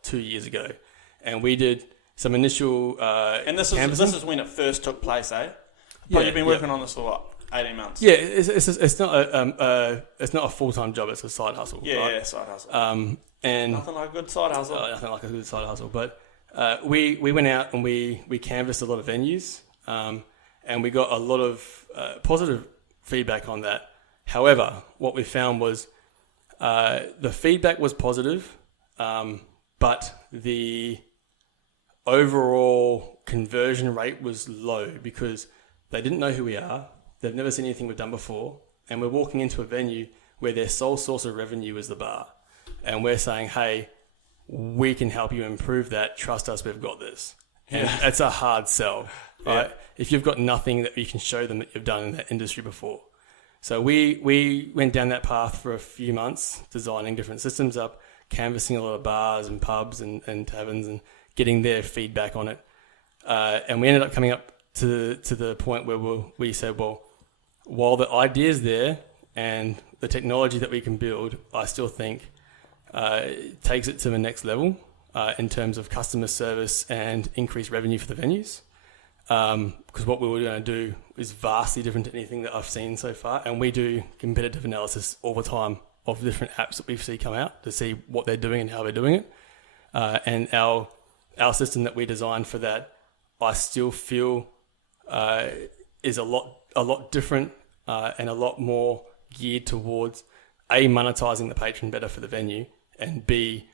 2 years ago, and we did some initial and this is when it first took place, eh? But you've been working on this for what, 18 months? Yeah, it's not a full-time job. It's a side hustle. Yeah, right? yeah, side hustle. And nothing like a good side hustle. Nothing like a good side hustle. But we went out and we canvassed a lot of venues, and we got a lot of positive feedback on that. However, what we found was the feedback was positive, but the overall conversion rate was low because they didn't know who we are. They've never seen anything we've done before. And we're walking into a venue where their sole source of revenue is the bar. And we're saying, hey, we can help you improve that. Trust us, we've got this. And it's a hard sell, right? Yeah. If you've got nothing that you can show them that you've done in that industry before. So we went down that path for a few months, designing different systems up, canvassing a lot of bars and pubs and taverns and getting their feedback on it. And we ended up coming up to the point where we said, well, while the idea is there and the technology that we can build, I still think takes it to the next level in terms of customer service and increased revenue for the venues. Because what we were going to do is vastly different to anything that I've seen so far. And we do competitive analysis all the time of different apps that we see come out to see what they're doing and how they're doing it. And our system that we designed for that, I still feel is a lot different and a lot more geared towards A, monetizing the patron better for the venue, and B,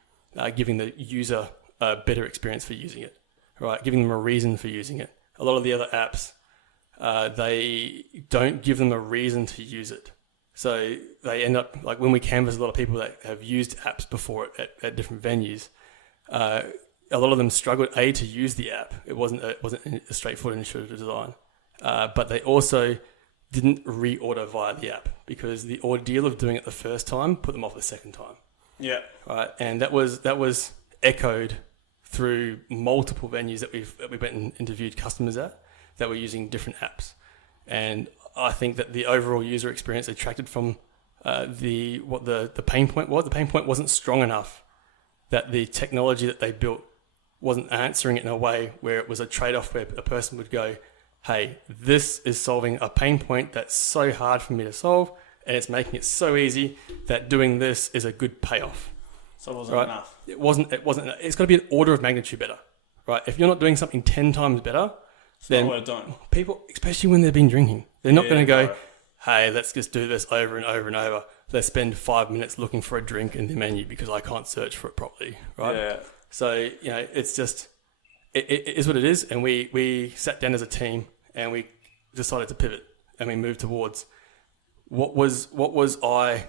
giving the user a better experience for using it, right? Giving them a reason for using it. A lot of the other apps, they don't give them a reason to use it. So they end up, like when we canvass a lot of people that have used apps before at different venues, a lot of them struggled, A, to use the app. It wasn't a straightforward intuitive design. But they also didn't reorder via the app because the ordeal of doing it the first time put them off the second time. Yeah. Right. And that was echoed through multiple venues that we went and interviewed customers at that were using different apps. And I think that the overall user experience attracted from what the pain point was. The pain point wasn't strong enough that the technology that they built wasn't answering it in a way where it was a trade-off where a person would go, hey, this is solving a pain point that's so hard for me to solve, and it's making it so easy that doing this is a good payoff. So it wasn't enough. It wasn't. It's got to be an order of magnitude better, right? If you're not doing something 10 times better, then people, especially when they've been drinking, they're not going to go, hey, let's just do this over and over and over. Let's spend 5 minutes looking for a drink in the menu because I can't search for it properly, right? Yeah. So, it's just, it is what it is. And we sat down as a team and we decided to pivot and we moved towards what was I,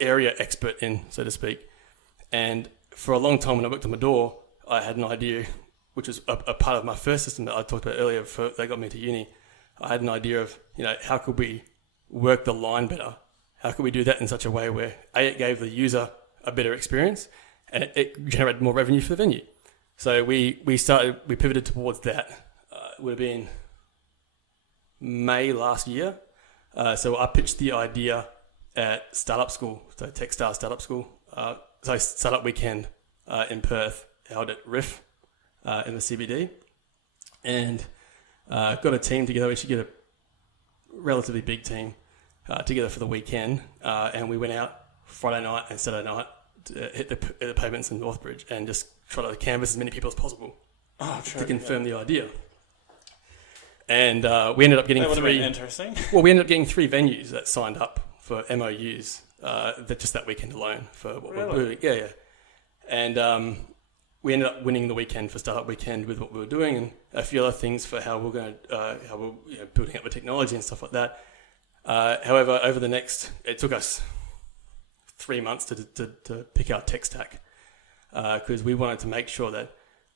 area expert in, so to speak. And for a long time when I worked on my door, I had an idea, which was a part of my first system that I talked about earlier that got me to uni. I had an idea of, how could we work the line better? How could we do that in such a way where A, it gave the user a better experience and it generated more revenue for the venue. So we pivoted towards that. It would have been May last year. So I pitched the idea at startup school, so Techstar startup school. So startup weekend in Perth, held at Riff in the CBD, and got a team together. We should get a relatively big team together for the weekend, and we went out Friday night and Saturday night to hit the pavements in Northbridge and just try to canvass as many people as possible to confirm the idea. And we ended up getting three. Interesting. Well, we ended up getting 3 venues that signed up for MOUs that weekend alone for what we were doing. Yeah. And we ended up winning the weekend for Startup Weekend with what we were doing and a few other things for how we're going to building up the technology and stuff like that. However, it took us 3 months to pick our tech stack because we wanted to make sure that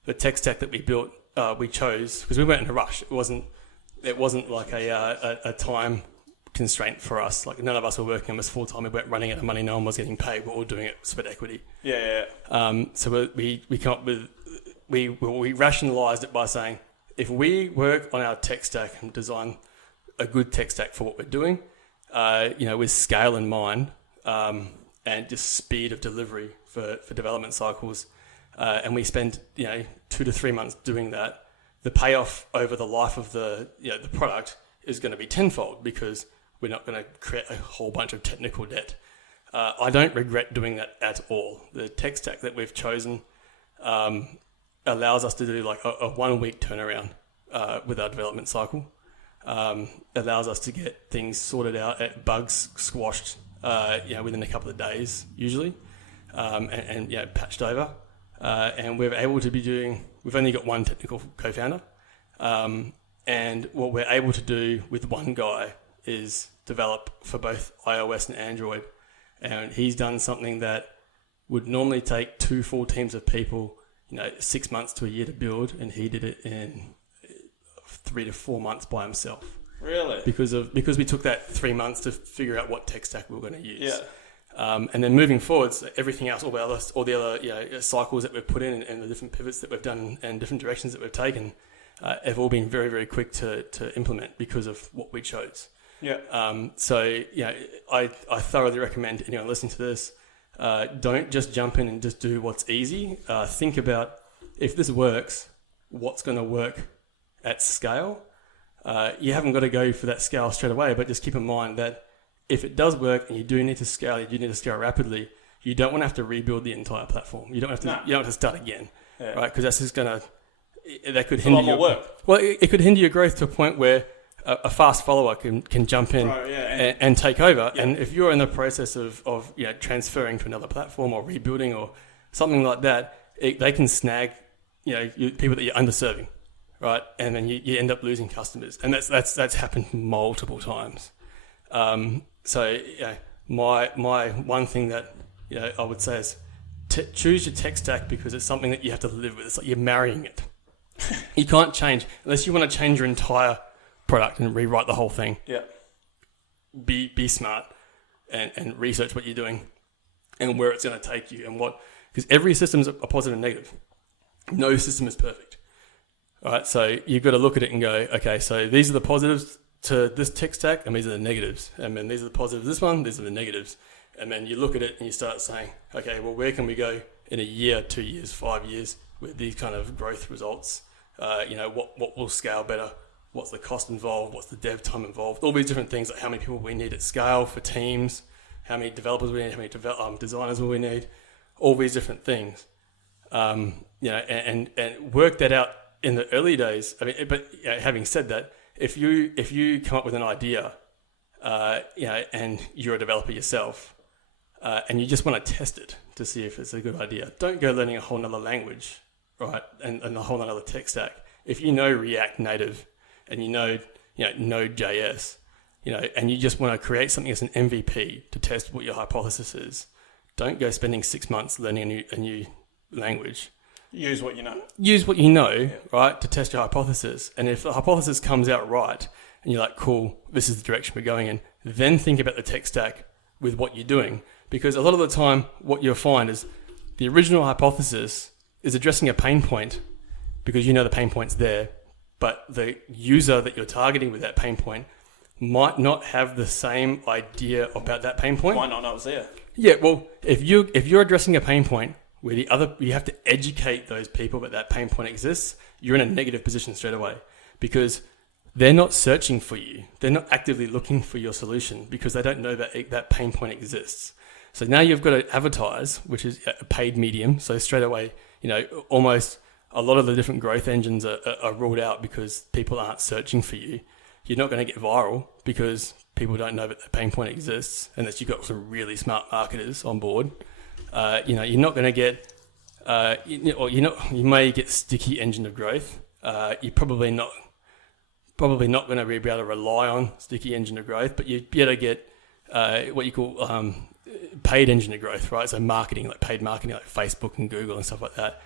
the tech stack that we built, we chose because we weren't in a rush. It wasn't like a time constraint for us. Like none of us were working on this full time. We weren't running out of money. No one was getting paid. We're all doing it sweat equity. Yeah. So we come up with we rationalized it by saying if we work on our tech stack and design a good tech stack for what we're doing, with scale in mind and just speed of delivery for development cycles, and we spend 2 to 3 months doing that, the payoff over the life of the product is going to be tenfold because we're not going to create a whole bunch of technical debt. I don't regret doing that at all. The tech stack that we've chosen allows us to do like a 1 week turnaround with our development cycle. Allows us to get things sorted out, bugs squashed, within a couple of days usually, and patched over. And we're able to be doing. We've only got one technical co-founder, and what we're able to do with one guy is develop for both iOS and Android. And he's done something that would normally take 2 full teams of people, 6 months to a year to build, and he did it in 3 to 4 months by himself. Really? Because we took that 3 months to figure out what tech stack we were going to use. And then moving forwards, everything else, all the other cycles that we've put in and the different pivots that we've done and different directions that we've taken have all been very, very quick to implement because of what we chose. Yeah. So I thoroughly recommend anyone listening to this, don't just jump in and just do what's easy. Think about, if this works, what's going to work at scale. You haven't got to go for that scale straight away, but just keep in mind that if it does work and you do need to scale, rapidly, you don't want to have to rebuild the entire platform. You don't have to. You don't have to start again, right? Because that's just that could hinder your work. Well, it could hinder your growth to a point where a fast follower can jump in and take over. Yeah. And if you're in the process of transferring to another platform or rebuilding or something like that, they can snag people that you're underserving, right? And then you end up losing customers, and that's happened multiple times. So my one thing that I would say is choose your tech stack, because it's something that you have to live with. It's like you're marrying it. You can't change unless you want to change your entire product and rewrite the whole thing. Yeah. Be smart and research what you're doing and where it's going to take you and what, because every system is a positive and negative. No system is perfect. All right, so you've got to look at it and go, okay, so these are the positives to this tech stack, and these are the negatives. And then these are the positives to this one, these are the negatives. And then you look at it and you start saying, okay, well, where can we go in a year, 2 years, 5 years with these kind of growth results? What will scale better? What's the cost involved? What's the dev time involved? All these different things, like how many people we need at scale for teams, how many developers we need, how many designers will we need, all these different things. And work that out in the early days. I mean, but having said that, if you come up with an idea, and you're a developer yourself, and you just want to test it to see if it's a good idea, don't go learning a whole nother language, right? And a whole nother tech stack. If you know React Native and you know Node.js, and you just want to create something as an MVP to test what your hypothesis is, don't go spending 6 months learning a new language. Use what you know. Use what you know, right, to test your hypothesis. And if the hypothesis comes out right, and you're like, cool, this is the direction we're going in, then think about the tech stack with what you're doing. Because a lot of the time, what you'll find is the original hypothesis is addressing a pain point because you know the pain point's there, but the user that you're targeting with that pain point might not have the same idea about that pain point. Might not know it's there. Yeah, well, if you're addressing a pain point where you have to educate those people that pain point exists, you're in a negative position straight away, because they're not searching for you. They're not actively looking for your solution because they don't know that pain point exists. So now you've got to advertise, which is a paid medium. So straight away, almost a lot of the different growth engines are ruled out because people aren't searching for you. You're not going to get viral because people don't know that the pain point exists, unless you've got some really smart marketers on board. You're not going to get, you may get sticky engine of growth. You're probably not going to be able to rely on sticky engine of growth, but you'd be able to get what you call paid engine of growth, right? So marketing, like paid marketing, like Facebook and Google and stuff like that.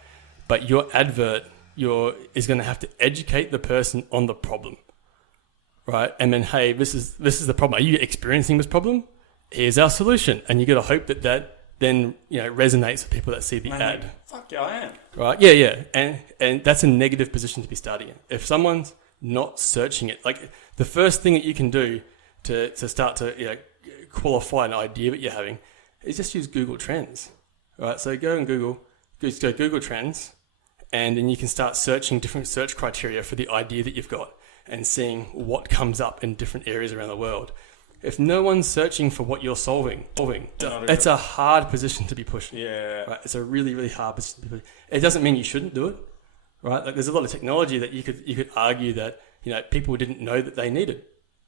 But your advert is going to have to educate the person on the problem, right? And then, hey, this is the problem. Are you experiencing this problem? Here's our solution. And you got to hope that then resonates with people that see the ad. Fuck yeah, I am. Right? Yeah. And that's a negative position to be starting in. If someone's not searching it, like the first thing that you can do to start to qualify an idea that you're having is just use Google Trends. Right? So go Google Trends, and then you can start searching different search criteria for the idea that you've got and seeing what comes up in different areas around the world. If no one's searching for what you're solving, it's a hard position to be pushing. Yeah. Right? It's a really, really hard position to be pushing. It doesn't mean you shouldn't do it, right? Like there's a lot of technology that you could argue that people didn't know that they needed.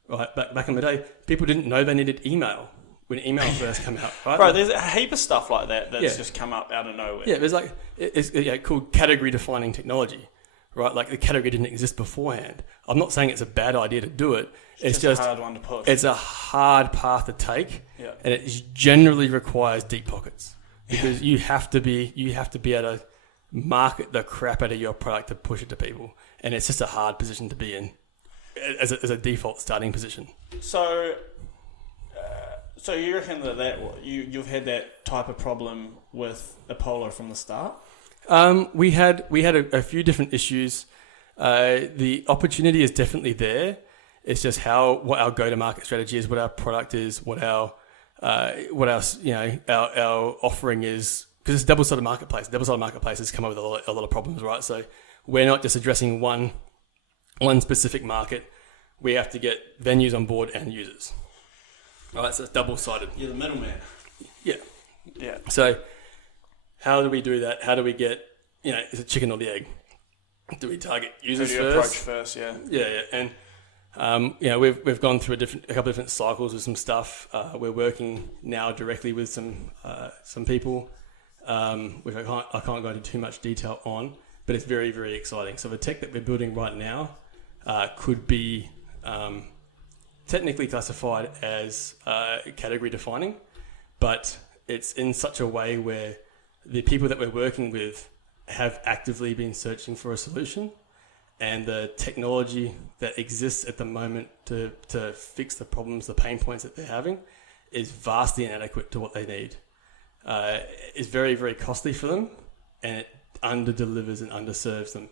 Right? Back in the day, people didn't know they needed email when email first came out. Right? Bro, there's a heap of stuff like that's just come up out of nowhere. Yeah, there's it's called category defining technology. Right, like the category didn't exist beforehand. I'm not saying it's a bad idea to do it. It's just a hard one to push. It's a hard path to take, and it generally requires deep pockets because you have to be able to market the crap out of your product to push it to people, and it's just a hard position to be in as a default starting position. So, So you reckon you've had that type of problem with Appollo from the start? We had a few different issues. The opportunity is definitely there. It's just what our go-to-market strategy is, what our product is, what our offering is, because it's a double-sided marketplace. Double-sided marketplaces come up with a lot of problems, right? So we're not just addressing one specific market. We have to get venues on board and users. All right, so it's double-sided. You're the middleman. Yeah. Yeah. So how do we do that? How do we get, is it chicken or the egg? Do we target users first? Approach first, yeah. Yeah, and we've gone through a couple of different cycles with some stuff. We're working now directly with some people, which I can't go into too much detail on, but it's very, very exciting. So the tech that we're building right now could be technically classified as category defining, but it's in such a way where the people that we're working with have actively been searching for a solution, and the technology that exists at the moment to fix the problems, the pain points that they're having, is vastly inadequate to what they need. It's very, very costly for them, and it under-delivers and underserves them.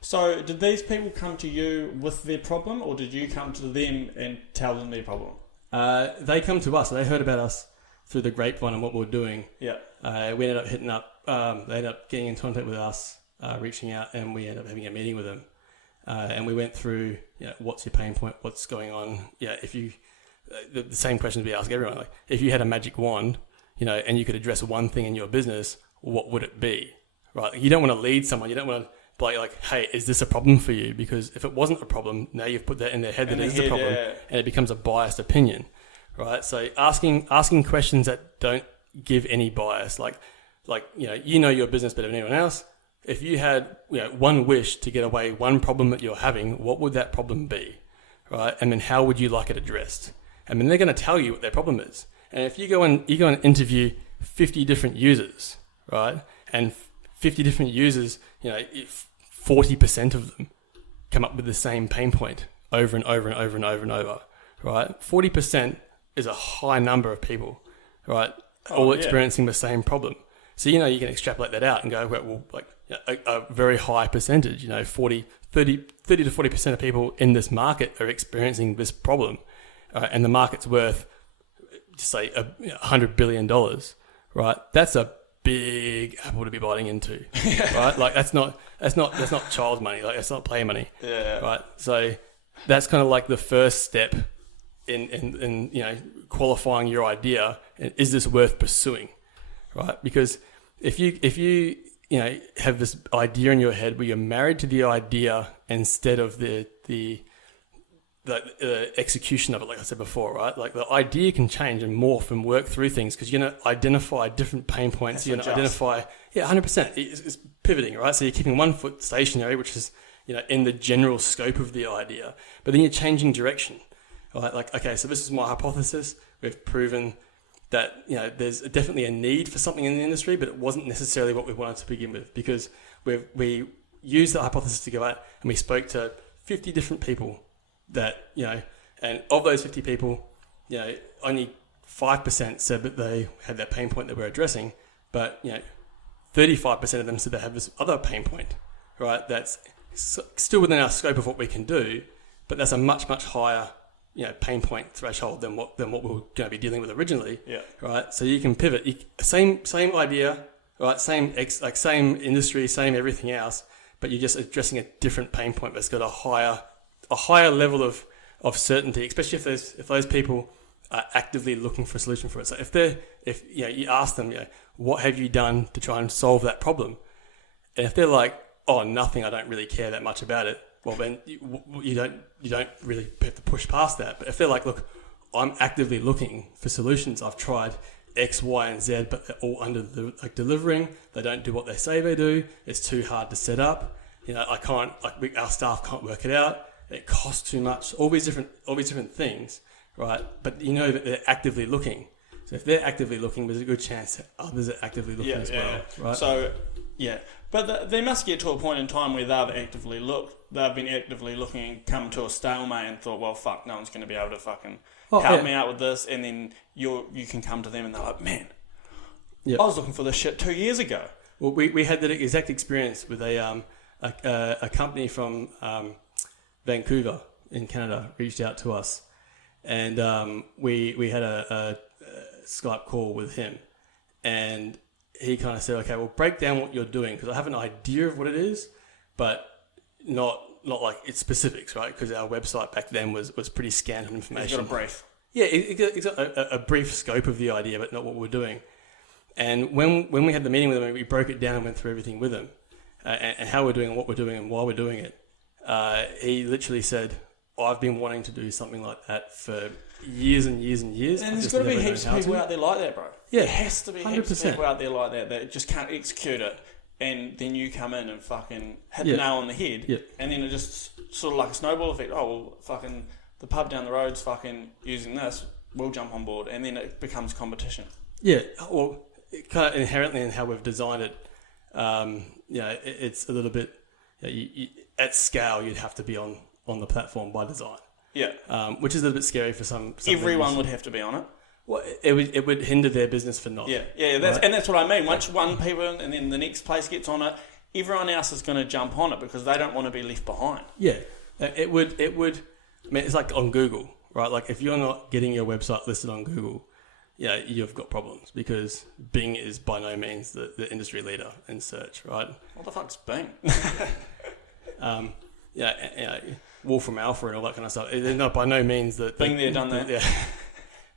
So did these people come to you with their problem, or did you come to them and tell them their problem? They come to us. So they heard about us through the grapevine and what we're doing. Yeah. We ended up hitting up. They ended up getting in contact with us, reaching out, and we ended up having a meeting with them. And we went through, what's your pain point, what's going on. Yeah, if you, the same questions we ask everyone. Like, if you had a magic wand, and you could address one thing in your business, what would it be? Right? You don't want to lead someone. You don't want to be like, hey, is this a problem for you? Because if it wasn't a problem, now you've put that in their head that it is a problem, and it becomes a biased opinion, right? So asking questions that don't give any bias, like your business better than anyone else. If you had one wish to get away one problem that you're having, what would that problem be, right? And then how would you like it addressed? And then they're going to tell you what their problem is. And if you go and interview 50 different users, right, and 50 different users, if 40% of them come up with the same pain point over and over and over and over and over, right? 40% is a high number of people, right, all experiencing the same problem. So, you can extrapolate that out and go, well, like a very high percentage, 30 to 40% of people in this market are experiencing this problem, and the market's worth, just say, $100 billion, right? That's a big apple to be biting into, right? Like that's not child money, like that's not play money, right? So that's kind of like the first step in qualifying your idea. Is this worth pursuing, right? Because if you have this idea in your head where you're married to the idea instead of the execution of it, like I said before, right? Like the idea can change and morph and work through things because you're going to identify different pain points. You're going to identify, 100%. It's pivoting, right? So you're keeping one foot stationary, which is, in the general scope of the idea, but then you're changing direction, right? Like, okay, so this is my hypothesis. We've proven that, there's definitely a need for something in the industry, but it wasn't necessarily what we wanted to begin with because we used the hypothesis to go out and we spoke to 50 different people that, and of those 50 people, only 5% said that they had that pain point that we're addressing, but, 35% of them said they have this other pain point, right? That's still within our scope of what we can do, but that's a much, much higher, pain point threshold than what we were going to be dealing with originally, right? So you can pivot, same idea, right? Same industry, same everything else, but you're just addressing a different pain point that's got a higher level of certainty, especially if those people are actively looking for a solution for it. So if you ask them, what have you done to try and solve that problem? And if they're like, oh, nothing, I don't really care that much about it, well then you don't really have to push past that. But if they're like, look, I'm actively looking for solutions. I've tried X, Y, and Z, but they're all under delivering. They don't do what they say they do. It's too hard to set up. Our staff can't work it out. It costs too much. All these different things, right? But that they're actively looking. So if they're actively looking, there's a good chance that others are actively looking as well, right? So Yeah, but they must get to a point in time where they've been actively looking and come to a stalemate and thought, well, fuck, no one's going to be able to fucking help me out with this, and then you can come to them and they're like, man, I was looking for this shit 2 years ago. Well, we had that exact experience with a company from Vancouver in Canada reached out to us, and we had a Skype call with him, and he kind of said, okay, well, break down what you're doing, because I have an idea of what it is, but not like its specifics, right? Because our website back then was pretty scant on information. It's got a brief. Yeah, it's got a brief scope of the idea, but not what we're doing. And when we had the meeting with him, we broke it down and went through everything with him, and how we're doing and what we're doing and why we're doing it. He literally said, I've been wanting to do something like that for years and years and years. And there's got to be heaps of people out there like that, bro. Yeah, there has to be 100%. Heaps of people out there like that just can't execute it, and then you come in and fucking hit the nail on the head, and then it just sort of like a snowball effect. Oh, well, fucking the pub down the road's fucking using this, we'll jump on board, and then it becomes competition. Yeah, well, kind of inherently in how we've designed it, it's a little bit, at scale, you'd have to be on the platform by design. Yeah. Which is a little bit scary for some Everyone would have to be on it. Well, it would hinder their business for not. Yeah, that's what I mean. Once one people and then the next place gets on it, everyone else is going to jump on it because they don't want to be left behind. Yeah, it would. I mean, it's like on Google, right? Like if you're not getting your website listed on Google, you've got problems because Bing is by no means the industry leader in search, right? What the fuck's Bing? Wolfram Alpha and all that kind of stuff. They're not by no means the Bing there, done that. Yeah,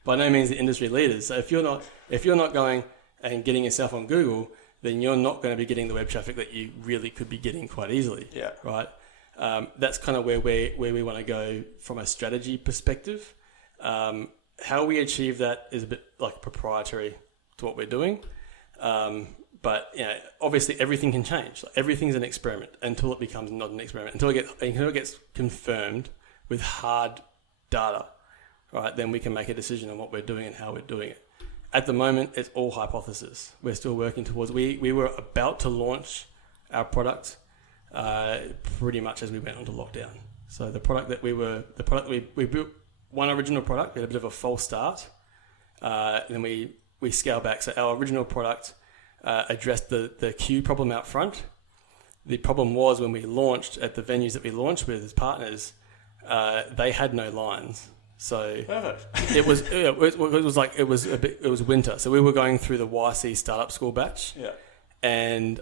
by no means the industry leaders. So if you're not going and getting yourself on Google, then you're not going to be getting the web traffic that you really could be getting quite easily. Yeah. Right. That's kind of where we want to go from a strategy perspective. How we achieve that is a bit like proprietary to what we're doing. But obviously everything can change. Like, everything's an experiment until it becomes not an experiment. Until it gets confirmed with hard data, right? Then we can make a decision on what we're doing and how we're doing it. At the moment, it's all hypothesis. We're still working towards. We were about to launch our product pretty much as we went onto lockdown. So the product we built one original product. We had a bit of a false start. Then we scaled back. So our original product addressed the queue problem out front. The problem was when we launched at the venues that we launched with as partners, they had no lines. So perfect. it was winter. So we were going through the YC startup school batch. Yeah. And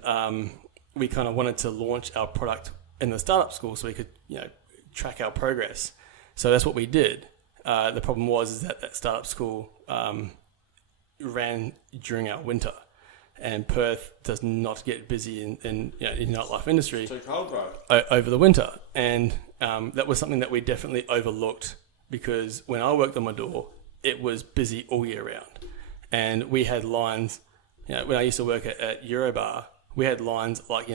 we kind of wanted to launch our product in the startup school so we could track our progress. So that's what we did. The problem was that startup school ran during our winter. And Perth does not get busy in the nightlife industry. Too cold, bro. Over the winter, and that was something that we definitely overlooked because when I worked on my door, it was busy all year round, and we had lines. When I used to work at Eurobar, we had lines like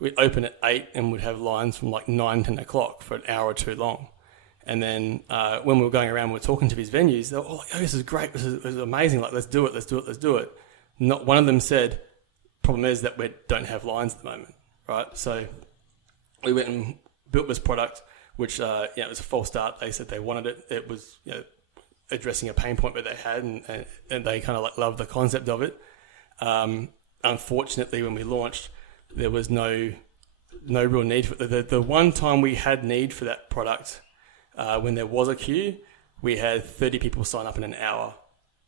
we'd open at 8 and we'd have lines from like 9, 10 o'clock for an hour or two long. And then when we were going around, we were talking to these venues. They were all like, "Oh, this is great. This is amazing. Like, let's do it." Not one of them said, problem is that we don't have lines at the moment, right? So we went and built this product, which, it was a false start. They said they wanted it. It was, addressing a pain point that they had, and they kind of like loved the concept of it. Unfortunately, when we launched, there was no real need for it. The one time we had need for that product, when there was a queue, we had 30 people sign up in an hour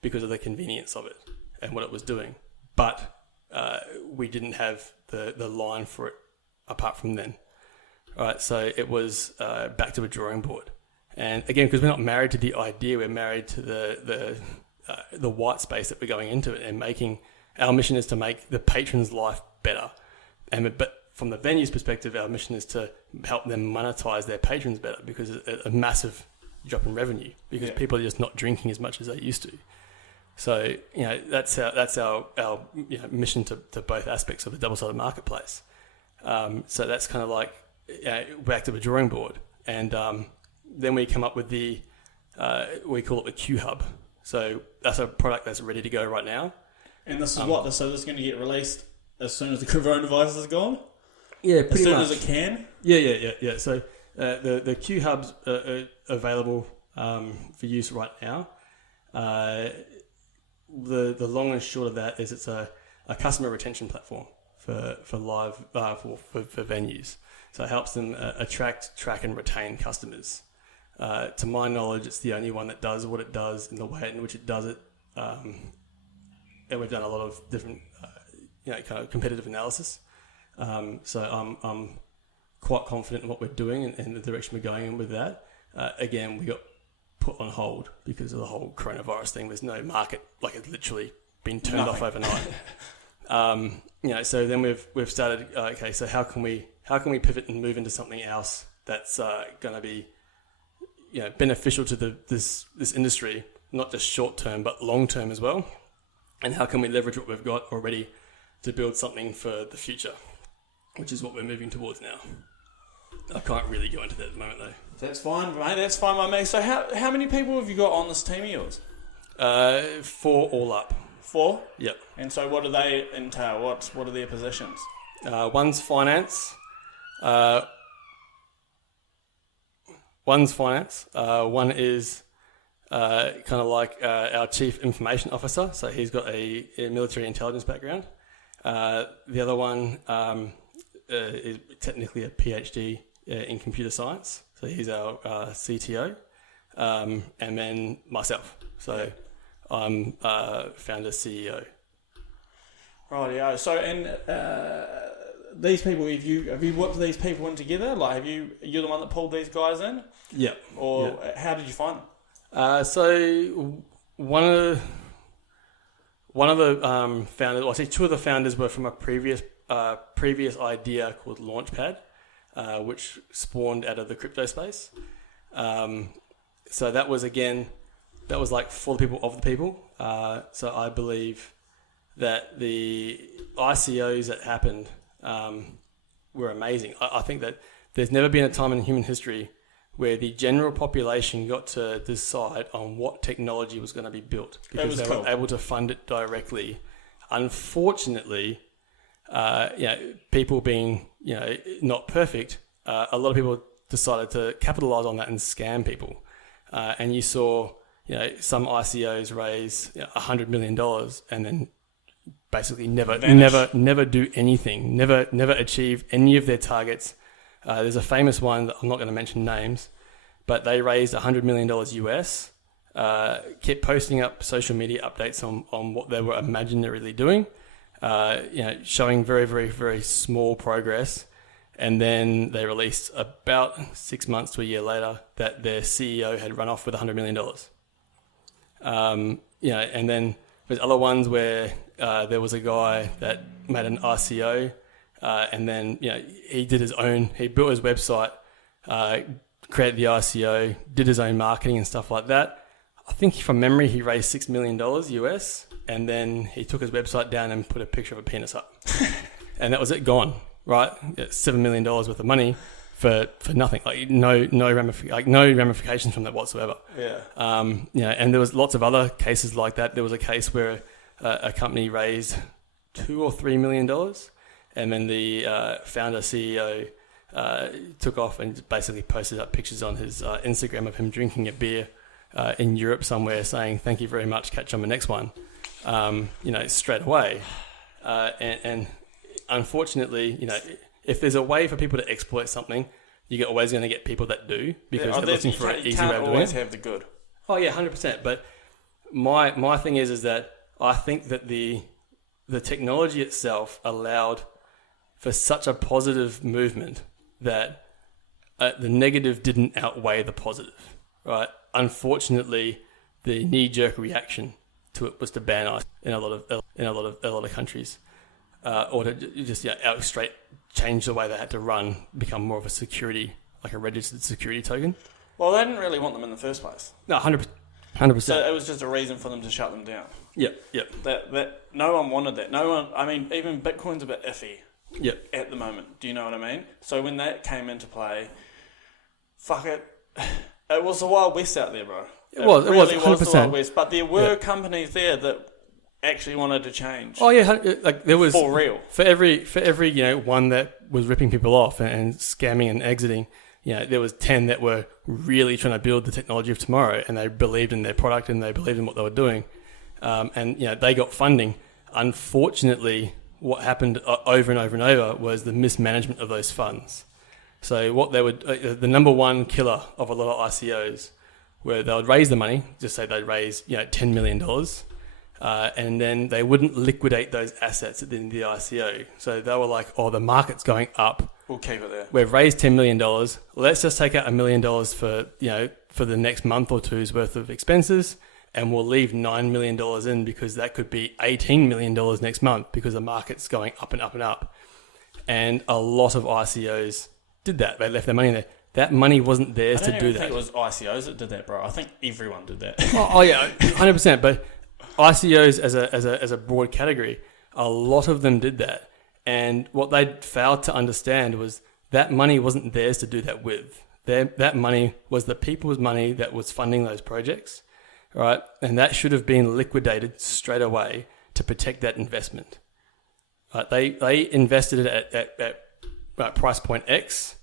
because of the convenience of it and what it was doing. But we didn't have the line for it apart from then. All right, so it was back to a drawing board. And again, because we're not married to the idea, we're married to the white space that we're going into it and making. Our mission is to make the patron's life better. But from the venue's perspective, our mission is to help them monetize their patrons better because it's a massive drop in revenue because people are just not drinking as much as they used to. So, that's our mission to both aspects of the double-sided marketplace. So that's kind of like back to the drawing board. And then we come up with we call it the Q Hub. So that's a product that's ready to go right now. And this is so this is going to get released as soon as the coronavirus is gone? Yeah, pretty much. As soon as it can? Yeah. So the Q hubs are available for use right now. The long and short of that is it's a customer retention platform for live for venues. So it helps them attract, track, and retain customers. To my knowledge, it's the only one that does what it does in the way in which it does it. And we've done a lot of different, kind of competitive analysis. So I'm quite confident in what we're doing and the direction we're going in with that. Again, we got put on hold because of the whole coronavirus thing. There's no market, like it's literally been turned off overnight. So then we've started. Okay, so how can we pivot and move into something else that's going to be beneficial to this industry, not just short term but long term as well, and how can we leverage what we've got already to build something for the future, which is what we're moving towards now. I can't really go into that at the moment though. That's fine, mate. That's fine by me. So how many people have you got on this team of yours? 4 all up. 4? Yep. And so what do they entail? What are their positions? One's finance. One is kind of like our chief information officer. So he's got a military intelligence background. The other one is technically a PhD in computer science. So he's our CTO. And then myself. So I'm founder CEO. Rightio. So these people, have you worked with these people in together? Like, you're the one that pulled these guys in? Yeah. Or how did you find them? So one of the founders, well, I say 2 of the founders were from a previous idea called Launchpad, which spawned out of the crypto space. So that was like for the people of the people. So I believe that the ICOs that happened were amazing. I think that there's never been a time in human history where the general population got to decide on what technology was going to be built because they were able to fund it directly. Unfortunately, people being not perfect, a lot of people decided to capitalize on that and scam people. And you saw some ICOs raise $100 million and then basically never do anything, never achieve any of their targets. There's a famous one that I'm not going to mention names, but they raised $100 million US, kept posting up social media updates on what they were imaginarily doing, showing very, very, very small progress. And then they released about 6 months to a year later that their CEO had run off with $100 million. And then there's other ones where there was a guy that made an ICO, and then he built his website, created the ICO, did his own marketing and stuff like that. I think from memory he raised $6 million US, and then he took his website down and put a picture of a penis up, and that was it, gone. Right, $7 million worth of money for nothing, like no ramifications from that whatsoever. Yeah. And there was lots of other cases like that. There was a case where a company raised $2 or $3 million, and then the founder CEO took off and basically posted up pictures on his Instagram of him drinking a beer in Europe somewhere, saying "Thank you very much, catch on the next one," straight away, and unfortunately, if there's a way for people to exploit something, you're always going to get people that do because they're looking for an easy way of doing it. You can't always have the good. Oh yeah, 100%. But my thing is that I think that the technology itself allowed for such a positive movement that the negative didn't outweigh the positive, right? Unfortunately, the knee-jerk reaction to it was to ban ice in a lot of countries. Or to just straight change the way they had to run, become more of a security, like a registered security token. Well, they didn't really want them in the first place. No, 100%. So it was just a reason for them to shut them down. Yep. That no one wanted that. No one. I mean, even Bitcoin's a bit iffy. Yep. At the moment, do you know what I mean? So when that came into play, fuck it, it was the Wild West out there, bro. It really was the Wild West. But there were companies there that actually wanted to change. Oh yeah, like there was For real. for every one that was ripping people off and scamming and exiting. There was 10 that were really trying to build the technology of tomorrow, and they believed in their product and they believed in what they were doing, and they got funding. Unfortunately, what happened over and over and over was the mismanagement of those funds. So what they would, the number one killer of a lot of ICOs, where they would raise the money, just say they'd raise $10 million. And then they wouldn't liquidate those assets at the end of the ICO. So they were like, oh, the market's going up. We'll keep it there. We've raised $10 million. Let's just take out $1 million for the next month or two's worth of expenses. And we'll leave $9 million in because that could be $18 million next month because the market's going up and up and up. And a lot of ICOs did that. They left their money in there. That money wasn't theirs to do that. I don't think it was ICOs that did that, bro. I think everyone did that. oh yeah, 100%. But ICOs as a broad category, a lot of them did that. And what they failed to understand was that money wasn't theirs to do that with. That money was the people's money that was funding those projects, right? And that should have been liquidated straight away to protect that investment. Right? They invested it at price point X,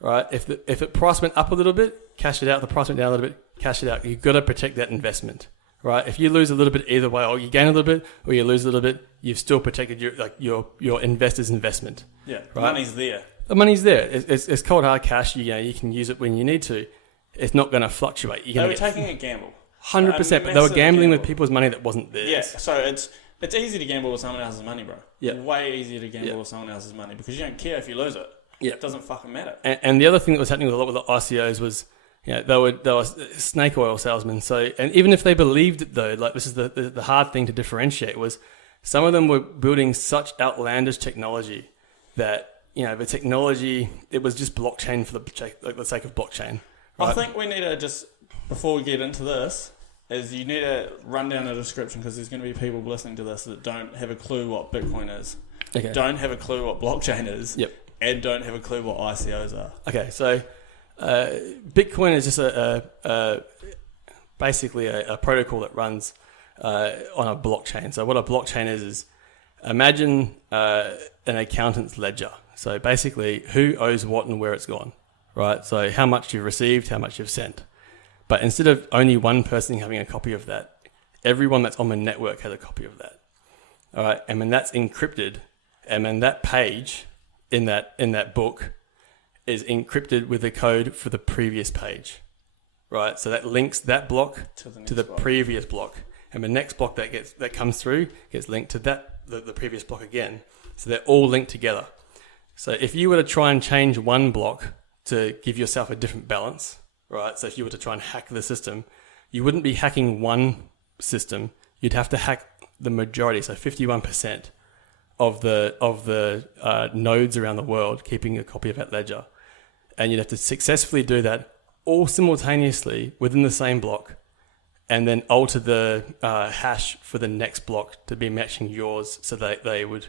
right? If it price went up a little bit, cash it out. If the price went down a little bit, cash it out. You've got to protect that investment. Right, if you lose a little bit either way, or you gain a little bit, or you lose a little bit, you've still protected your investor's investment. Yeah, the right? money's there. The money's there. It's cold hard cash. You can use it when you need to. It's not going to fluctuate. They were taking a gamble. 100%, but they were gambling with people's money that wasn't theirs. Yeah, so it's easy to gamble with someone else's money, bro. Yeah, way easier to gamble with someone else's money because you don't care if you lose it. Yeah, it doesn't fucking matter. And the other thing that was happening with a lot with the ICOs was, they were snake oil salesmen. So, and even if they believed it though, like this is the hard thing to differentiate, was some of them were building such outlandish technology that, the technology, it was just blockchain for the sake of blockchain. Right? I think we need to just, before we get into this, is you need to run down the description because there's going to be people listening to this that don't have a clue what Bitcoin is, don't have a clue what blockchain is, and don't have a clue what ICOs are. Okay, so Bitcoin is just basically a protocol that runs on a blockchain. So what a blockchain is imagine an accountant's ledger. So basically who owes what and where it's gone, right? So how much you've received, how much you've sent. But instead of only one person having a copy of that, everyone that's on the network has a copy of that. All right, and when that's encrypted, and then that page in that book is encrypted with the code for the previous page, right? So that links that block to the previous block, and the next block that comes through gets linked to the previous block again. So they're all linked together. So if you were to try and change one block to give yourself a different balance, right? So if you were to try and hack the system, you wouldn't be hacking one system. You'd have to hack the majority, so 51% of the nodes around the world keeping a copy of that ledger. And you'd have to successfully do that all simultaneously within the same block, and then alter the hash for the next block to be matching yours, so that they would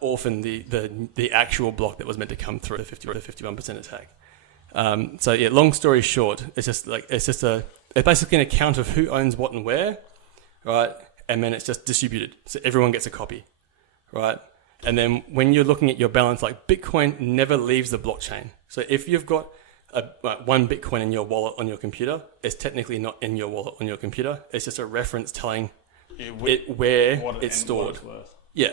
orphan the actual block that was meant to come through the 51% attack. So yeah, long story short, it's basically an account of who owns what and where, right? And then it's just distributed, so everyone gets a copy, right? And then when you're looking at your balance, like Bitcoin never leaves the blockchain. So if you've got one Bitcoin in your wallet on your computer, it's technically not in your wallet on your computer. It's just a reference telling where it's stored. Yeah.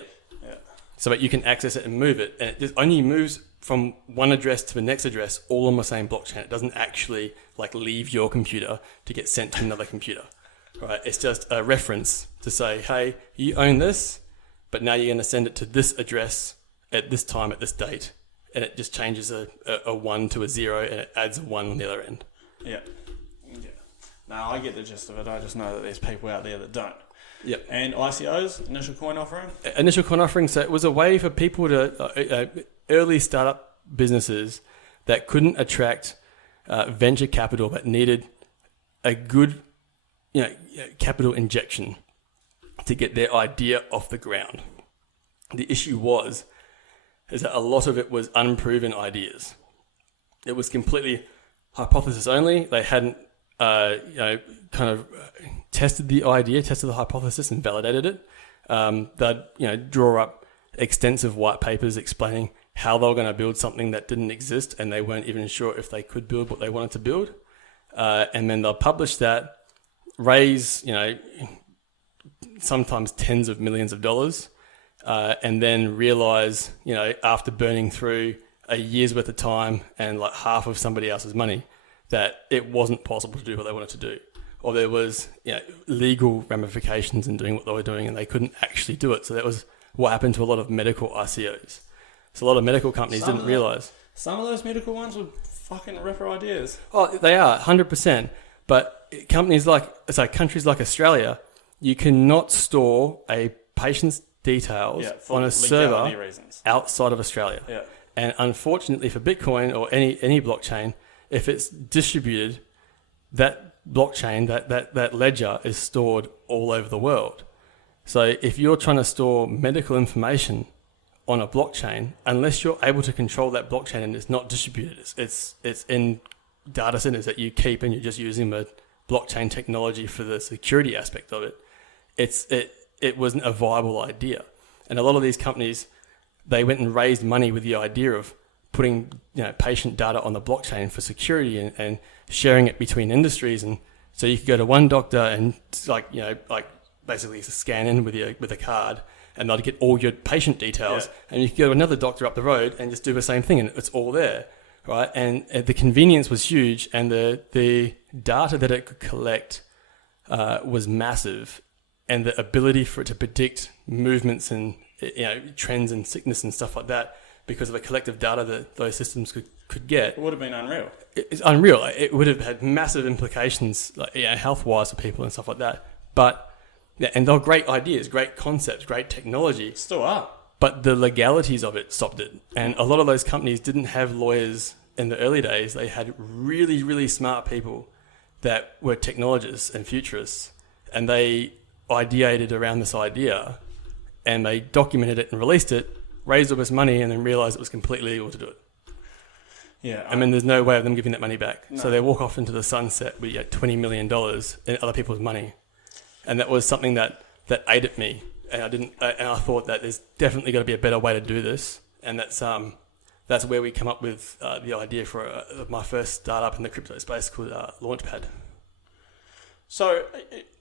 So that you can access it and move it. And it just only moves from one address to the next address, all on the same blockchain. It doesn't actually leave your computer to get sent to another computer, right? It's just a reference to say, hey, you own this, but now you're going to send it to this address at this time, at this date. And it just changes a 1 to a 0, and it adds a 1 on the other end. Yeah. Now, I get the gist of it. I just know that there's people out there that don't. Yep. And ICOs, initial coin offering? Initial coin offering, so it was a way for people to, early startup businesses that couldn't attract venture capital, but needed a good capital injection to get their idea off the ground. The issue is that a lot of it was unproven ideas. It was completely hypothesis only. They hadn't kind of tested the idea, tested the hypothesis, and validated it. They'd draw up extensive white papers explaining how they were going to build something that didn't exist, and they weren't even sure if they could build what they wanted to build. And then they'll publish that, raise, sometimes tens of millions of dollars, and then realize, after burning through a year's worth of time and like half of somebody else's money, that it wasn't possible to do what they wanted to do. Or there was, legal ramifications in doing what they were doing, and they couldn't actually do it. So that was what happened to a lot of medical ICOs. So a lot of medical companies didn't realize. Some of those medical ones were fucking ripper ideas. Oh, they are, 100%. But countries like Australia, you cannot store a patient's details on a server reasons. Outside of Australia. Yeah. And unfortunately for Bitcoin or any blockchain, if it's distributed, that blockchain, that ledger is stored all over the world. So if you're trying to store medical information on a blockchain, unless you're able to control that blockchain and it's not distributed, it's in data centers that you keep and you're just using the blockchain technology for the security aspect of it, it wasn't a viable idea. And a lot of these companies, they went and raised money with the idea of putting patient data on the blockchain for security and sharing it between industries. And so you could go to one doctor and basically scan in with a card, and they'll get all your patient details. Yeah. And you could go to another doctor up the road and just do the same thing, and it's all there, right? And the convenience was huge, and the data that it could collect was massive, and the ability for it to predict movements and trends and sickness and stuff like that, because of the collective data that those systems could get. It would have been unreal. It's unreal. It would have had massive implications, health-wise for people and stuff like that. But and they're great ideas, great concepts, great technology. Still are. But the legalities of it stopped it. And a lot of those companies didn't have lawyers in the early days. They had really, really smart people that were technologists and futurists, and they ideated around this idea, and they documented it and released it, raised all this money, and then realized it was completely legal to do it. Yeah, I mean, there's no way of them giving that money back. No. So they walk off into the sunset with $20 million in other people's money. And that was something that ate at me. And I thought that there's definitely got to be a better way to do this. And that's where we come up with the idea for my first startup in the crypto space called Launchpad. So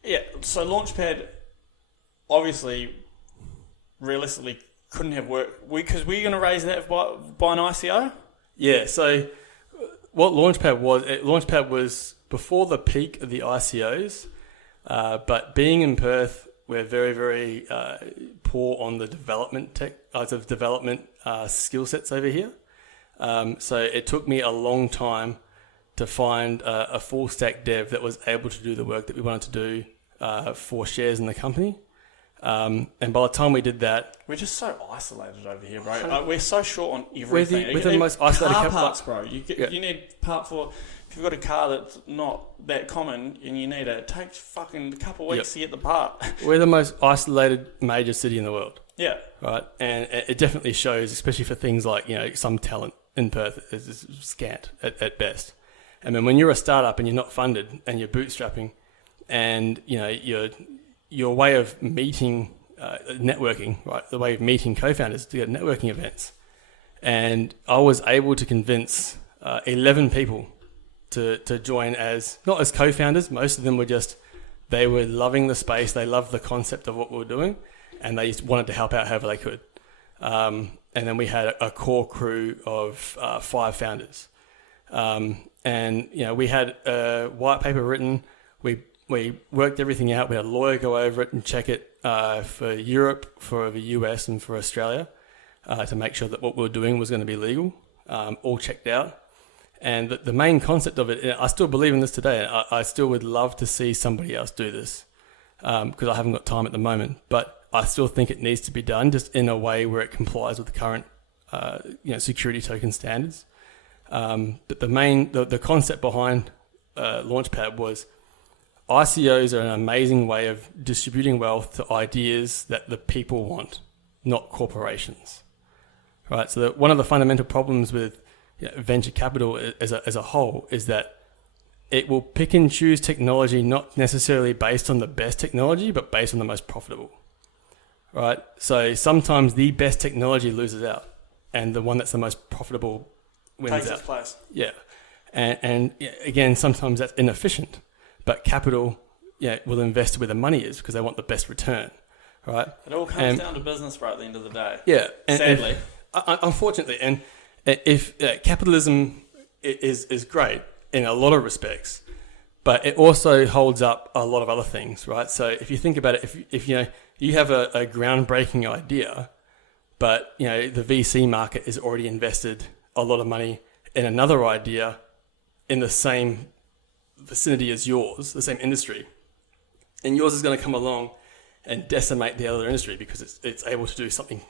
Launchpad, obviously, realistically, couldn't have worked. Because were you going to raise that by an ICO? Yeah, so what Launchpad was before the peak of the ICOs, but being in Perth, we're very, very poor on the development skill sets over here. So it took me a long time to find a full stack dev that was able to do the work that we wanted to do for shares in the company. And by the time we did that, we're just so isolated over here, bro. We're so short on everything. We're the most isolated car parts, bro. You need part for if you've got a car that's not that common and you need it. It takes fucking a couple of weeks to get the part. We're the most isolated major city in the world. Yeah. Right, and it definitely shows, especially for things like some talent in Perth is scant at best. And then when you're a startup and you're not funded and you're bootstrapping, and your way of meeting, networking, right? The way of meeting co-founders to get networking events. And I was able to convince 11 people to join not as co-founders. Most of them they were loving the space. They loved the concept of what we were doing, and they just wanted to help out however they could. And then we had a core crew of 5 founders. And we had a white paper written. We worked everything out. We had a lawyer go over it and check it for Europe, for the US, and for Australia to make sure that what we were doing was going to be legal, all checked out. And the main concept of it, I still believe in this today. I still would love to see somebody else do this because I haven't got time at the moment. But I still think it needs to be done just in a way where it complies with the current security token standards. But the concept behind Launchpad was ICOs are an amazing way of distributing wealth to ideas that the people want, not corporations. Right. So one of the fundamental problems with venture capital as a whole is that it will pick and choose technology not necessarily based on the best technology, but based on the most profitable. Right? So sometimes the best technology loses out, and the one that's the most profitable wins Takes out. its place. Yeah. And again, sometimes that's inefficient, but capital will invest where the money is because they want the best return. Right? It all comes down to business, bro, at the end of the day. Yeah. Sadly. Unfortunately, and if capitalism is great in a lot of respects, but it also holds up a lot of other things, right? So if you think about it, if you have a groundbreaking idea, but the VC market is already invested a lot of money in another idea in the same vicinity as yours, the same industry, and yours is going to come along and decimate the other industry because it's able to do something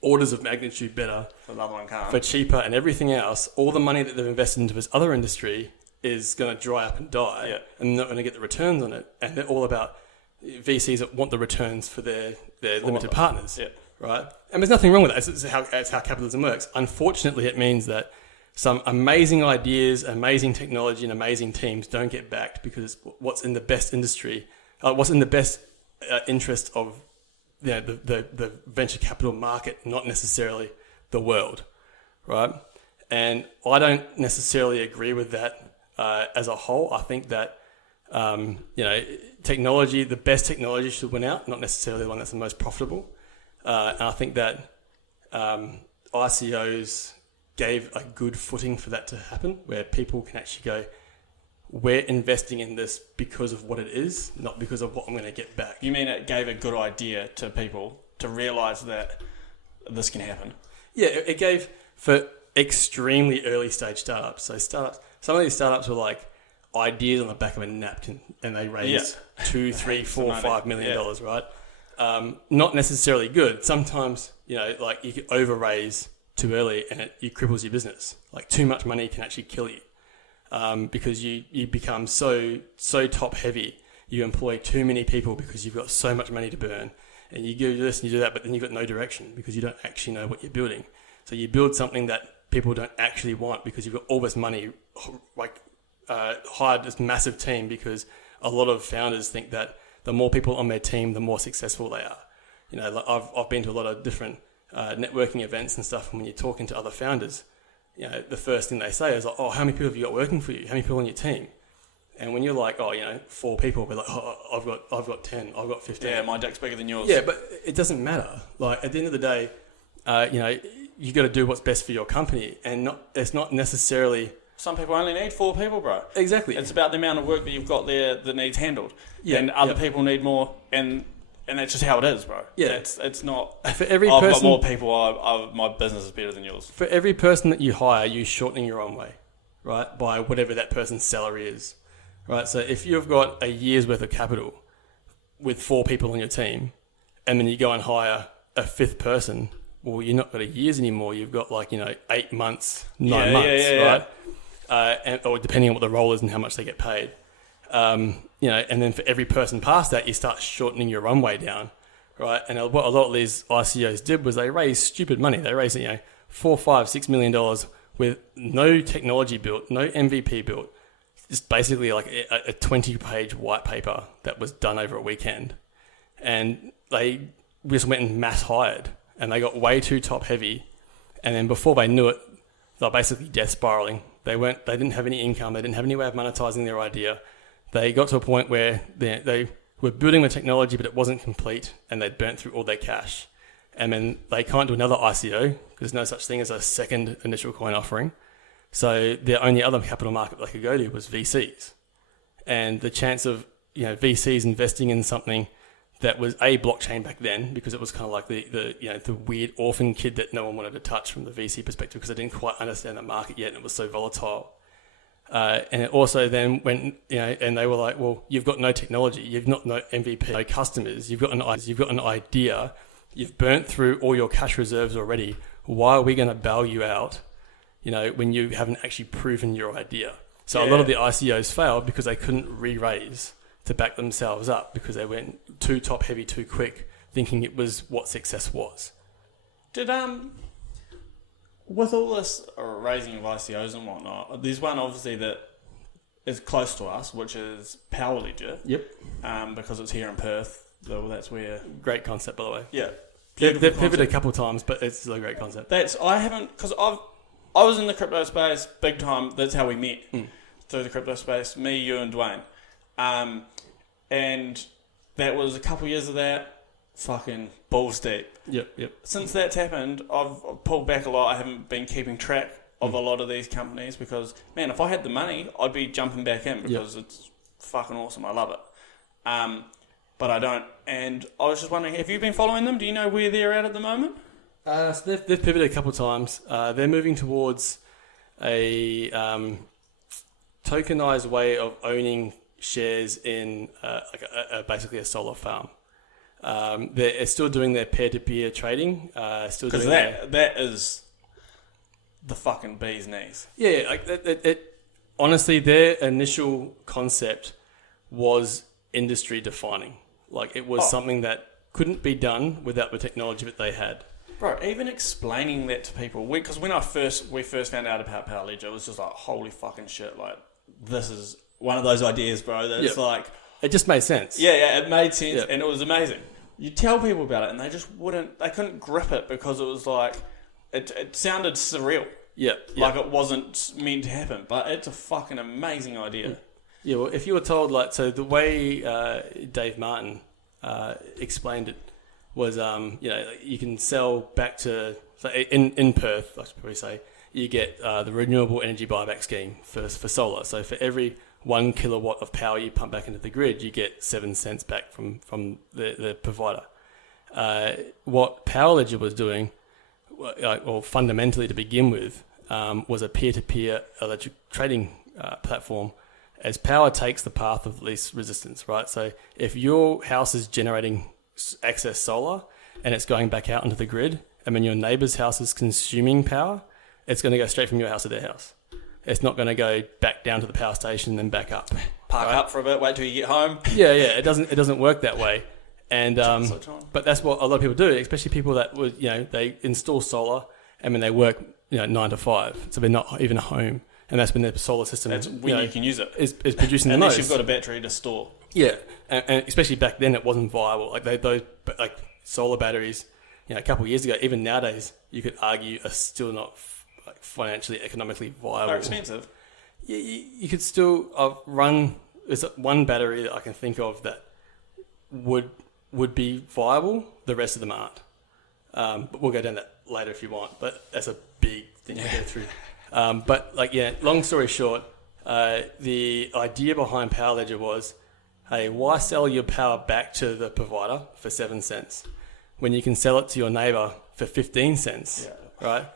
orders of magnitude better Another one can't. for cheaper and everything else. All the money that they've invested into this other industry is going to dry up and die, and they're not going to get the returns on it. And they're all about VCs that want the returns for their limited partners, right? And there's nothing wrong with that. It's how capitalism works. Unfortunately, it means that some amazing ideas, amazing technology, and amazing teams don't get backed because what's in the best industry, what's in the best interest of the venture capital market, not necessarily the world, right? And I don't necessarily agree with that as a whole. I think that technology, the best technology should win out, not necessarily the one that's the most profitable. And I think that ICOs gave a good footing for that to happen, where people can actually go, we're investing in this because of what it is, not because of what I'm going to get back. You mean it gave a good idea to people to realise that this can happen? Yeah, it gave for extremely early stage startups. So some of these startups were like ideas on the back of a napkin, and they raised $2, $3, $4, $5 million, right? Not necessarily good. Sometimes, like you could over raise too early and it cripples your business. Like too much money can actually kill you. Because you become so top heavy, you employ too many people because you've got so much money to burn, and you do this and you do that, but then you've got no direction because you don't actually know what you're building. So you build something that people don't actually want because you've got all this money, hired this massive team, because a lot of founders think that the more people on their team, the more successful they are. Like I've been to a lot of different networking events and stuff, and when you're talking to other founders, the first thing they say is like, oh, how many people have you got working for you? How many people on your team? And when you're like, 4 people, they're like, oh, I've got 10, I've got 15. Yeah, my deck's bigger than yours. Yeah, but it doesn't matter. Like at the end of the day, you got to do what's best for your company, and it's not necessarily. Some people only need 4 people, bro. Exactly. It's about the amount of work that you've got there that needs handled. Yeah. And other people need more, and that's just how it is, bro. Yeah. It's not. For every I've person, got more people. My business is better than yours. For every person that you hire, you're shortening your own way, right? By whatever that person's salary is, right? So if you've got a year's worth of capital with 4 people on your team, and then you go and hire a 5th person, well, you're not got a year's anymore. You've got 8 months, 9 months, right? Or depending on what the role is and how much they get paid. And then for every person past that, you start shortening your runway down, right? And what a lot of these ICOs did was they raised stupid money. They raised, $4, $5, $6 million with no technology built, no MVP built, just basically like a 20-page white paper that was done over a weekend. And they just went and mass hired, and they got way too top heavy. And then before they knew it, they were basically death spiraling. They didn't have any income. They didn't have any way of monetizing their idea. They got to a point where they were building the technology, but it wasn't complete, and they'd burnt through all their cash. And then they can't do another ICO because there's no such thing as a second initial coin offering. So the only other capital market they could go to was VCs. And the chance of VCs investing in something that was a blockchain back then, because it was kind of like the weird orphan kid that no one wanted to touch from the VC perspective because they didn't quite understand the market yet and it was so volatile. And it also then went, and they were like, well, you've got no technology, you've got no MVP, no customers, you've got an idea, you've burnt through all your cash reserves already. Why are we going to bail you out, when you haven't actually proven your idea? So a lot of the ICOs failed because they couldn't re-raise to back themselves up because they went too top heavy too quick, thinking it was what success was. Did with all this raising of ICOs and whatnot, there's one obviously that is close to us, which is Power Ledger. Yep. Because it's here in Perth. Though that's where. Great concept, by the way. Yeah. They've pivoted a couple times, but it's still a great concept. I haven't, because I was in the crypto space big time. That's how we met through the crypto space. Me, you, and Dwayne, and that was a couple years of that. Fucking balls deep. Yep. Since that's happened, I've pulled back a lot. I haven't been keeping track of a lot of these companies because, man, if I had the money, I'd be jumping back in because it's fucking awesome. I love it. But I don't. And I was just wondering, have you been following them? Do you know where they're at the moment? So they've pivoted a couple of times. They're moving towards a tokenized way of owning shares in basically a solar farm. They're still doing their peer-to-peer trading. Because that is the fucking bee's knees. Yeah, like it honestly, their initial concept was industry defining. Like it was something that couldn't be done without the technology that they had. Bro, even explaining that to people, because when we first found out about Power Ledger, it was just like, holy fucking shit, like, this is one of those ideas, bro, that it's like... It just made sense. Yeah, it made sense, and it was amazing. You tell people about it, and they just they couldn't grip it, because it was like, it sounded surreal. Like it wasn't meant to happen, but it's a fucking amazing idea. Yeah, well, if you were told, like, so the way Dave Martin explained it was, you can sell back to, so in Perth, I should probably say, you get the renewable energy buyback scheme for solar. So for every 1 kilowatt of power you pump back into the grid, you get 7 cents back from the provider. What Power Ledger was doing, or fundamentally to begin with, was a peer-to-peer electric trading platform, as power takes the path of least resistance, right? So if your house is generating excess solar and it's going back out into the grid, and when your neighbour's house is consuming power, it's going to go straight from your house to their house. It's not going to go back down to the power station and then back up. Park up for a bit, wait till you get home. Yeah, it doesn't work that way. And but that's what a lot of people do, especially people that would, they install solar and when they work, 9 to 5, so they're not even home. And that's when the solar system... That's when you can use it. Is producing the most. Unless you've got a battery to store. Yeah, and especially back then it wasn't viable. Like those solar batteries, a couple of years ago, even nowadays, you could argue are still not financially, economically viable. They're expensive. You could still run... There's one battery that I can think of that would be viable. The rest of them aren't. But we'll go down that later if you want. But that's a big thing to go through. Long story short, the idea behind Power Ledger was, hey, why sell your power back to the provider for 7 cents when you can sell it to your neighbour for 15 cents, right?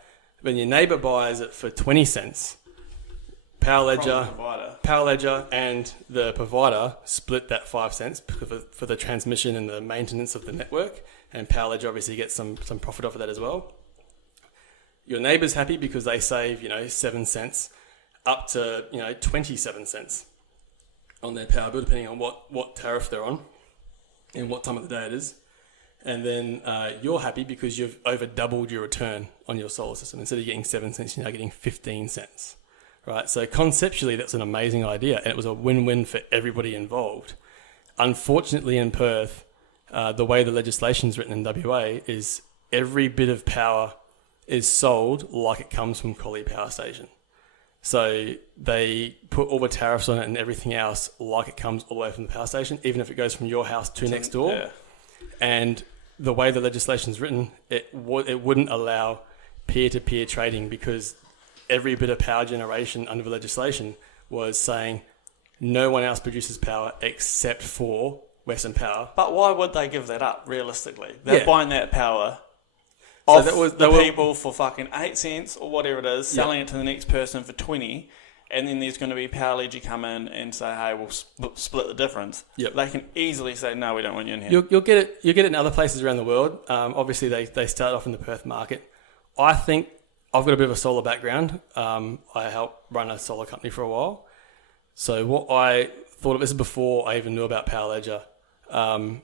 When your neighbour buys it for 20 cents, Power Ledger and the provider split that 5 cents for the transmission and the maintenance of the network, and Power Ledger obviously gets some profit off of that as well. Your neighbour's happy because they save, 7 cents up to, 27 cents on their power bill, depending on what tariff they're on and what time of the day it is. And then you're happy because you've over doubled your return on your solar system. Instead of getting 7 cents, you're now getting 15 cents, right? So conceptually, that's an amazing idea, and it was a win-win for everybody involved. Unfortunately, in Perth, the way the legislation is written in WA is every bit of power is sold like it comes from Collie Power Station. So they put all the tariffs on it and everything else like it comes all the way from the power station, even if it goes from your house to next door. Yeah. And the way the legislation is written, it wouldn't allow peer-to-peer trading because every bit of power generation under the legislation was saying no one else produces power except for Western Power. But why would they give that up, realistically? They're buying that power... So off people for fucking 8 cents or whatever it is, selling it to the next person for 20, and then there's going to be Power Ledger come in and say, hey, we'll split the difference. Yep. They can easily say, no, we don't want you in here. You'll get it in other places around the world. Obviously, they start off in the Perth market. I think I've got a bit of a solar background. I helped run a solar company for a while. So what I thought of, this is before I even knew about Power Ledger, the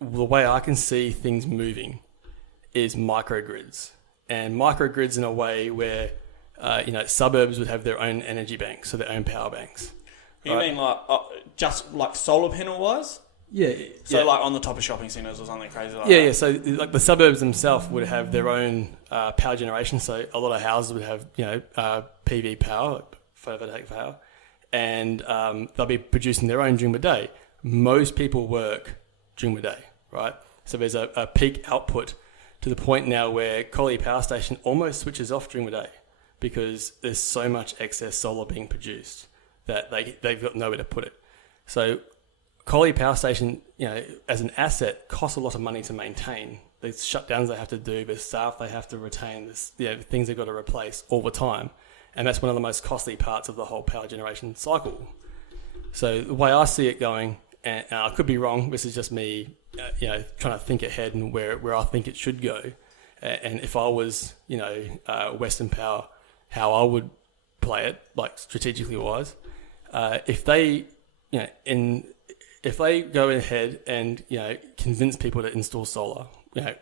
way I can see things moving is microgrids, and microgrids in a way where suburbs would have their own energy banks, so their own power banks. You mean like just like solar panel wise? Yeah. So like on the top of shopping centres or something crazy like Yeah, that? yeah. So like the suburbs themselves would have their own power generation. So a lot of houses would have, PV power, like photovoltaic power, and they'll be producing their own during the day. Most people work during the day, right? So there's a peak output to the point now where Collie Power Station almost switches off during the day because there's so much excess solar being produced that they've got nowhere to put it. So Collie Power Station, as an asset, costs a lot of money to maintain. There's shutdowns they have to do, there's staff they have to retain, there's things they've got to replace all the time. And that's one of the most costly parts of the whole power generation cycle. So the way I see it going, and I could be wrong, this is just me trying to think ahead and where I think it should go. And if I was, Western Power, how I would play it, like strategically wise, if they go ahead and convince people to install solar,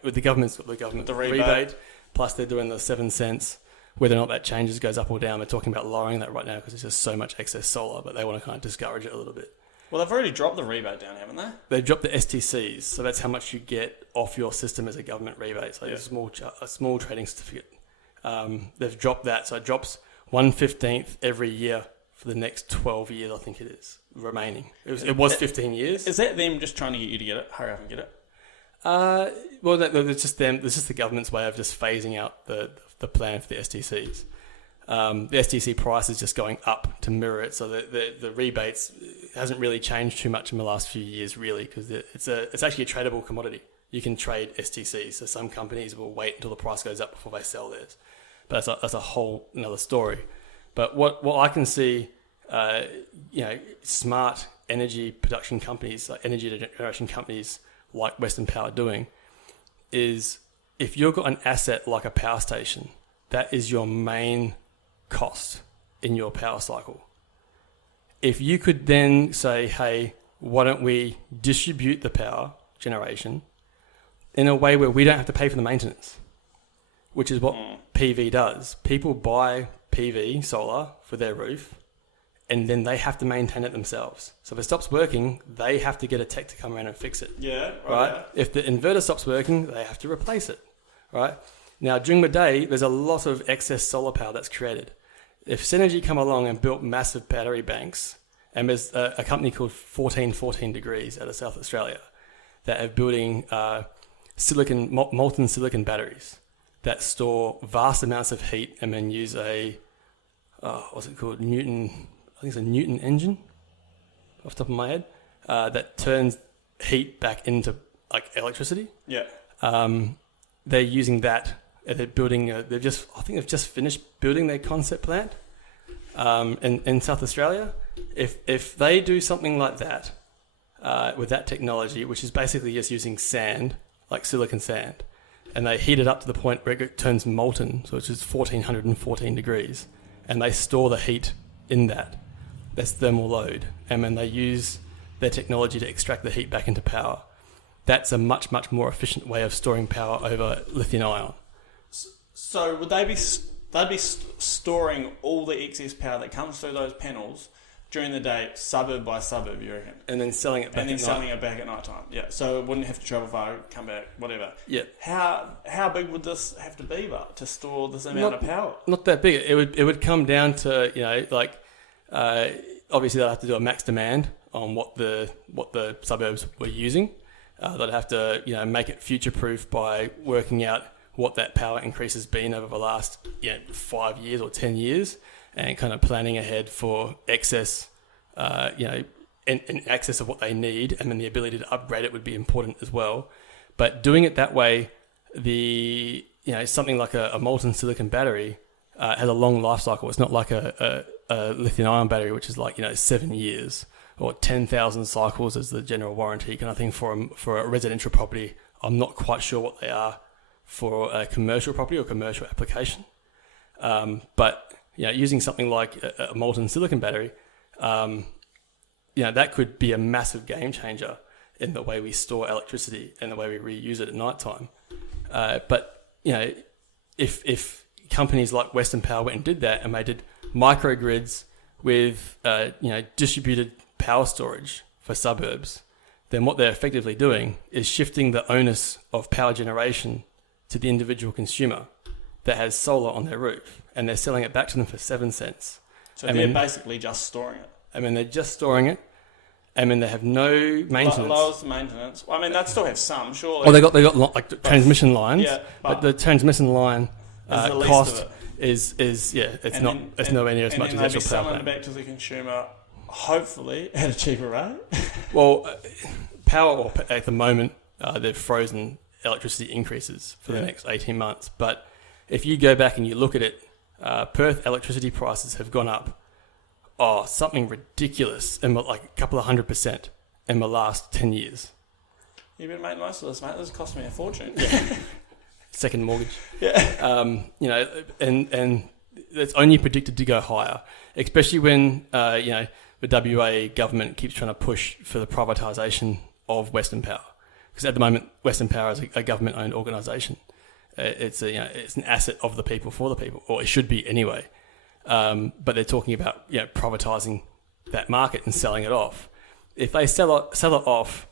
with the government The rebate. plus they're doing the 7 cents. Whether or not that changes, goes up or down, they're talking about lowering that right now because there's just so much excess solar, but they want to kind of discourage it a little bit. Well, they've already dropped the rebate down, haven't they? They dropped the STCs, so that's how much you get off your system as a government rebate. So a small trading certificate. They've dropped that, so it drops 1/15 every year for the next 12 years, I think it is, remaining. It was 15 years. Is that them just trying to get you to get it? Hurry up and get it? Well, it's just them. It's just the government's way of just phasing out the plan for the STCs. The STC price is just going up to mirror it, so the rebates hasn't really changed too much in the last few years, really, because it's actually a tradable commodity. You can trade STCs, so some companies will wait until the price goes up before they sell theirs. But that's a whole another story. But what I can see, smart energy production companies, like energy generation companies like Western Power doing, is if you've got an asset like a power station, that is your main cost in your power cycle. If you could then say, hey, why don't we distribute the power generation in a way where we don't have to pay for the maintenance, which is what PV does. People buy PV solar for their roof, and then they have to maintain it themselves. So if it stops working, they have to get a tech to come around and fix it. Yeah, right. Yeah. If the inverter stops working, they have to replace it, right? Now, during the day, there's a lot of excess solar power that's created. If Synergy come along and built massive battery banks, and there's a company called 1414 Degrees out of South Australia that are building molten silicon batteries that store vast amounts of heat and then use what's it called? I think it's a Newton engine, off the top of my head, that turns heat back into like electricity. Yeah. They're using that. They're building. I think they've just finished building their concept plant in South Australia. If they do something like that with that technology, which is basically just using sand, like silicon sand, and they heat it up to the point where it turns molten, so it's just 1414 degrees, and they store the heat in that. That's thermal load, and then they use their technology to extract the heat back into power. That's a much, much more efficient way of storing power over lithium ion. So would they'd be storing all the excess power that comes through those panels during the day, suburb by suburb, you reckon? And then selling it back and then selling it back at night time. Yeah. So it wouldn't have to travel far, come back, whatever. Yeah. How big would this have to be, but to store this amount of power? Not that big. It would come down to obviously they'll have to do a max demand on what the suburbs were using. They'd have to make it future proof by working out what that power increase has been over the last 5 years or 10 years, and kind of planning ahead for excess, in excess of what they need, and then the ability to upgrade it would be important as well. But doing it that way, something like a molten silicon battery has a long life cycle. It's not like a lithium-ion battery, which is 7 years or 10,000 cycles as the general warranty kind of thing for a residential property. I'm not quite sure what they are for a commercial property or commercial application. But using something like a molten silicon battery, that could be a massive game changer in the way we store electricity and the way we reuse it at night time. But if companies like Western Power went and did that, and they did microgrids with distributed power storage for suburbs, then what they're effectively doing is shifting the onus of power generation to the individual consumer that has solar on their roof, and they're selling it back to them for 7 cents. So they're basically just storing it. They're just storing it. They have no maintenance. Lowers the maintenance. Well, they still have some, surely. Well, they got like transmission lines, yeah, but the transmission line cost is it's nowhere near as much as actual power selling it back to the consumer, hopefully at a cheaper rate. Well, power at the moment they've frozen electricity increases for the next 18 months. But if you go back and you look at it, Perth electricity prices have gone up something ridiculous, like a couple of 100% in the last 10 years. You better make the most of this, mate. This has cost me a fortune. Second mortgage. Yeah. And it's only predicted to go higher, especially when the WA government keeps trying to push for the privatisation of Western Power, because at the moment Western Power is a government-owned organisation. It's an asset of the people for the people, or it should be anyway. But they're talking about privatising that market and selling it off. If they sell it off,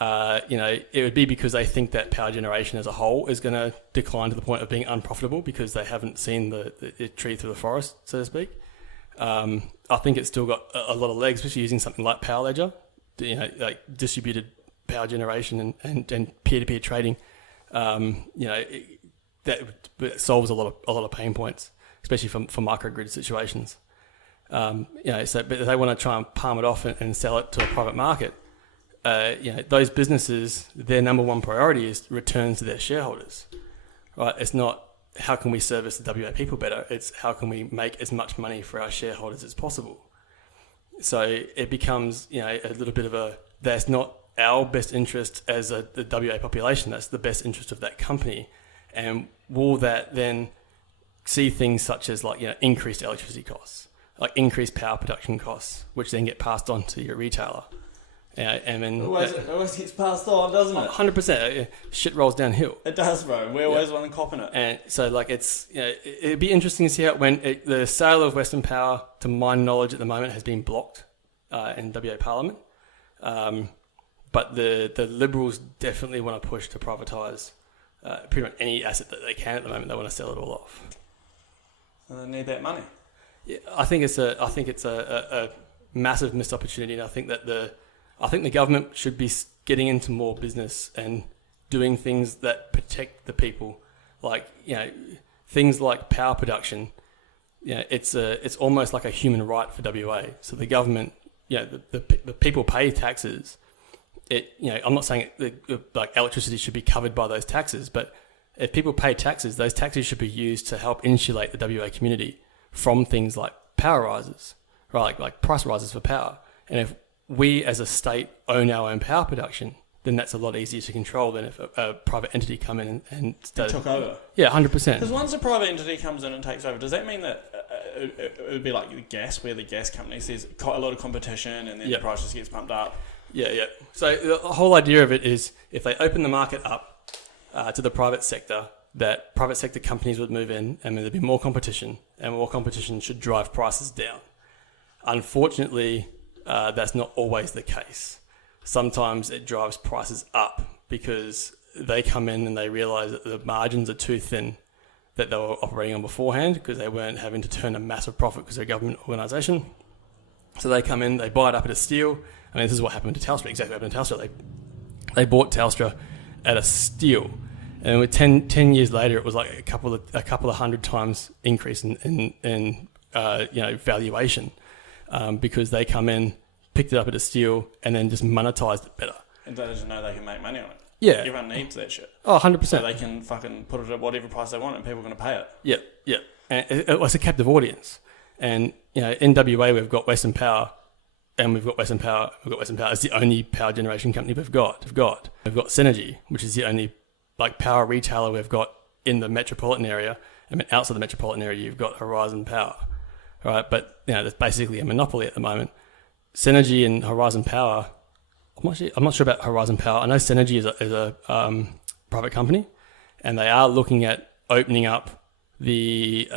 it would be because they think that power generation as a whole is going to decline to the point of being unprofitable because they haven't seen the tree through the forest, so to speak. I think it's still got a lot of legs, especially using something like Power Ledger, like distributed power generation and peer-to-peer trading. That solves a lot of pain points, especially for microgrid situations. But they want to try and palm it off and sell it to a private market. Those businesses, their number one priority is returns to their shareholders, right? It's not how can we service the WA people better. It's how can we make as much money for our shareholders as possible. So it becomes, a little bit of that's not our best interest as the WA population. That's the best interest of that company. And will that then see things such as increased electricity costs, like increased power production costs, which then get passed on to your retailer? And then it always gets passed on, doesn't it? 100%. Shit rolls downhill. It does, bro. We always want to cop in it. And so, it's it'd be interesting to see how the sale of Western Power, to my knowledge, at the moment has been blocked in WA Parliament. But the Liberals definitely want to push to privatise pretty much any asset that they can at the moment. They want to sell it all off. And they need that money. Yeah, I think it's a massive missed opportunity, and I think the government should be getting into more business and doing things that protect the people, things like power production. It's almost like a human right for WA. So the government, the people pay taxes. I'm not saying electricity should be covered by those taxes, but if people pay taxes, those taxes should be used to help insulate the WA community from things like power rises, right? Like price rises for power. And if we as a state own our own power production, then that's a lot easier to control than if a private entity come in and took over. Yeah, 100%. Because once a private entity comes in and takes over, does that mean that it would be like the gas, where the gas company sees a lot of competition and then the price just gets pumped up? Yeah. So the whole idea of it is if they open the market up to the private sector, that private sector companies would move in and there'd be more competition, and more competition should drive prices down. Unfortunately, that's not always the case. Sometimes it drives prices up because they come in and they realise that the margins are too thin that they were operating on beforehand, because they weren't having to turn a massive profit because they're a government organisation. So they come in, they buy it up at a steal. I mean, this is what happened to Telstra. Exactly what happened to Telstra. They bought Telstra at a steal, and with 10 years later, it was like a couple of hundred times increase in valuation, because they come in, picked it up at a steal, and then just monetized it better. And they just know they can make money on it. Yeah. Everyone needs that shit. Oh, 100%. So they can fucking put it at whatever price they want and people are going to pay it. Yeah. And it was a captive audience. And, in WA, we've got Western Power, and we've got Western Power. It's the only power generation company we've got. We've got Synergy, which is the only power retailer we've got in the metropolitan area. I mean, outside the metropolitan area, you've got Horizon Power, right? But, there's basically a monopoly at the moment. Synergy and Horizon Power, I'm not sure about Horizon Power. I know Synergy is a private company, and they are looking at opening up the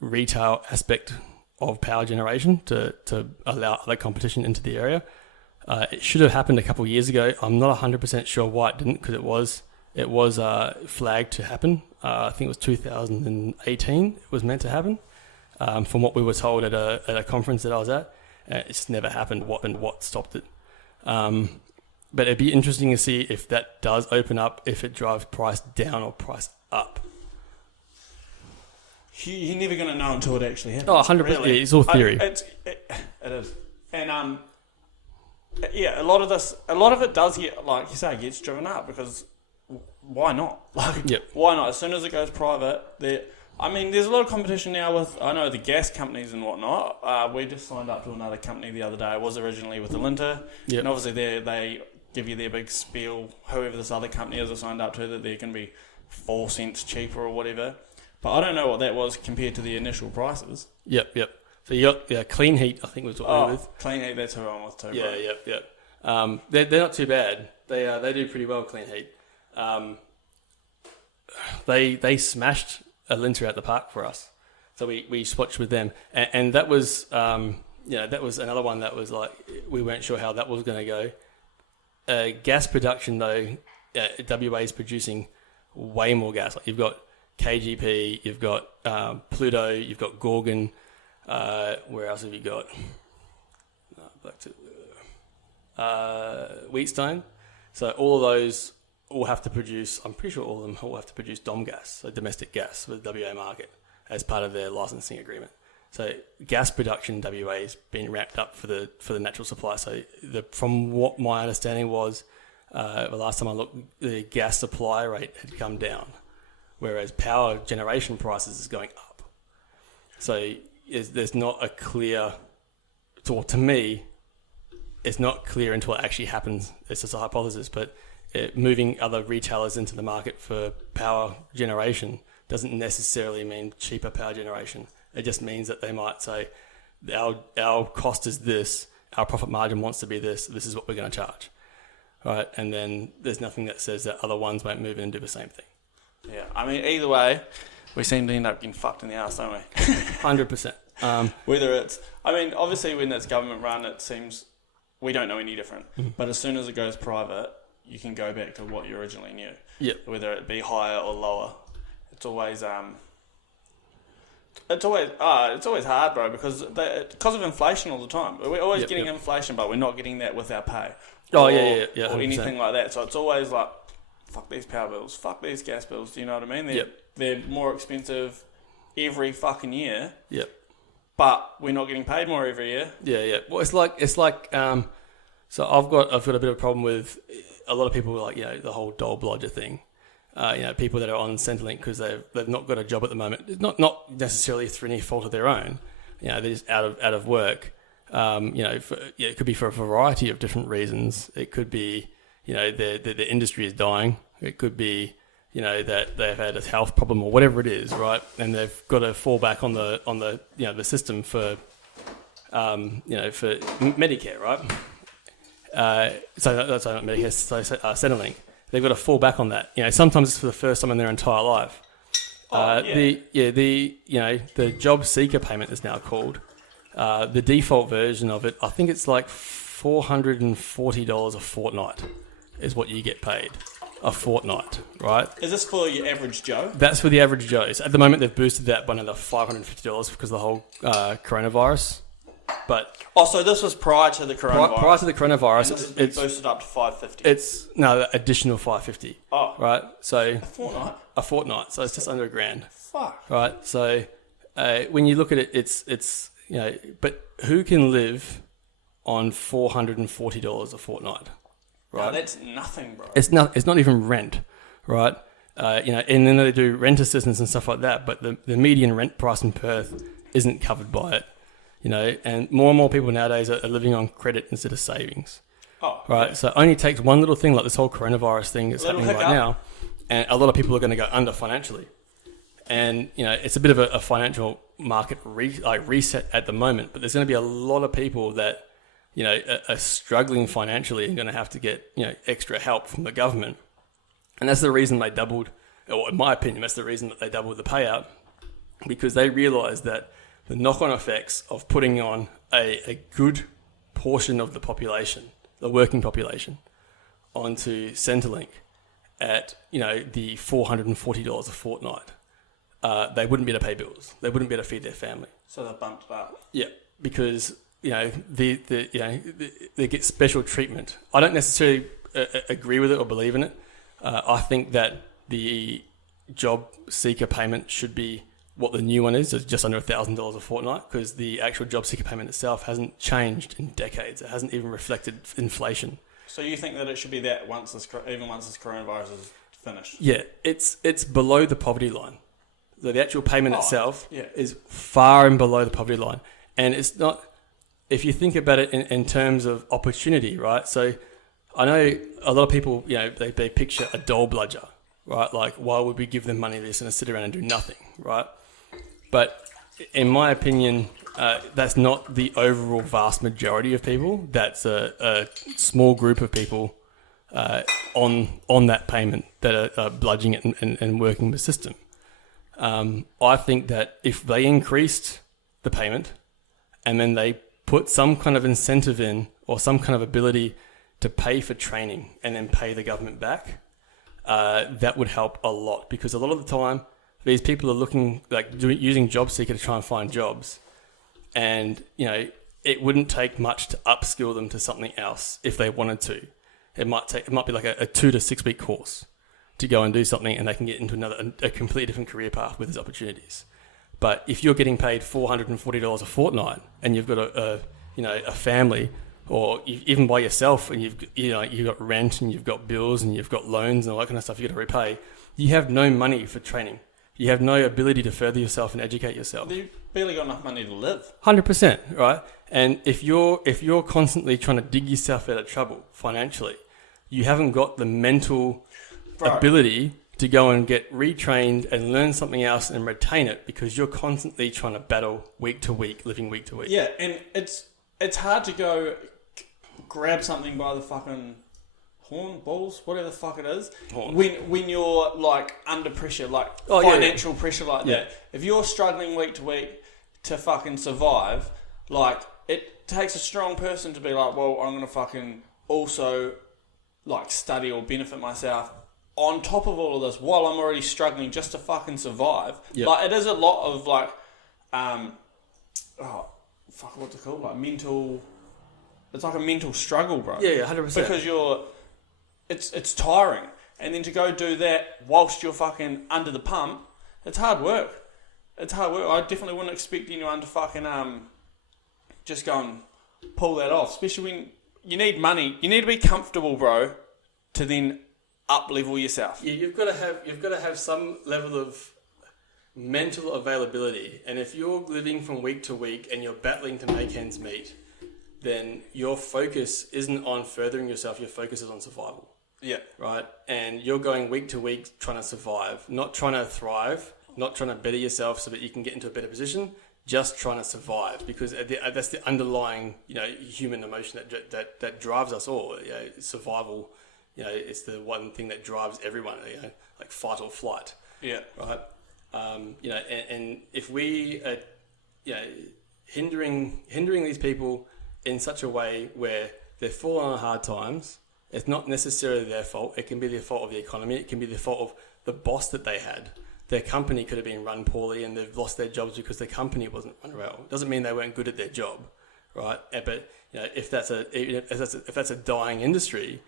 retail aspect of power generation to allow other competition into the area. It should have happened a couple of years ago. I'm not 100% sure why it didn't, because it was flagged to happen. I think it was 2018 it was meant to happen, from what we were told at a conference that I was at. It's never happened. What stopped it? But it'd be interesting to see if that does open up, if it drives price down or price up. You're never going to know until it actually happens. Oh, 100%. Really. Yeah, it's all theory. It is. And yeah, a lot of it does get, like you say, gets driven up, because why not? Why not? As soon as it goes private, there's a lot of competition now with, I know, the gas companies and whatnot. We just signed up to another company the other day. It was originally with Alinta. And obviously they give you their big spiel, whoever this other company is I signed up to, that they're going to be 4 cents cheaper or whatever. But I don't know what that was compared to the initial prices. Yep. So you got Clean Heat, I think was what we were with. Clean Heat, that's who I'm with too. Yeah. They're not too bad. They do pretty well, Clean Heat. They smashed Alinta at the park for us. So we swatched with them, and that was that was another one that was like, we weren't sure how that was going to go. Gas production though, WA is producing way more gas. Like, you've got KGP, you've got Pluto, you've got Gorgon. Where else have you got? Wheatstone. So all of those all have to produce, I'm pretty sure all of them all have to produce DOM gas, so domestic gas for the WA market, as part of their licensing agreement. So gas production in WA has been ramped up for the natural supply. So from what my understanding was, the last time I looked, the gas supply rate had come down, whereas power generation prices is going up. So there's not a clear, to me, it's not clear until it actually happens. It's just a hypothesis, but moving other retailers into the market for power generation doesn't necessarily mean cheaper power generation. It just means that they might say, our cost is this, our profit margin wants to be this is what we're going to charge. Right? And then there's nothing that says that other ones won't move in and do the same thing. Yeah, either way, we seem to end up getting fucked in the arse, don't we? 100%. Whether it's, obviously when it's government run, it seems we don't know any different. Mm-hmm. But as soon as it goes private, you can go back to what you originally knew. Yep. Whether it be higher or lower, it's always hard, bro, because of inflation all the time. We're always getting inflation, but we're not getting that with our pay. Or 100%. Anything like that. So it's always like, fuck these power bills, fuck these gas bills. Do you know what I mean? They're more expensive every fucking year. Yep. But we're not getting paid more every year. Yeah. Well, it's like. So I've got a bit of a problem with a lot of people, like, the whole dole blodger thing. People that are on Centrelink because they've not got a job at the moment. It's not necessarily through any fault of their own. They're just out of work. It could be for a variety of different reasons. It could be, the industry is dying. It could be, that they've had a health problem or whatever it is, right? And they've got to fall back on the the system for Medicare, right? So that's not Medicare. So Centrelink. They've got to fall back on that. Sometimes it's for the first time in their entire life. The job seeker payment is now called. The default version of it, I think it's like $440 a fortnight is what you get paid. A fortnight, right? Is this for your average Joe? That's for the average Joes. At the moment, they've boosted that by another $550 because of the whole coronavirus. But so this was prior to the coronavirus. Prior to the coronavirus, it's boosted up to $550. It's additional $550. Oh, right. So a fortnight. So it's just under $1,000. Fuck. Right. So when you look at it, it's but who can live on $440 a fortnight? Right. No, that's nothing, bro. It's not even rent, right? And then they do rent assistance and stuff like that. But the median rent price in Perth isn't covered by it. And more and more people nowadays are living on credit instead of savings. Oh, right. Yeah. So it only takes one little thing, like this whole coronavirus thing that's happening right now, and a lot of people are going to go under financially. And it's a bit of a financial market reset at the moment. But there's going to be a lot of people that are struggling financially and going to have to get extra help from the government. And that's the reason they doubled, or in my opinion, that's the reason that they doubled the payout, because they realised that the knock-on effects of putting on a good portion of the population, the working population, onto Centrelink at, the $440 a fortnight. They wouldn't be able to pay bills. They wouldn't be able to feed their family. So they bumped it up. Yeah, because they get special treatment. I don't necessarily agree with it or believe in it. I think that the job seeker payment should be what the new one is. It's just under $1,000 a fortnight, because the actual job seeker payment itself hasn't changed in decades. It hasn't even reflected inflation. So you think that it should be that once this coronavirus is finished? Yeah, it's below the poverty line. So the actual payment itself is far and below the poverty line. And it's not, if you think about it in terms of opportunity, right? So I know a lot of people, they picture a dole bludger, right? Like, why would we give them money this and sit around and do nothing, right? But in my opinion, that's not the overall vast majority of people. That's a small group of people on that payment that are bludging it and working the system. I think that if they increased the payment and then they put some kind of incentive in, or some kind of ability to pay for training and then pay the government back, that would help a lot, because a lot of the time these people are looking using job seeker to try and find jobs, and it wouldn't take much to upskill them to something else if they wanted to. It might be like a 2 to 6 week course to go and do something, and they can get into a completely different career path with these opportunities. But if you're getting paid $440 a fortnight and you've got a family, or even by yourself, and you've got rent and you've got bills and you've got loans and all that kind of stuff you've got to repay, you have no money for training. You have no ability to further yourself and educate yourself. You've barely got enough money to live. 100%, right? And if you're constantly trying to dig yourself out of trouble financially, you haven't got the mental ability to go and get retrained and learn something else and retain it, because you're constantly trying to battle week to week, living week to week. Yeah, and it's hard to go grab something by the fucking balls, whatever the fuck it is, when you're like under pressure, like financial pressure like that. If you're struggling week to week to fucking survive, like, it takes a strong person to be like, well, I'm gonna fucking also like study or benefit myself on top of all of this while I'm already struggling just to fucking survive. Yep. Like, it is a lot of like what's it called? Like mental. It's like a mental struggle, bro. Yeah, 100%. Because it's tiring, and then to go do that whilst you're fucking under the pump, it's hard work. It's hard work. I definitely wouldn't expect anyone to fucking just go and pull that off. Especially when you need money. You need to be comfortable, bro, to then up-level yourself. Yeah, you've got to have some level of mental availability. And if you're living from week to week and you're battling to make ends meet, then your focus isn't on furthering yourself. Your focus is on survival. Yeah. Right? And you're going week to week trying to survive, not trying to thrive, not trying to better yourself so that you can get into a better position, just trying to survive, because that's the underlying, human emotion that drives us all. Survival, it's the one thing that drives everyone, like fight or flight. Yeah. Right? And if we are, hindering these people in such a way where they're falling on hard times, it's not necessarily their fault. It can be the fault of the economy. It can be the fault of the boss that they had. Their company could have been run poorly and they've lost their jobs because their company wasn't run well. It doesn't mean they weren't good at their job, right? But if that's a dying industry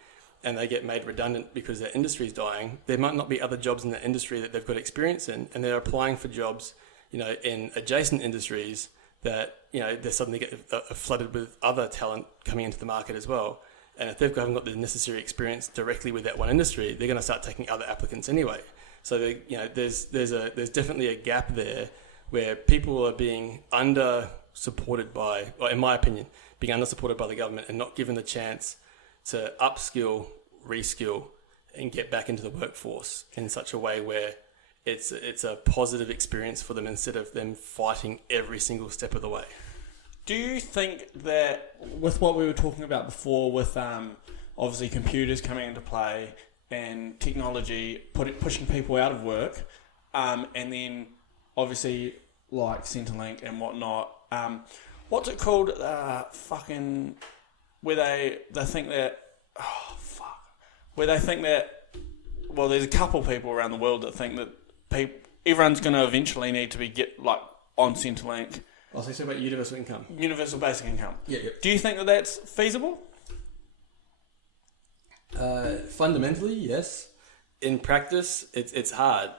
and they get made redundant because their industry is dying, there might not be other jobs in that industry that they've got experience in, and they're applying for jobs, in adjacent industries that they suddenly get flooded with other talent coming into the market as well. And if they haven't got the necessary experience directly with that one industry, they're going to start taking other applicants anyway. So there's definitely a gap there where people are being under-supported by, or in my opinion, being under-supported by the government and not given the chance to upskill, reskill, and get back into the workforce in such a way where it's a positive experience for them instead of them fighting every single step of the way. Do you think that with what we were talking about before, with obviously computers coming into play and technology pushing people out of work, and then obviously like Centrelink and whatnot. What's it called? Where they think that. Oh fuck. Where they think that. Well, there's a couple people around the world that think that everyone's going to eventually need to get like on Centrelink. Oh, so you talk about universal income. Universal basic income. Yeah. Do you think that that's feasible? Fundamentally, yes. In practice, it's hard.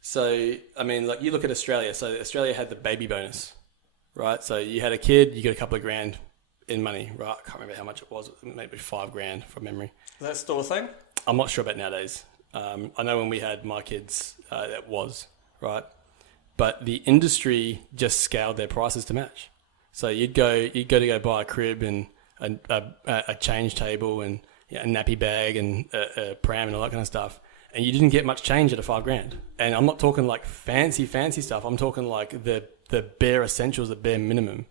So, I mean, like you look at Australia. So Australia had the baby bonus, right? So you had a kid, you got a couple of grand in money, right? I can't remember how much it was. Maybe $5,000 from memory. Is that still a thing? I'm not sure about nowadays. I know when we had my kids, that was, right? But the industry just scaled their prices to match. So you'd go to buy a crib and a change table and a nappy bag and a pram and all that kind of stuff, and you didn't get much change at $5,000. And I'm not talking like fancy stuff. I'm talking like the bare essentials, the bare minimum,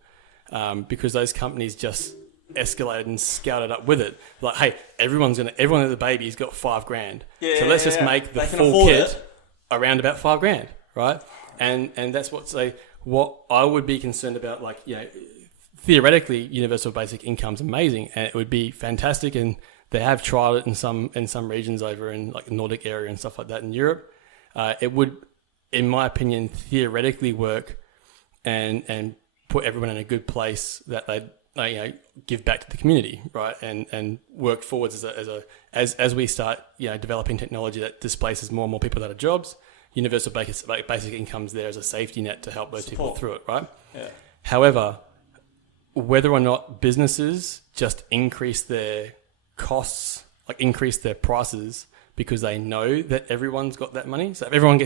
because those companies just escalated and scaled it up with it. Like, hey, everyone at the baby's got $5,000. Yeah, so let's just make the full kit around about $5,000, right? And that's what I would be concerned about. Like, theoretically, universal basic income's amazing, and it would be fantastic. And they have tried it in some regions over in like the Nordic area and stuff like that in Europe. It would, in my opinion, theoretically work and put everyone in a good place that they give back to the community, right? And work forwards as we start developing technology that displaces more and more people out of jobs. Universal basic income's there as a safety net to help those people through it, right? Yeah. However, whether or not businesses just increase their costs, like increase their prices because they know that everyone's got that money. So if everyone's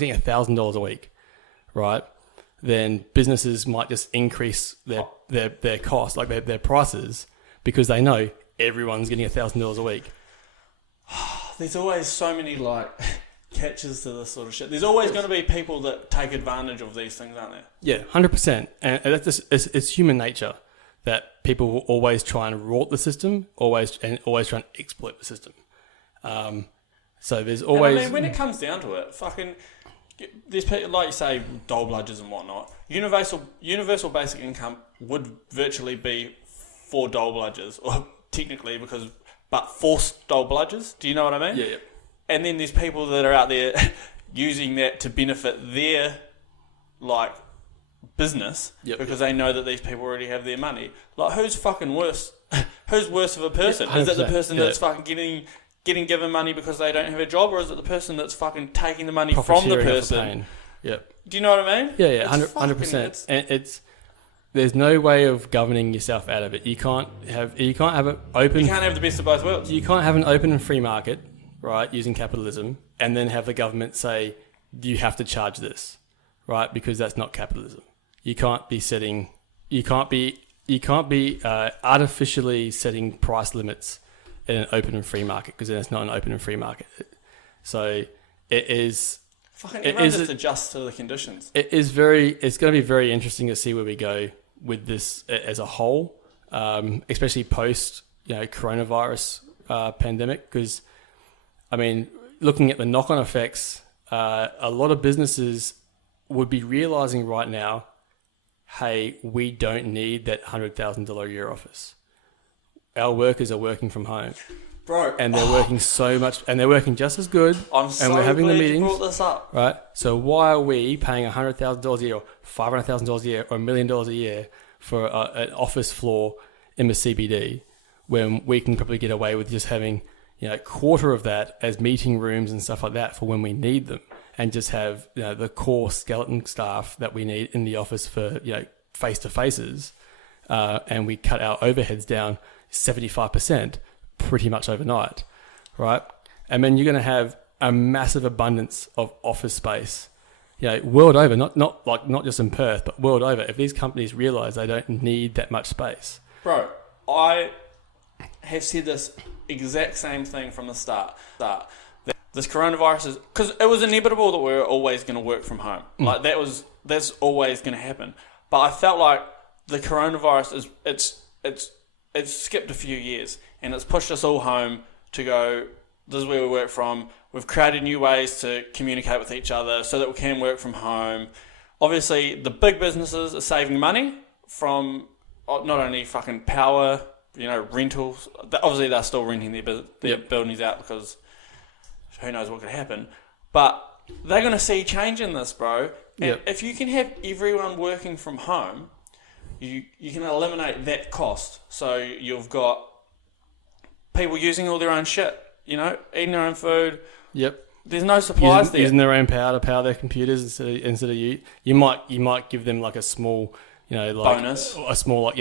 getting $1,000 a week, right? Then businesses might just increase their costs, like their prices, because they know everyone's getting $1,000 a week. There's always so many like catches to this sort of shit. There's always going to be people that take advantage of these things, aren't there? Yeah, 100%. And that's just, it's human nature that people will always try and rort the system, always try and exploit the system. So there's always... And I mean, when it comes down to it, fucking... There's people, like you say, dole bludgers and whatnot. Universal basic income would virtually be for dole bludgers, or technically but forced dole bludgers. Do you know what I mean? Yeah. And then there's people that are out there using that to benefit their like business because they know that these people already have their money. Like, who's fucking worse? Who's worse of a person? Is it the person that's fucking getting given money because they don't have a job, or is it the person that's fucking taking the money from the person? Yep. Do you know what I mean? Yeah, 100%. And there's no way of governing yourself out of it. You can't have an open. You can't have the best of both worlds. You can't have an open and free market, right, using capitalism, and then have the government say you have to charge this, right? Because that's not capitalism. You can't be artificially setting price limits in an open and free market, because then it's not an open and free market. So it is. Fucking everyone just adjusts to the conditions. It's going to be very interesting to see where we go with this as a whole, especially post coronavirus pandemic. Because, I mean, looking at the knock-on effects, a lot of businesses would be realizing right now, hey, we don't need that $100,000 a year office. Our workers are working from home. Bro. And they're working so much, and they're working just as good. I'm so we're having glad the meetings, you brought this up. Right? So why are we paying $100,000 a year, or $500,000 a year, or $1 million a year for an office floor in the CBD, when we can probably get away with just having a quarter of that as meeting rooms and stuff like that for when we need them, and just have the core skeleton staff that we need in the office for face-to-faces, and we cut our overheads down 75%. Pretty much overnight, right? And then you're going to have a massive abundance of office space, world over, not just in Perth, but world over. If these companies realise they don't need that much space. Bro, I have said this exact same thing from the start. That this coronavirus is, because it was inevitable that we were always going to work from home. Like that's always going to happen. But I felt like the coronavirus it's skipped a few years, and it's pushed us all home to go, this is where we work from. We've created new ways to communicate with each other so that we can work from home. obviously the big businesses are saving money from not only fucking power, rentals. Obviously they're still renting their buildings out because who knows what could happen. But they're going to see change in this, bro. And if you can have everyone working from home, you can eliminate that cost. So you've got people using all their own shit, eating their own food. Yep. There's no supplies there. Using their own power to power their computers instead of you. You might give them like a small, bonus. A small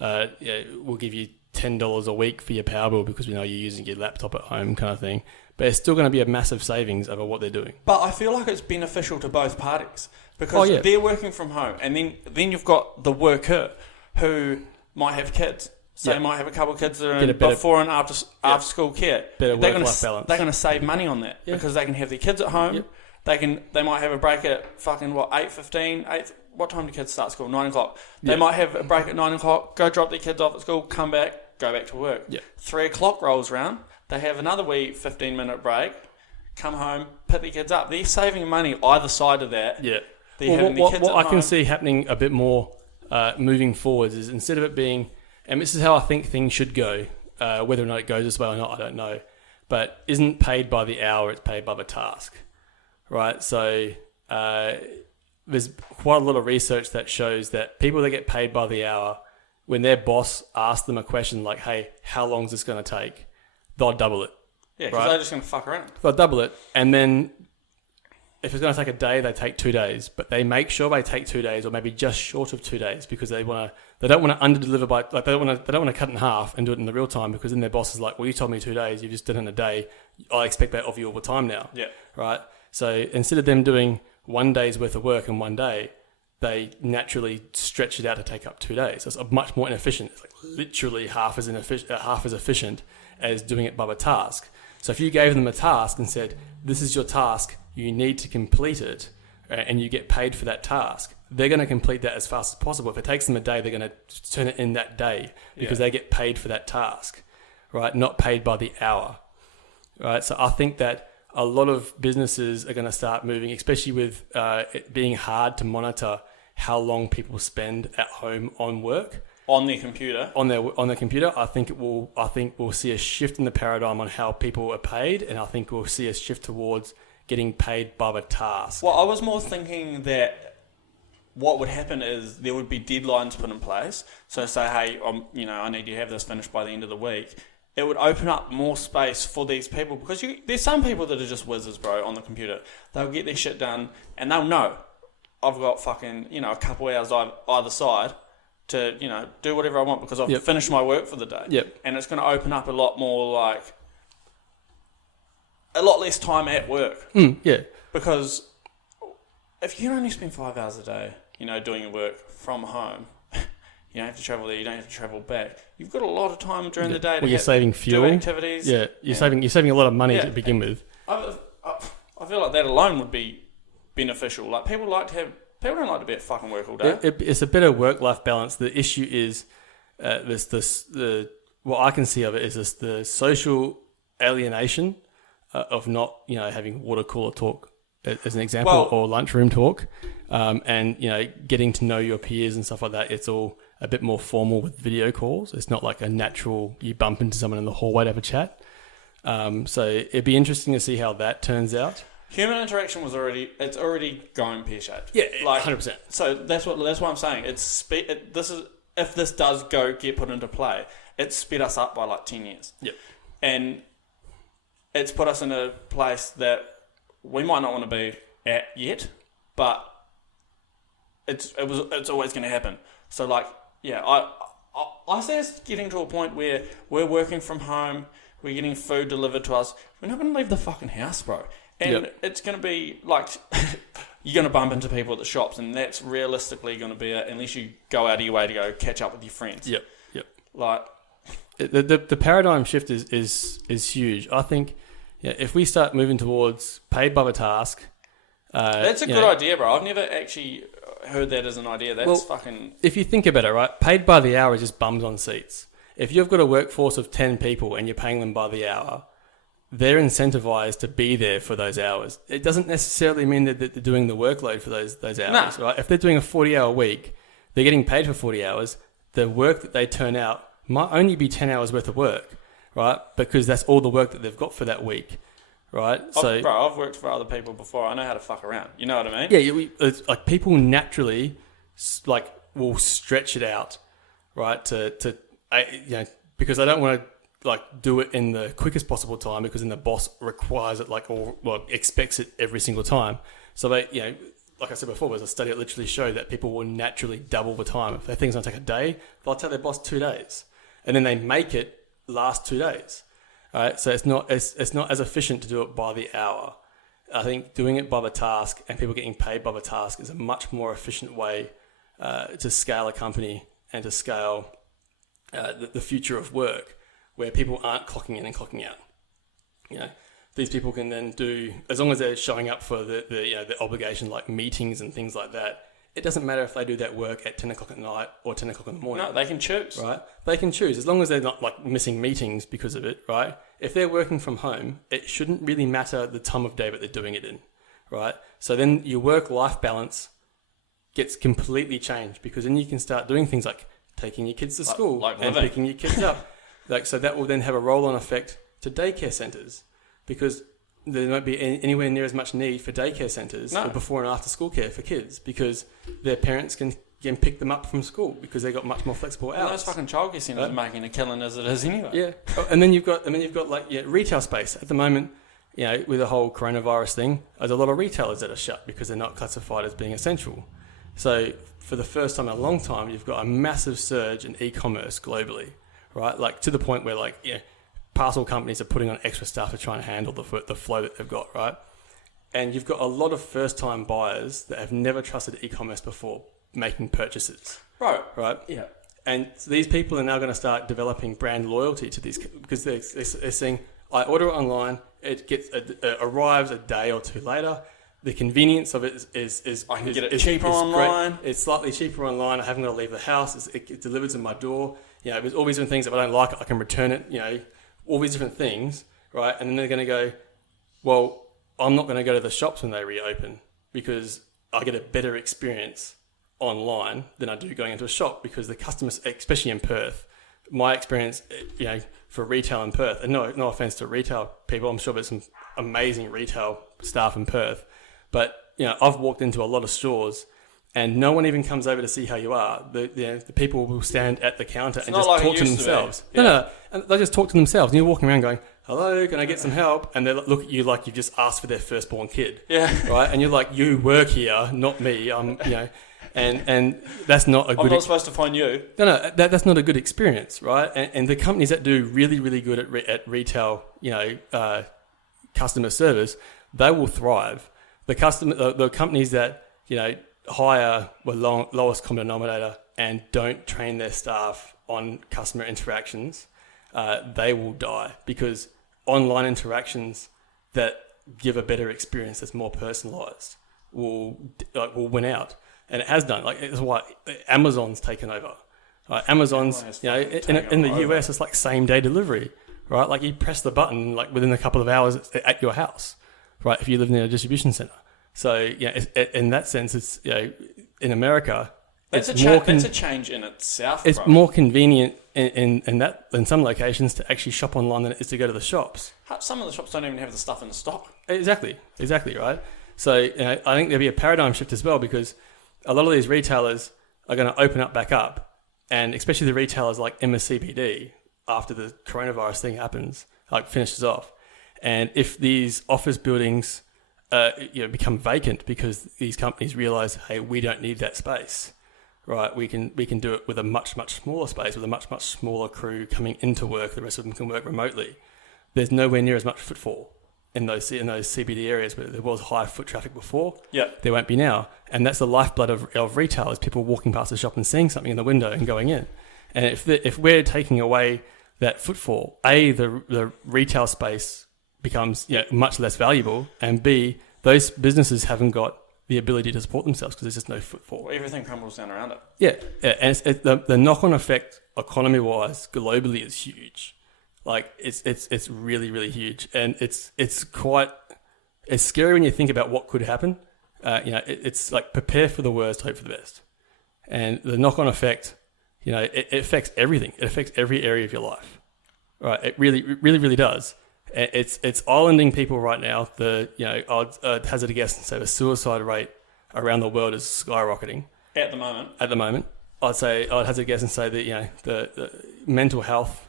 we'll give you $10 a week for your power bill because we know you're using your laptop at home kind of thing. But it's still going to be a massive savings over what they're doing. But I feel like it's beneficial to both parties because they're working from home, and then you've got the worker who might have kids. So they might have a couple of kids that are in before and after school care. Better work-life balance. They're going to save money on that because they can have their kids at home. Yep. They might have a break at fucking 8:15. What time do kids start school? 9 o'clock. They might have a break at 9 o'clock. Go drop their kids off at school. Come back. Go back to work. Yep. 3 o'clock rolls around. They have another wee 15-minute break. Come home. Pick their kids up. They're saving money either side of that. Yeah. What I can see happening a bit more moving forwards is instead of it being, and this is how I think things should go, whether or not it goes this way or not, I don't know, but isn't paid by the hour, it's paid by the task, right? So there's quite a lot of research that shows that people that get paid by the hour, when their boss asks them a question like, hey, how long is this going to take? They'll double it. Yeah, because they're just going to fuck around. They'll double it, and then if it's going to take a day, they take 2 days, but they make sure they take 2 days, or maybe just short of 2 days, because they don't want to under-deliver by, like they don't want to cut it in half and do it in the real time, because then their boss is like, well, you told me 2 days, you just did it in a day. I expect that of you all the time now. Yeah. Right. So instead of them doing 1 day's worth of work in 1 day, they naturally stretch it out to take up 2 days. So it's much more inefficient. It's like literally half as efficient as doing it by the task. So if you gave them a task and said, this is your task, you need to complete it, and you get paid for that task, they're going to complete that as fast as possible. If it takes them a day, they're going to turn it in that day because they get paid for that task, right? Not paid by the hour, right? So I think that a lot of businesses are going to start moving, especially with it being hard to monitor how long people spend at home on work. On their computer. On their computer. I think we'll see a shift in the paradigm on how people are paid, and I think we'll see a shift towards getting paid by the task. Well, I was more thinking that what would happen is there would be deadlines put in place. So say, hey, I need to have this finished by the end of the week. It would open up more space for these people, because there's some people that are just whizzes, bro, on the computer. They'll get their shit done and they'll know I've got fucking, a couple hours either side to, do whatever I want because I've finished my work for the day. Yep. And it's going to open up a lot more, a lot less time at work. Yeah. Because if you only spend 5 hours a day, doing your work from home, you don't have to travel there, you don't have to travel back. You've got a lot of time during the day to you're saving fuel, do activities. Yeah, you're saving a lot of money to begin with. I feel like that alone would be beneficial. Like people don't like to be at fucking work all day. It's a better work-life balance. The issue is what I can see of it is this, the social alienation of not having water cooler talk as an example, or lunchroom talk, and getting to know your peers and stuff like that. It's all a bit more formal with video calls. It's not like a natural you bump into someone in the hallway to have a chat. So it'd be interesting to see how that turns out. Human interaction it's already going pear-shaped. Yeah, 100%. So that's what I'm saying. If this does get put into play, it's sped us up by 10 years. Yep. And it's put us in a place that we might not want to be at yet, but it's always going to happen. So I say it's getting to a point where we're working from home, we're getting food delivered to us. We're not going to leave the fucking house, bro. And it's going to be you're going to bump into people at the shops, and that's realistically going to be it unless you go out of your way to go catch up with your friends. Yep. The paradigm shift is huge. I think if we start moving towards paid by the task, that's a good idea, bro. I've never actually heard that as an idea. That's fucking. If you think about it, right, paid by the hour is just bums on seats. If you've got a workforce of 10 people and you're paying them by the hour, they're incentivized to be there for those hours. It doesn't necessarily mean that they're doing the workload for those hours, right? If they're doing a 40-hour week, they're getting paid for 40 hours. The work that they turn out might only be 10 hours worth of work, right? Because that's all the work that they've got for that week, right? I've worked for other people before. I know how to fuck around. You know what I mean? Yeah, it's like people naturally like will stretch it out, right? Because I don't want to like do it in the quickest possible time, because then the boss requires it expects it every single time. So they, like I said before, there's a study that literally showed that people will naturally double the time. If their thing's going to take a day, they'll tell their boss 2 days, and then they make it last 2 days. Right? So it's not as efficient to do it by the hour. I think doing it by the task and people getting paid by the task is a much more efficient way to scale a company and to scale the future of work, where people aren't clocking in and clocking out. These people can then do, as long as they're showing up for the obligation like meetings and things like that. It doesn't matter if they do that work at 10 o'clock at night or 10 o'clock in the morning. No, they can choose. Right? They can choose, as long as they're not like missing meetings because of it, right? If they're working from home, it shouldn't really matter the time of day that they're doing it in, right? So then your work-life balance gets completely changed, because then you can start doing things like taking your kids to school and picking your kids up. So that will then have a roll-on effect to daycare centres, because there won't be anywhere near as much need for daycare centres for before and after school care for kids, because their parents can pick them up from school because they've got much more flexible hours. Those fucking childcare centres are making a killing as it is anyway. Yeah, and then you've got like retail space at the moment. With the whole coronavirus thing, there's a lot of retailers that are shut because they're not classified as being essential. So for the first time in a long time, you've got a massive surge in e-commerce globally, right? Like to the point where parcel companies are putting on extra staff to try and handle the flow that they've got, right? And you've got a lot of first-time buyers that have never trusted e-commerce before making purchases. Right? Yeah. And these people are now going to start developing brand loyalty to these, because they're saying, I order it online, it arrives a day or two later. The convenience of it is I can get it cheaper online. Great. It's slightly cheaper online. I haven't got to leave the house. It delivers to my door. There's all these different things. If I don't like it, I can return it. All these different things, right? And then they're going to go, well, I'm not going to go to the shops when they reopen, because I get a better experience online than I do going into a shop, because the customers, especially in Perth, my experience, for retail in Perth, and no offense to retail people, I'm sure there's some amazing retail staff in Perth, but I've walked into a lot of stores and no one even comes over to see how you are. The people will stand at the counter and just talk to themselves. No, and they just talk to themselves. And you're walking around going, hello, can I get some help? And they look at you like you've just asked for their firstborn kid. Yeah. Right? And you're like, you work here, not me. And that's not a good... I'm not supposed to find you. No, that's not a good experience, right? And the companies that do really, really good at retail, customer service, they will thrive. The companies that, hire the lowest common denominator and don't train their staff on customer interactions, they will die, because online interactions that give a better experience that's more personalized will win out. And it has done. It's why Amazon's taken over. Amazon's, in the US, it's like same day delivery, right? Like you press the button, like within a couple of hours, it's at your house, right? If you live in a distribution center. So, in that sense, it's, in America, that's a change in itself. It's more convenient in some locations to actually shop online than it is to go to the shops. Some of the shops don't even have the stuff in the stock. Exactly, right? So, I think there'll be a paradigm shift as well, because a lot of these retailers are going to open up back up, and especially the retailers like MSCBD, after the coronavirus thing happens, finishes off. And if these office buildings become vacant because these companies realize, hey, we don't need that space, right? We can do it with a much, much smaller space, with a much, much smaller crew coming into work. The rest of them can work remotely. There's nowhere near as much footfall in those CBD areas where there was high foot traffic before. Yeah, there won't be now, and that's the lifeblood of retail, is people walking past the shop and seeing something in the window and going in. And if we're taking away that footfall, A, the retail space becomes much less valuable, and B, those businesses haven't got the ability to support themselves because there's just no footfall. Well, everything crumbles down around it. Yeah, and the knock-on effect economy-wise globally is huge. Like it's really, really huge, and it's scary when you think about what could happen. It's like prepare for the worst, hope for the best, and the knock-on effect. It affects everything. It affects every area of your life, right? It really, really, really does. It's islanding people right now. I'd hazard a guess and say the suicide rate around the world is skyrocketing at the moment. I'd hazard a guess and say that the mental health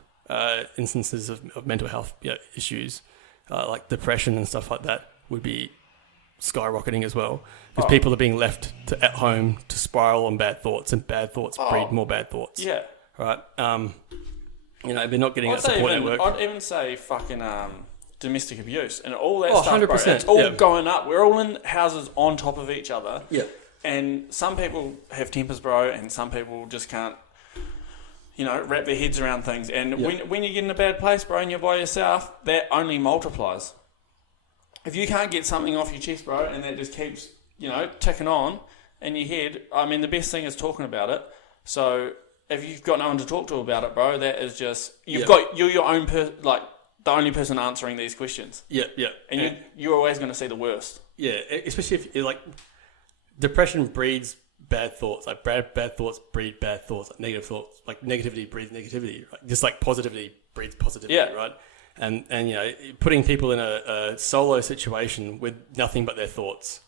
instances of mental health issues like depression and stuff like that would be skyrocketing as well, because people are being left at home to spiral on bad thoughts, and bad thoughts breed more bad thoughts. Yeah. Right. They're not getting that support network. I'd even say fucking domestic abuse and all that stuff, 100%. Bro. It's all going up. We're all in houses on top of each other. Yeah. And some people have tempers, bro, and some people just can't, wrap their heads around things. And when you get in a bad place, bro, and you're by yourself, that only multiplies. If you can't get something off your chest, bro, and that just keeps, ticking on in your head, I mean, the best thing is talking about it. So if you've got no one to talk to about it, bro, that is just, you're your own the only person answering these questions. Yeah. And you're always going to see the worst. Yeah, especially if you're like, depression breeds bad thoughts. Like bad thoughts breed bad thoughts. Like negative thoughts, like negativity breeds negativity. Right? Just like positivity breeds positivity. Right. And putting people in a solo situation with nothing but their thoughts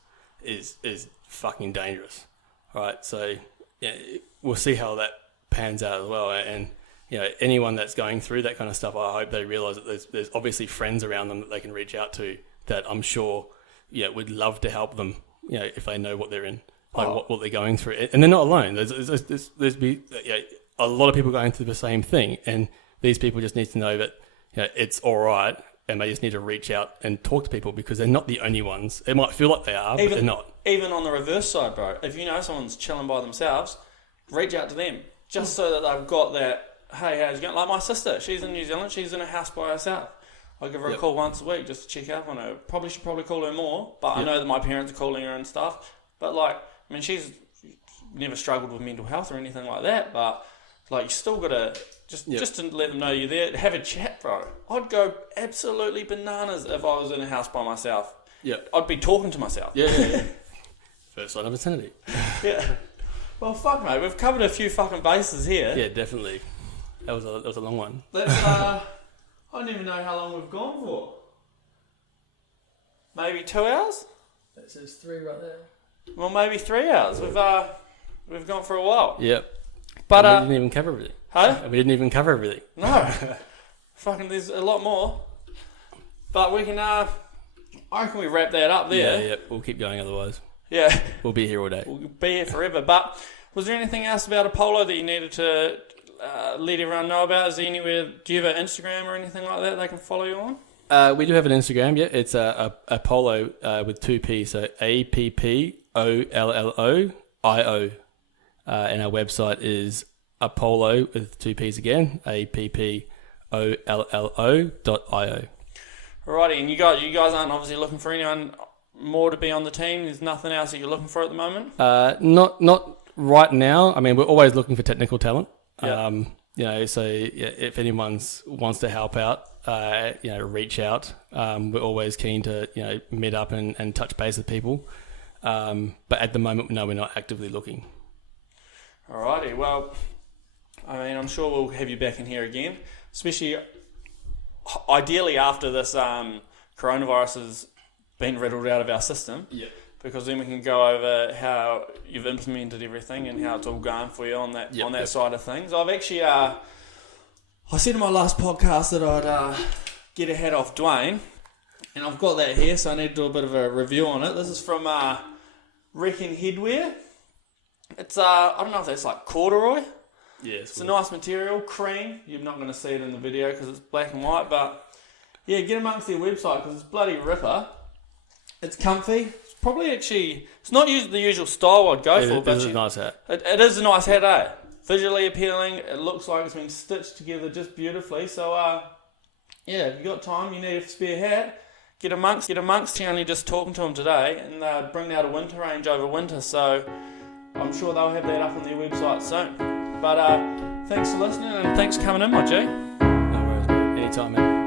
is fucking dangerous. Right. So we'll see how that pans out as well. And anyone that's going through that kind of stuff, I hope they realise that there's obviously friends around them that they can reach out to that I'm sure would love to help them. If they know what they're in, what they're going through, and they're not alone. There's a lot of people going through the same thing, and these people just need to know that it's all right, and they just need to reach out and talk to people because they're not the only ones. It might feel like they are, but they're not. Even on the reverse side, bro, if someone's chilling by themselves, reach out to them just so that they've got that. Hey, how's it going? Like my sister, she's in New Zealand. She's in a house by herself. I give her a call once a week just to check up on her. Should probably call her more, but I know that my parents are calling her and stuff. But she's never struggled with mental health or anything like that. But you still gotta just to let them know you're there. Have a chat, bro. I'd go absolutely bananas if I was in a house by myself. Yeah, I'd be talking to myself. Yeah. First sign of insanity. Yeah. Well, fuck, mate. We've covered a few fucking bases here. Yeah, definitely. That was a long one. I don't even know how long we've gone for. Maybe 2 hours? That says 3 right there. Well, maybe 3 hours. We've gone for a while. Yep. But we didn't even cover everything. Huh? We didn't even cover everything. No. Fucking, there's a lot more. But we can, I reckon we wrap that up there. Yeah. We'll keep going otherwise. Yeah. We'll be here all day. We'll be here forever. But was there anything else about Appollo that you needed to let everyone know about? Is there anywhere? Do you have an Instagram or anything like that they can follow you on? We do have an Instagram. Yeah, it's Appollo with 2 P's, so APPOLLOIO, and our website is Appollo with 2 P's again, APPOLLO.io. Alrighty, and you guys aren't obviously looking for anyone more to be on the team. There's nothing else that you're looking for at the moment. Not right now. I mean, we're always looking for technical talent. Yep. So if anyone wants to help out, reach out. We're always keen to, meet up and touch base with people. But at the moment, no, we're not actively looking. Alrighty, well, I mean, I'm sure we'll have you back in here again, especially ideally after this coronavirus has been riddled out of our system. Yeah. Because then we can go over how you've implemented everything and how it's all going for you on that side of things. I've actually, I said in my last podcast that I'd get a hat off Dwayne, and I've got that here, so I need to do a bit of a review on it. This is from Regan Headwear. It's I don't know if that's like corduroy. Yeah, it's a nice material, cream. You're not going to see it in the video because it's black and white, but yeah, get amongst their website because it's bloody ripper. It's comfy. Probably actually, it's not the usual style I'd go for, but it's a nice hat. It is a nice hat, eh? Visually appealing. It looks like it's been stitched together just beautifully. So, if you've got time, you need a spare hat, get amongst. Only just talking to them today, and bring out a winter range over winter. So, I'm sure they'll have that up on their website soon. But thanks for listening, and thanks for coming in, my G. No worries, mate. Anytime, man.